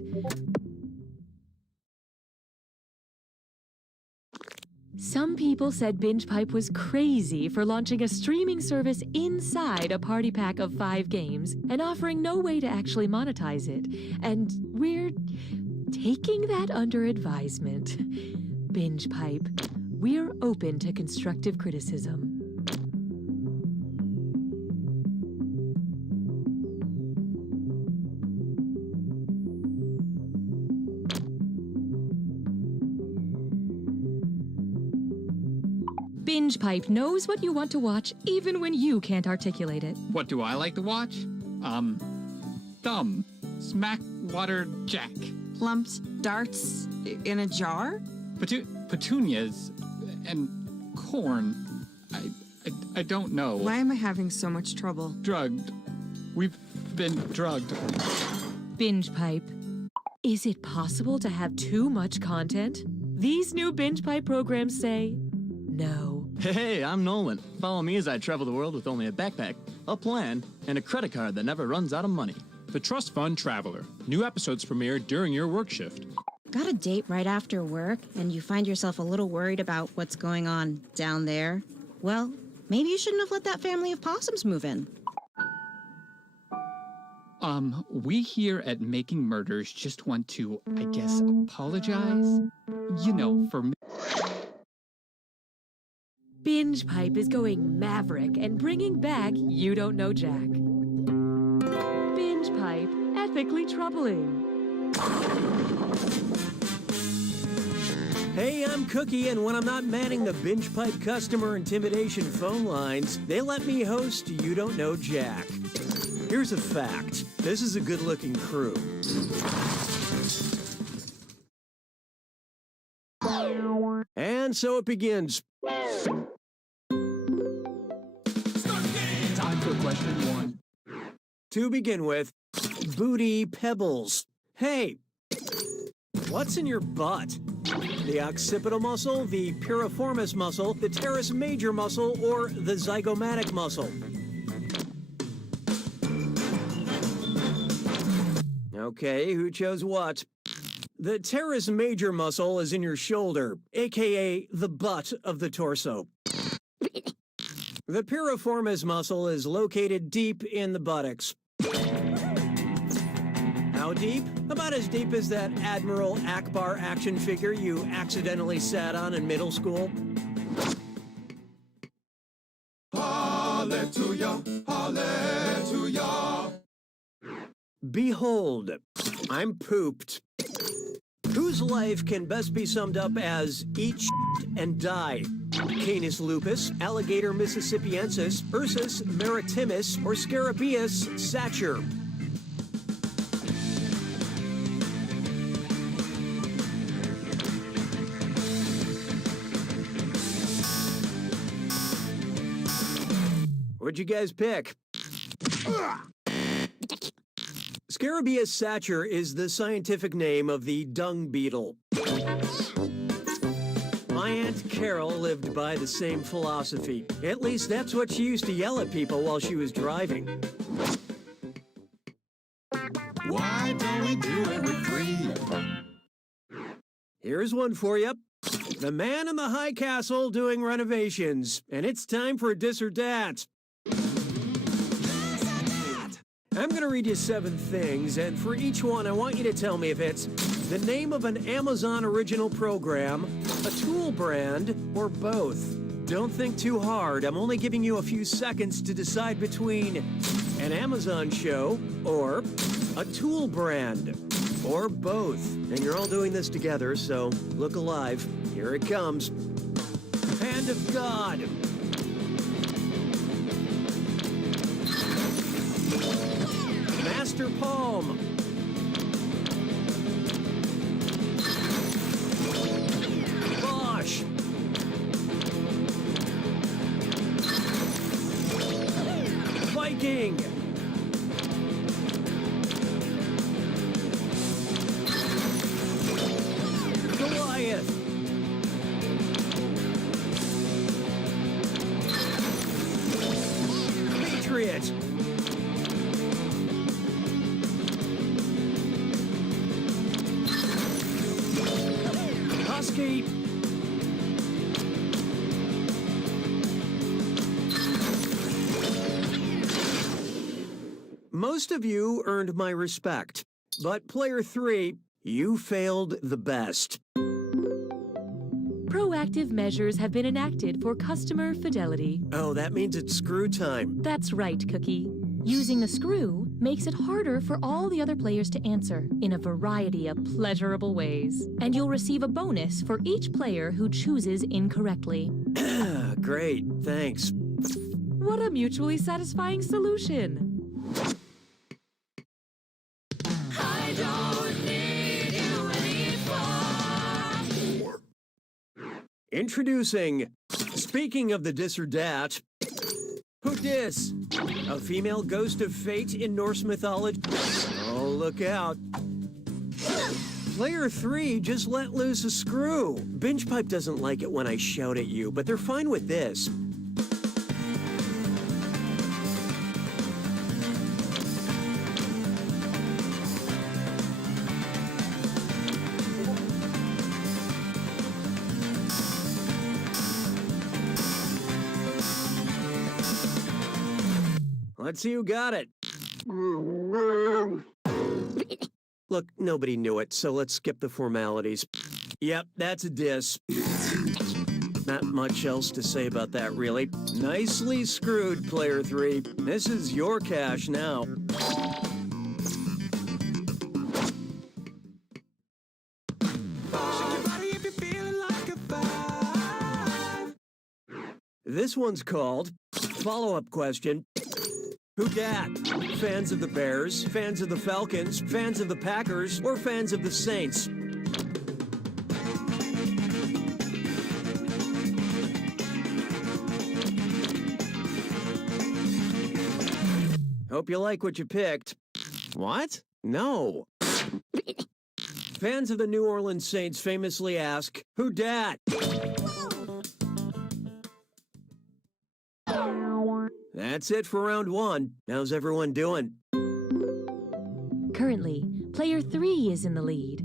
some people said Binge Pipe was crazy for launching a streaming service inside a party pack of 5 games and offering no way to actually monetize it. And we're taking that under advisement. Binge Pipe, we're open to constructive criticism. Binge Pipe knows what you want to watch, even when you can't articulate it. What do I like to watch? Thumb. Smack Water Jack. Plumps, darts in a jar? Petunias and corn. I don't know. Why am I having so much trouble? Drugged. We've been drugged. Binge Pipe. Is it possible to have too much content? These new Binge Pipe programs say no. Hey, I'm Nolan. Follow me as I travel the world with only a backpack, a plan, and a credit card that never runs out of money. The Trust Fund Traveler. New episodes premiere during your work shift. Got a date right after work, and you find yourself a little worried about what's going on down there? Well, maybe you shouldn't have let that family of possums move in. We here at Making Murders just want to, I guess, apologize. You know, for Binge Pipe is going maverick and bringing back You Don't Know Jack. Binge Pipe, ethically troubling. Hey, I'm Cookie, and when I'm not manning the Binge Pipe customer intimidation phone lines, they let me host You Don't Know Jack. Here's a fact. This is a good-looking crew. And so it begins. Time for question 1. To begin with, Booty Pebbles. Hey, what's in your butt? The occipital muscle, the piriformis muscle, the teres major muscle, or the zygomatic muscle? Okay, who chose what? The teres major muscle is in your shoulder, aka the butt of the torso. The piriformis muscle is located deep in the buttocks. How deep? About as deep as that Admiral Akbar action figure you accidentally sat on in middle school. Hallelujah, hallelujah. Behold, I'm pooped. Whose life can best be summed up as eat shit and die? Canis lupus, alligator mississippiensis, Ursus maritimus, or Scarabaeus sacer? What'd you guys pick? Scarabaeus sacer is the scientific name of the dung beetle. My Aunt Carol lived by the same philosophy. At least that's what she used to yell at people while she was driving. Why don't we do it with free? Here's one for you. The man in the high castle doing renovations, and it's time for Dis or Dat. I'm going to read you 7 things, and for each one, I want you to tell me if it's the name of an Amazon original program, a tool brand, or both. Don't think too hard. I'm only giving you a few seconds to decide between an Amazon show or a tool brand, or both. And you're all doing this together, so look alive. Here it comes. Hand of God. Master Palm. Bosch. Viking. Goliath. Patriot. Husky. Most of you earned my respect, but player 3, you failed the best. Proactive measures have been enacted for customer fidelity. Oh, that means it's screw time. That's right, Cookie. Using the screw makes it harder for all the other players to answer in a variety of pleasurable ways. And you'll receive a bonus for each player who chooses incorrectly. Great, thanks. What a mutually satisfying solution. I don't need you anymore. Introducing, speaking of the Dis or Dat, who dis? A female ghost of fate in Norse mythology? Oh, look out. Player 3 just let loose a screw. Binge Pipe doesn't like it when I shout at you, but they're fine with this. Let's see who got it. Look, nobody knew it, so let's skip the formalities. Yep, that's a diss. Not much else to say about that, really. Nicely screwed, Player 3. This is your cash now. This one's called Follow-Up Question. Who dat? Fans of the Bears, fans of the Falcons, fans of the Packers, or fans of the Saints? Hope you like what you picked. What? No. Fans of the New Orleans Saints famously ask, who dat? That's it for round 1. How's everyone doing? Currently, player 3 is in the lead.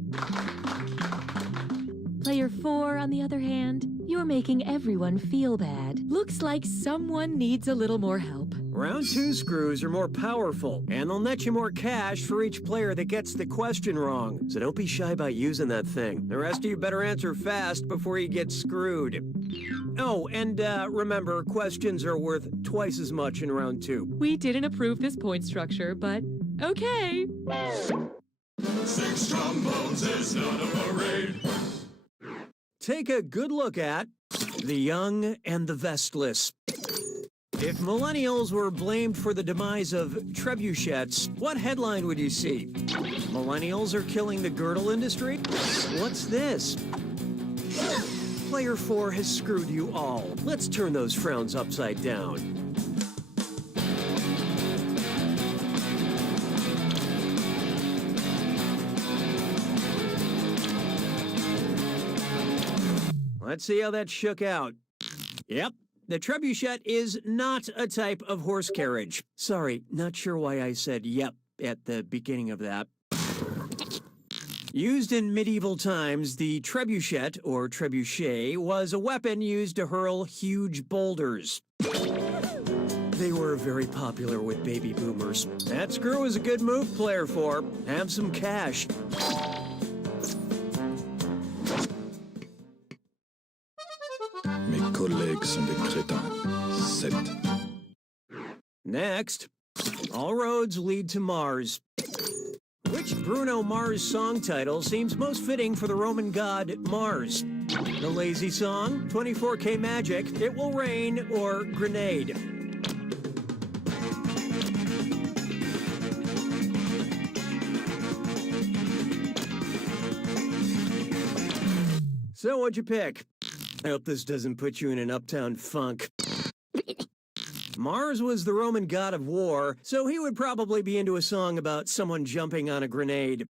Player 4, on the other hand, you're making everyone feel bad. Looks like someone needs a little more help. Round 2 screws are more powerful, and they'll net you more cash for each player that gets the question wrong. So don't be shy about using that thing. The rest of you better answer fast before you get screwed. Oh, and remember, questions are worth twice as much in round 2. We didn't approve this point structure, but okay. 6 trombones is not a parade. Take a good look at the young and the vestless. If millennials were blamed for the demise of trebuchets, what headline would you see? Millennials are killing the girdle industry? What's this? Player 4 has screwed you all. Let's turn those frowns upside down. Let's see how that shook out. Yep, the trebuchet is not a type of horse carriage. Sorry, not sure why I said yep at the beginning of that. Used in medieval times, the trebuchet, or trebuchet, was a weapon used to hurl huge boulders. They were very popular with baby boomers. That screw is a good move, Player 4. Have some cash. Mes collègues sont des crétins. 7. Next, all roads lead to Mars. Which Bruno Mars song title seems most fitting for the Roman god Mars? The Lazy Song, 24K Magic, It Will Rain, or Grenade? So what'd you pick? I hope this doesn't put you in an uptown funk. Mars was the Roman god of war, so he would probably be into a song about someone jumping on a grenade.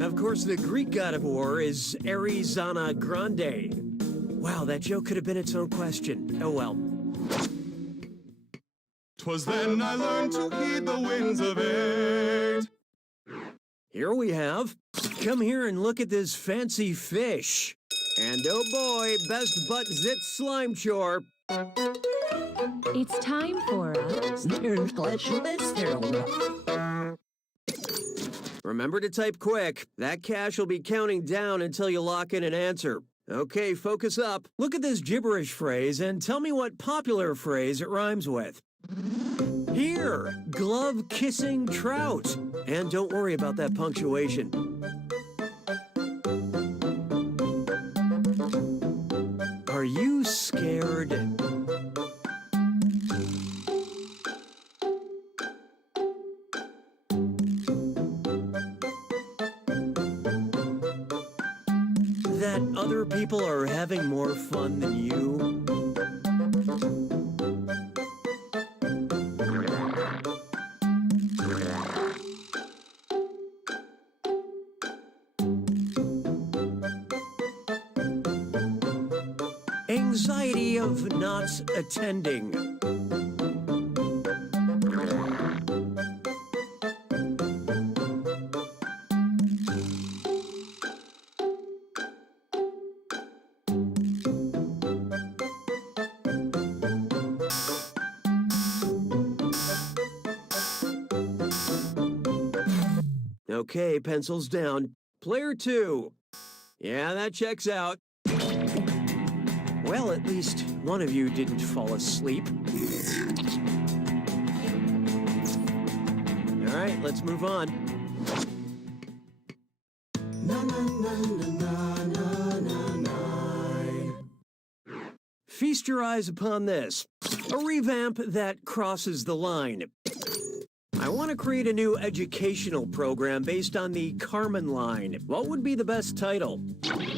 Of course, the Greek god of war is Arizona Grande. Wow, that joke could have been its own question. Oh well. 'Twas then I learned to heed the winds of 8. Here we have. Come here and look at this fancy fish. And oh boy, best butt zit slime chore. It's time for Remember to type quick. That cash will be counting down until you lock in an answer. Okay, focus up. Look at this gibberish phrase and tell me what popular phrase it rhymes with. Here, glove-kissing trout. And don't worry about that punctuation. Are you scared? That other people are having more fun than you? anxiety of not attending. Okay, pencils down. Player 2. Yeah, that checks out. Well, at least one of you didn't fall asleep. All right, let's move on. Feast your eyes upon this. A revamp that crosses the line. I want to create a new educational program based on the Carmen line. What would be the best title?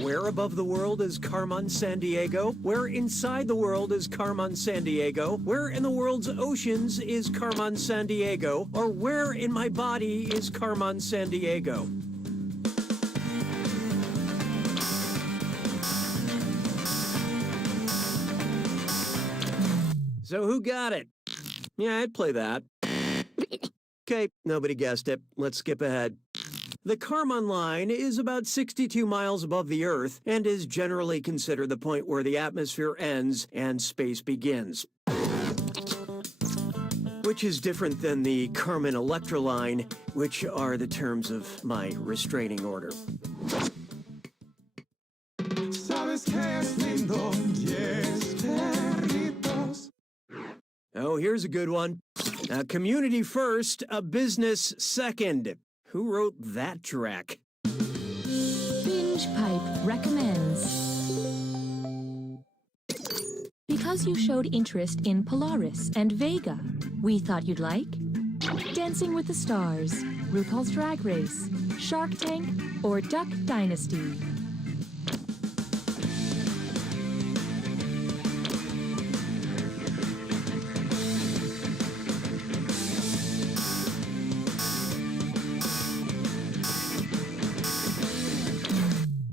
Where above the world is Carmen San Diego? Where inside the world is Carmen San Diego? Where in the world's oceans is Carmen San Diego? Or where in my body is Carmen San Diego? So who got it? Yeah, I'd play that. Okay, nobody guessed it. Let's skip ahead. The Carmen line is about 62 miles above the Earth and is generally considered the point where the atmosphere ends and space begins. Which is different than the Carmen Electra line, which are the terms of my restraining order. Oh, here's a good one. A community first, a business second. Who wrote that track? Binge Pipe recommends. Because you showed interest in Polaris and Vega, we thought you'd like Dancing with the Stars, RuPaul's Drag Race, Shark Tank, or Duck Dynasty.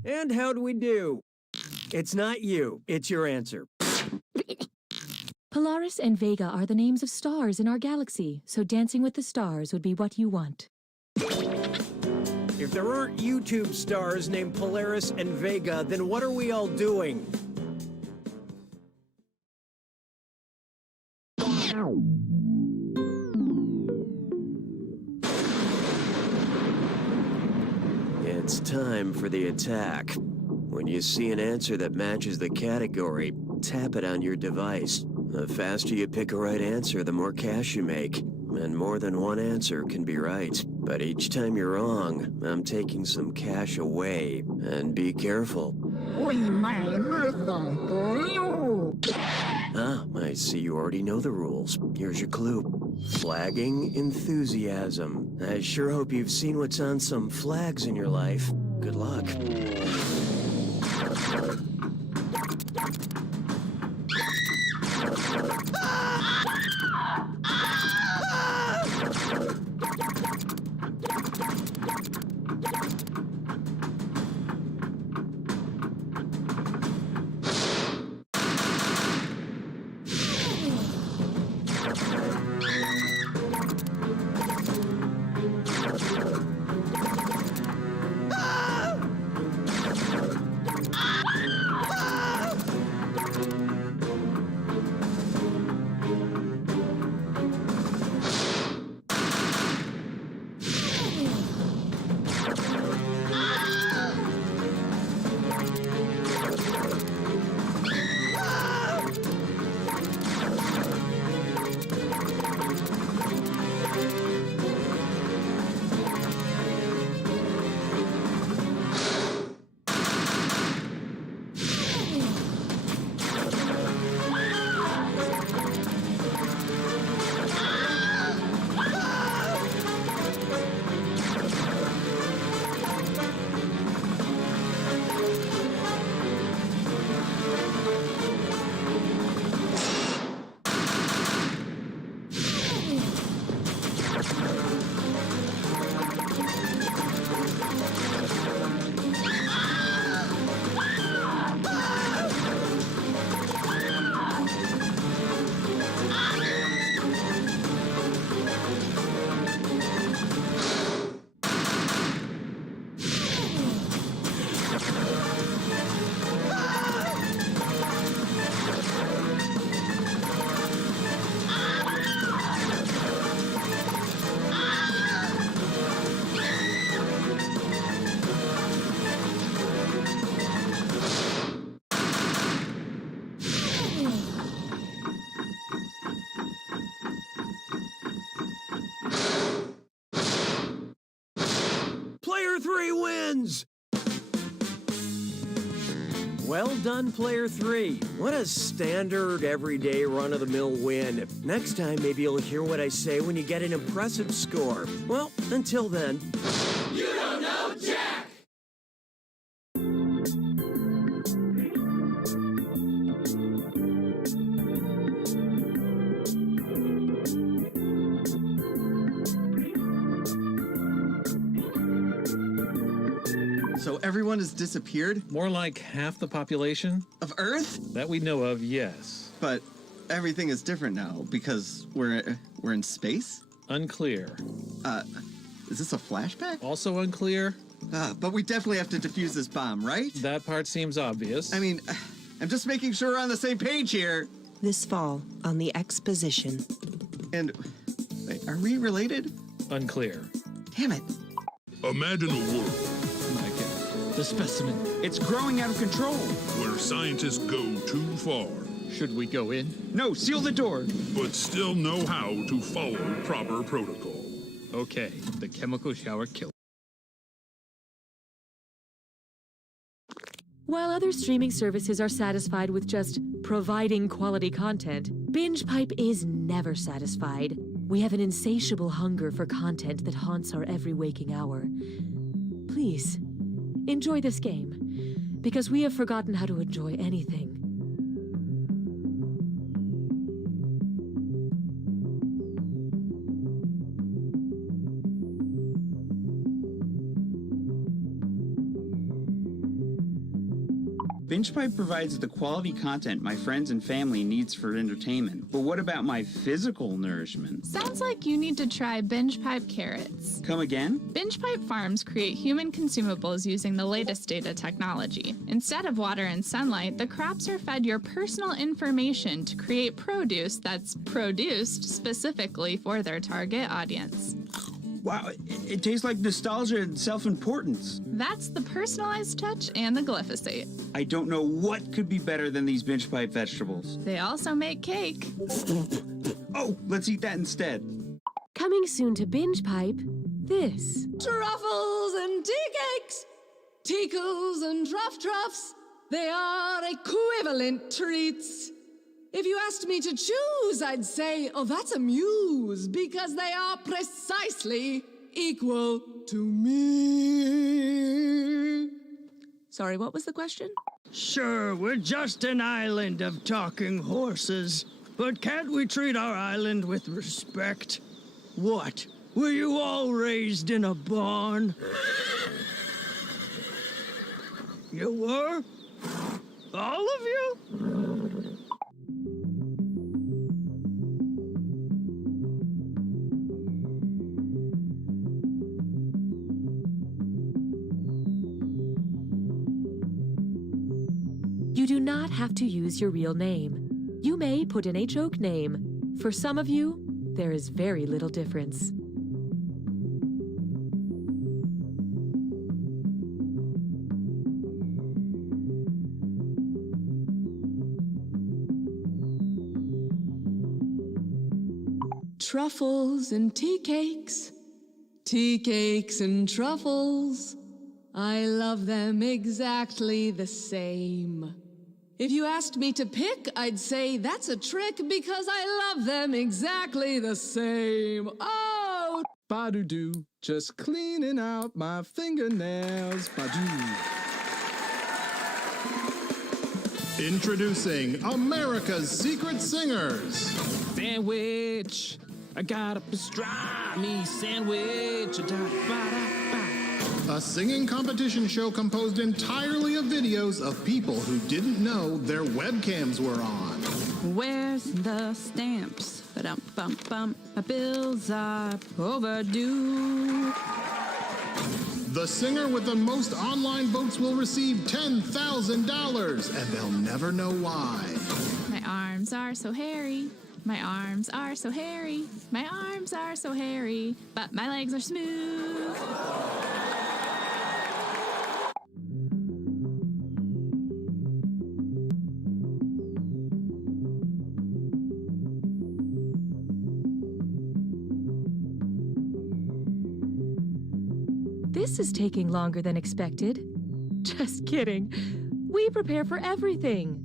And how'd we do? It's not you, it's your answer. Polaris and Vega are the names of stars in our galaxy, so Dancing with the Stars would be what you want. If there aren't YouTube stars named Polaris and Vega, then what are we all doing? It's time for the attack. When you see an answer that matches the category, tap it on your device. The faster you pick a right answer, the more cash you make. And more than one answer can be right. But each time you're wrong, I'm taking some cash away. And be careful. We may listen to you. Ah, I see you already know the rules. Here's your clue. Flagging enthusiasm. I sure hope you've seen what's on some flags in your life. Good luck. Player 3 wins! Well done, Player 3. What a standard, everyday, run-of-the-mill win. Next time, maybe you'll hear what I say when you get an impressive score. Well, until then... You don't know Jack! So everyone has disappeared? More like half the population. Of Earth? That we know of, yes. But everything is different now because we're in space? Unclear. Is this a flashback? Also unclear. But we definitely have to defuse this bomb, right? That part seems obvious. I mean, I'm just making sure we're on the same page here. This fall on the Exposition. And wait, are we related? Unclear. Damn it. Imagine a world My God. The specimen. It's growing out of control. where scientists go too far, Should we go in? No, seal the door. but still know how to follow proper protocol. Okay, the chemical shower killed. While other streaming services are satisfied with just providing quality content, BingePipe is never satisfied. We have an insatiable hunger for content that haunts our every waking hour. Please, enjoy this game, because we have forgotten how to enjoy anything. BingePipe provides the quality content my friends and family needs for entertainment. But what about my physical nourishment? Sounds like you need to try BingePipe carrots. Come again? BingePipe farms create human consumables using the latest data technology. Instead of water and sunlight, the crops are fed your personal information to create produce that's produced specifically for their target audience. Wow, it tastes like nostalgia and self-importance. That's the personalized touch and the glyphosate. I don't know what could be better than these BingePipe vegetables. They also make cake. Oh, let's eat that instead. Coming soon to BingePipe, this. Truffles and tea cakes, tickles and truffs, they are equivalent treats. If you asked me to choose, I'd say, oh, that's a muse, because they are precisely equal to me. Sorry, what was the question? Sure, we're just an island of talking horses, but can't we treat our island with respect? What? Were you all raised in a barn? You were? All of you? You do not have to use your real name. You may put in a joke name. For some of you, there is very little difference. Truffles and tea cakes and truffles. I love them exactly the same. If you asked me to pick, I'd say that's a trick because I love them exactly the same. Oh! Ba-do-do, just cleaning out my fingernails. Ba-do. Introducing America's Secret Singers. Sandwich. I got a pastrami sandwich. A singing competition show composed entirely of videos of people who didn't know their webcams were on. Where's the stamps? Ba-dum-bum-bum. My bills are overdue. The singer with the most online votes will receive $10,000, and they'll never know why. My arms are so hairy. My arms are so hairy. My arms are so hairy. But my legs are smooth. this is taking longer than expected. Just kidding. We prepare for everything.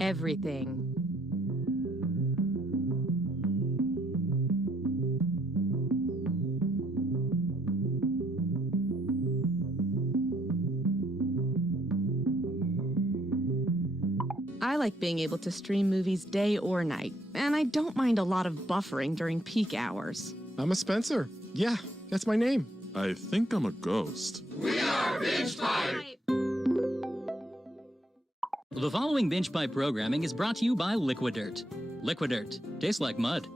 Everything. I like being able to stream movies day or night, and I don't mind a lot of buffering during peak hours. I'm a Spencer. Yeah, that's my name. I think I'm a ghost. We are Binge Pipe! The following Binge Pipe programming is brought to you by Liquidirt. Liquidirt. Tastes like mud.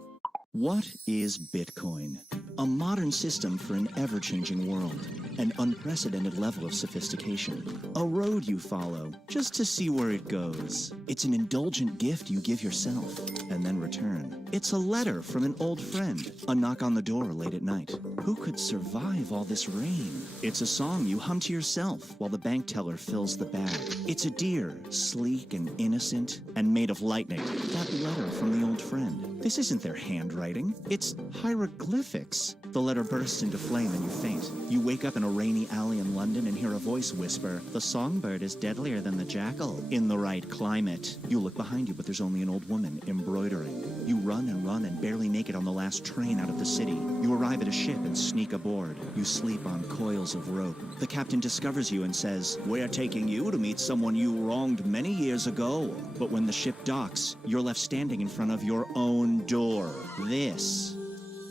What is Bitcoin? A modern system for an ever-changing world. An unprecedented level of sophistication. A road you follow, just to see where it goes. It's an indulgent gift you give yourself, and then return. It's a letter from an old friend. A knock on the door late at night. Who could survive all this rain? It's a song you hum to yourself while the bank teller fills the bag. It's a deer, sleek and innocent, and made of lightning. That letter from the old friend. This isn't their handwriting. It's hieroglyphics. The letter bursts into flame and you faint. You wake up in a rainy alley in London and hear a voice whisper, "The songbird is deadlier than the jackal." In the right climate. You look behind you, but there's only an old woman embroidering. You run and barely make it on the last train out of the city. You arrive at a ship and sneak aboard. You sleep on coils of rope. The captain discovers you and says, "We're taking you to meet someone you wronged many years ago." But when the ship docks, you're left standing in front of your own door. This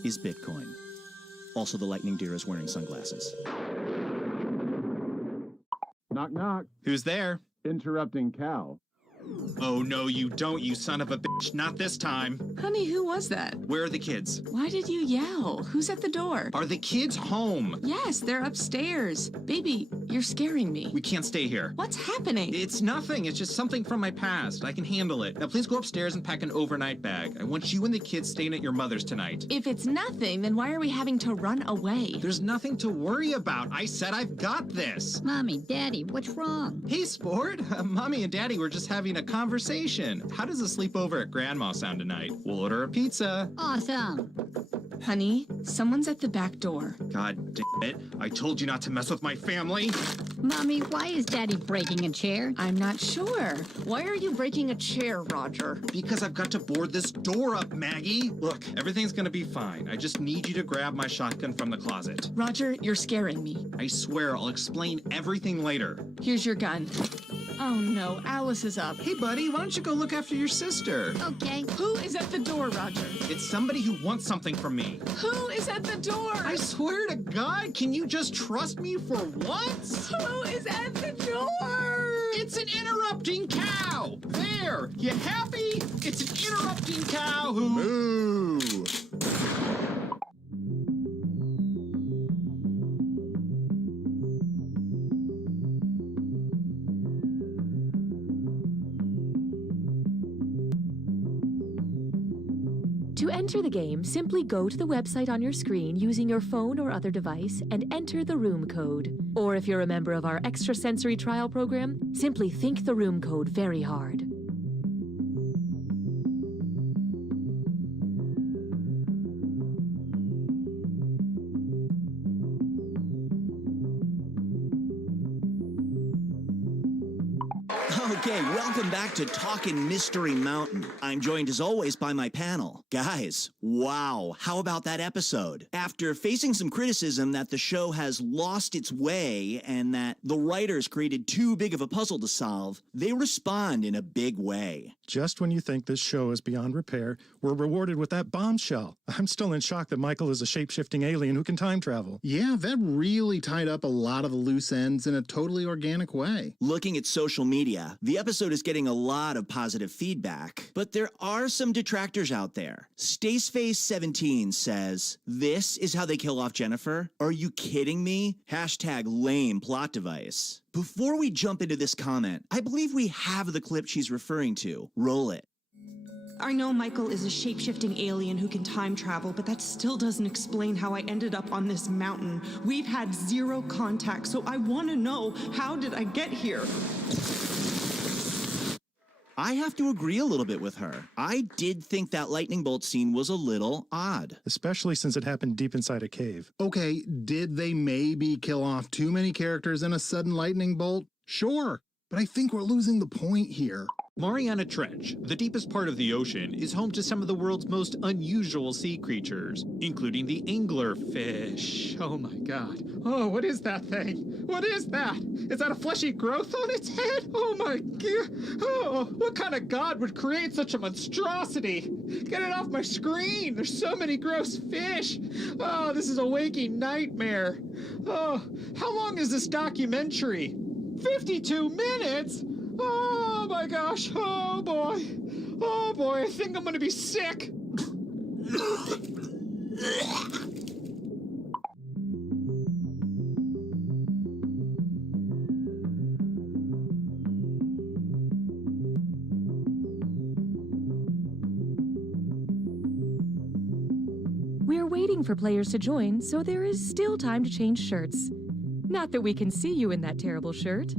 is Bitcoin. Also, the lightning deer is wearing sunglasses. Knock, knock. Who's there? Interrupting cow. Oh, no, you don't, you son of a bitch. Not this time. Honey, who was that? Where are the kids? Why did you yell? Who's at the door? Are the kids home? Yes, they're upstairs. Baby, you're scaring me. We can't stay here. What's happening? It's nothing. It's just something from my past. I can handle it. Now, please go upstairs and pack an overnight bag. I want you and the kids staying at your mother's tonight. If it's nothing, then why are we having to run away? There's nothing to worry about. I said I've got this. Mommy, Daddy, what's wrong? Hey, sport. Mommy and Daddy were just having a conversation. How does a sleepover at Grandma sound tonight? We'll order a pizza. Awesome. Honey, someone's at the back door. God damn it. I told you not to mess with my family. Mommy, why is Daddy breaking a chair? I'm not sure. Why are you breaking a chair, Roger? Because I've got to board this door up, Maggie. Look, everything's gonna be fine. I just need you to grab my shotgun from the closet. Roger, you're scaring me. I swear I'll explain everything later. Here's your gun. Oh no, Alice is up. Hey buddy, why don't you go look after your sister? Okay. Who is at the door, Roger? It's somebody who wants something from me. Who is at the door? I swear to God, can you just trust me for once? Who is at the door? It's an interrupting cow! There! You happy? It's an interrupting cow who... Moo! To enter the game, simply go to the website on your screen using your phone or other device and enter the room code. Or if you're a member of our extrasensory trial program, simply think the room code very hard. Okay, welcome back to Talkin' Mystery Mountain. I'm joined as always by my panel. Guys, wow, how about that episode? After facing some criticism that the show has lost its way and that the writers created too big of a puzzle to solve, they respond in a big way. Just when you think this show is beyond repair, we're rewarded with that bombshell. I'm still in shock that Michael is a shape-shifting alien who can time travel. Yeah, that really tied up a lot of the loose ends in a totally organic way. Looking at social media, the episode is getting a lot of positive feedback, but there are some detractors out there. Staceface17 says, "This is how they kill off Jennifer? Are you kidding me? Hashtag lame plot device." Before we jump into this comment, I believe we have the clip she's referring to. Roll it. I know Michael is a shape-shifting alien who can time travel, but that still doesn't explain how I ended up on this mountain. We've had zero contact, so I want to know, how did I get here? I have to agree a little bit with her. I did think that lightning bolt scene was a little odd. Especially since it happened deep inside a cave. Okay, did they maybe kill off too many characters in a sudden lightning bolt? Sure, but I think we're losing the point here. Mariana Trench, the deepest part of the ocean, is home to some of the world's most unusual sea creatures, including the anglerfish. Oh my god. Oh, what is that thing? What is that? Is that a fleshy growth on its head? Oh my god. Oh, what kind of god would create such a monstrosity? Get it off my screen. There's so many gross fish. Oh, this is a waking nightmare. Oh, how long is this documentary? 52 minutes? Oh my gosh, oh boy, I think I'm gonna be sick. We're waiting for players to join, so there is still time to change shirts. Not that we can see you in that terrible shirt.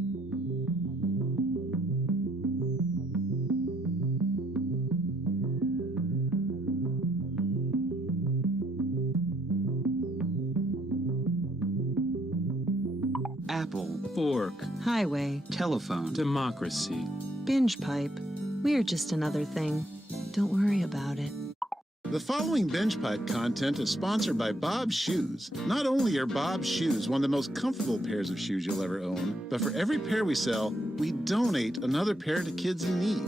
Apple, fork, Highway, telephone, Democracy. binge pipe. We're just another thing. Don't worry about it. The following Binge Pipe content is sponsored by Bob's Shoes. Not only are Bob's Shoes one of the most comfortable pairs of shoes you'll ever own, but for every pair we sell, we donate another pair to kids in need.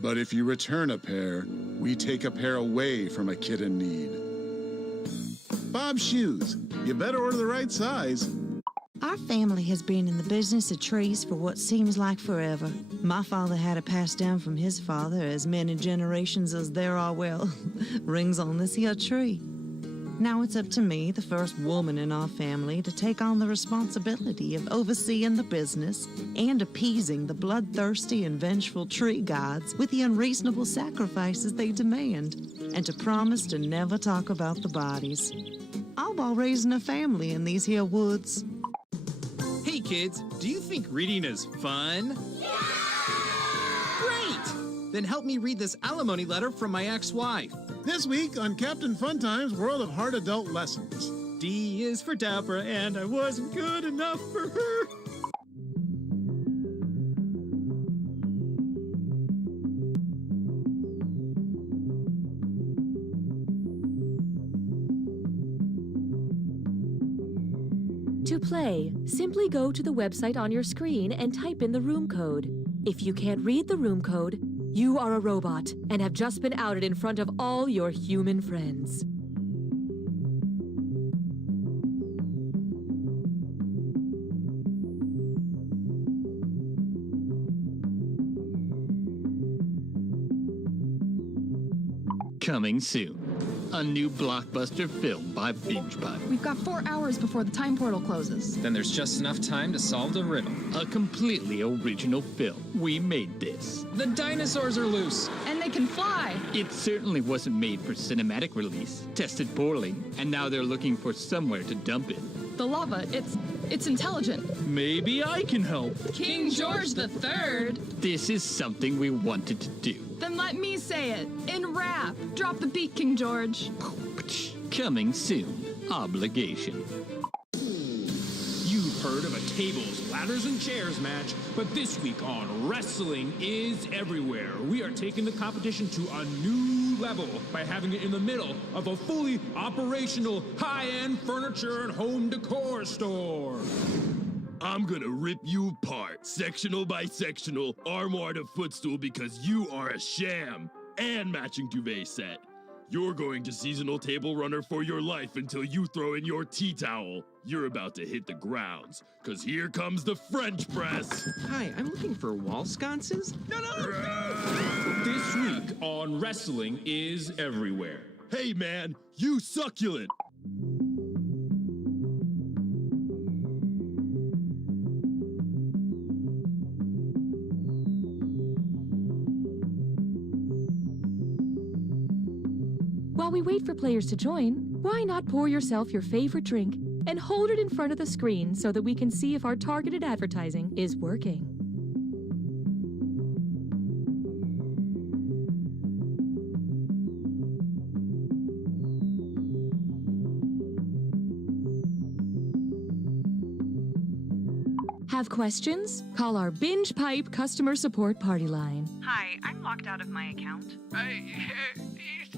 But if you return a pair, we take a pair away from a kid in need. Bob's Shoes. You better order the right size. Our family has been in the business of trees for what seems like forever. My father had it passed down from his father as many generations as there are, well, rings on this here tree. Now it's up to me, the first woman in our family, to take on the responsibility of overseeing the business and appeasing the bloodthirsty and vengeful tree gods with the unreasonable sacrifices they demand, and to promise to never talk about the bodies. All while raising a family in these here woods. Hey kids, do you think reading is fun? Yeah! Great! Then help me read this alimony letter from my ex-wife. This week on Captain Funtime's World of Hard Adult Lessons. D is for Deborah, and I wasn't good enough for her. To play, simply go to the website on your screen and type in the room code. If you can't read the room code, you are a robot and have just been outed in front of all your human friends. Coming soon. A new blockbuster film by Binge Pipe. We've got 4 hours before the time portal closes. Then there's just enough time to solve the riddle. A completely original film. We made this. The dinosaurs are loose. And they can fly. It certainly wasn't made for cinematic release. Tested poorly, and now they're looking for somewhere to dump it. The lava, it's intelligent. Maybe I can help. King George III. This is something we wanted to do. Then let me say it. In rap. Drop the beat, King George. Coming soon. Obligation. You've heard of a tables, ladders, and chairs match, but this week on Wrestling is Everywhere, we are taking the competition to a new level by having it in the middle of a fully operational high-end furniture and home decor store. I'm gonna rip you apart, sectional by sectional, armoire to footstool, because you are a sham, and matching duvet set. You're going to seasonal table runner for your life until you throw in your tea towel. You're about to hit the grounds, cause here comes the French press. Hi, I'm looking for wall sconces. This week on Wrestling is Everywhere. Hey man, you succulent. While we wait for players to join, why not pour yourself your favorite drink and hold it in front of the screen so that we can see if our targeted advertising is working? Have questions? Call our Binge Pipe customer support party line. Hi, I'm locked out of my account. Is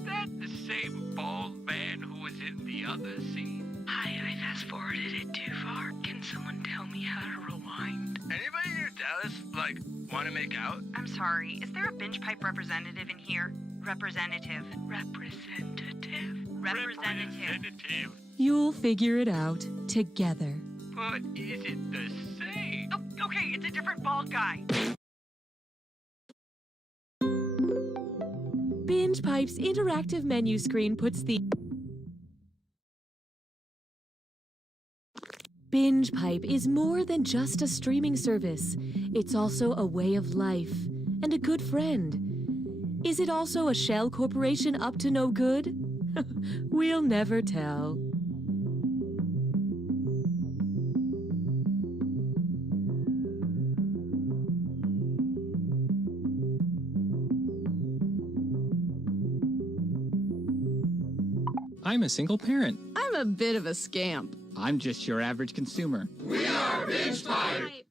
that the same bald man who was in the other scene? Hi, I fast-forwarded it too far. Can someone tell me how to rewind? Anybody near Dallas, want to make out? I'm sorry, is there a Binge Pipe representative in here? Representative. Representative. You'll figure it out together. But is it the same? Oh, okay, it's a different bald guy. Binge Pipe's interactive menu screen puts the Binge Pipe is more than just a streaming service. It's also a way of life and a good friend. Is it also a shell corporation up to no good? We'll never tell. I'm a single parent. I'm a bit of a scamp. I'm just your average consumer. We are Binge Pipe!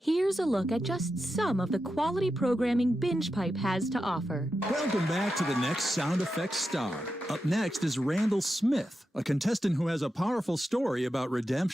Here's a look at just some of the quality programming Binge Pipe has to offer. Welcome back to the next Sound Effects star. Up next is Randall Smith, a contestant who has a powerful story about redemption.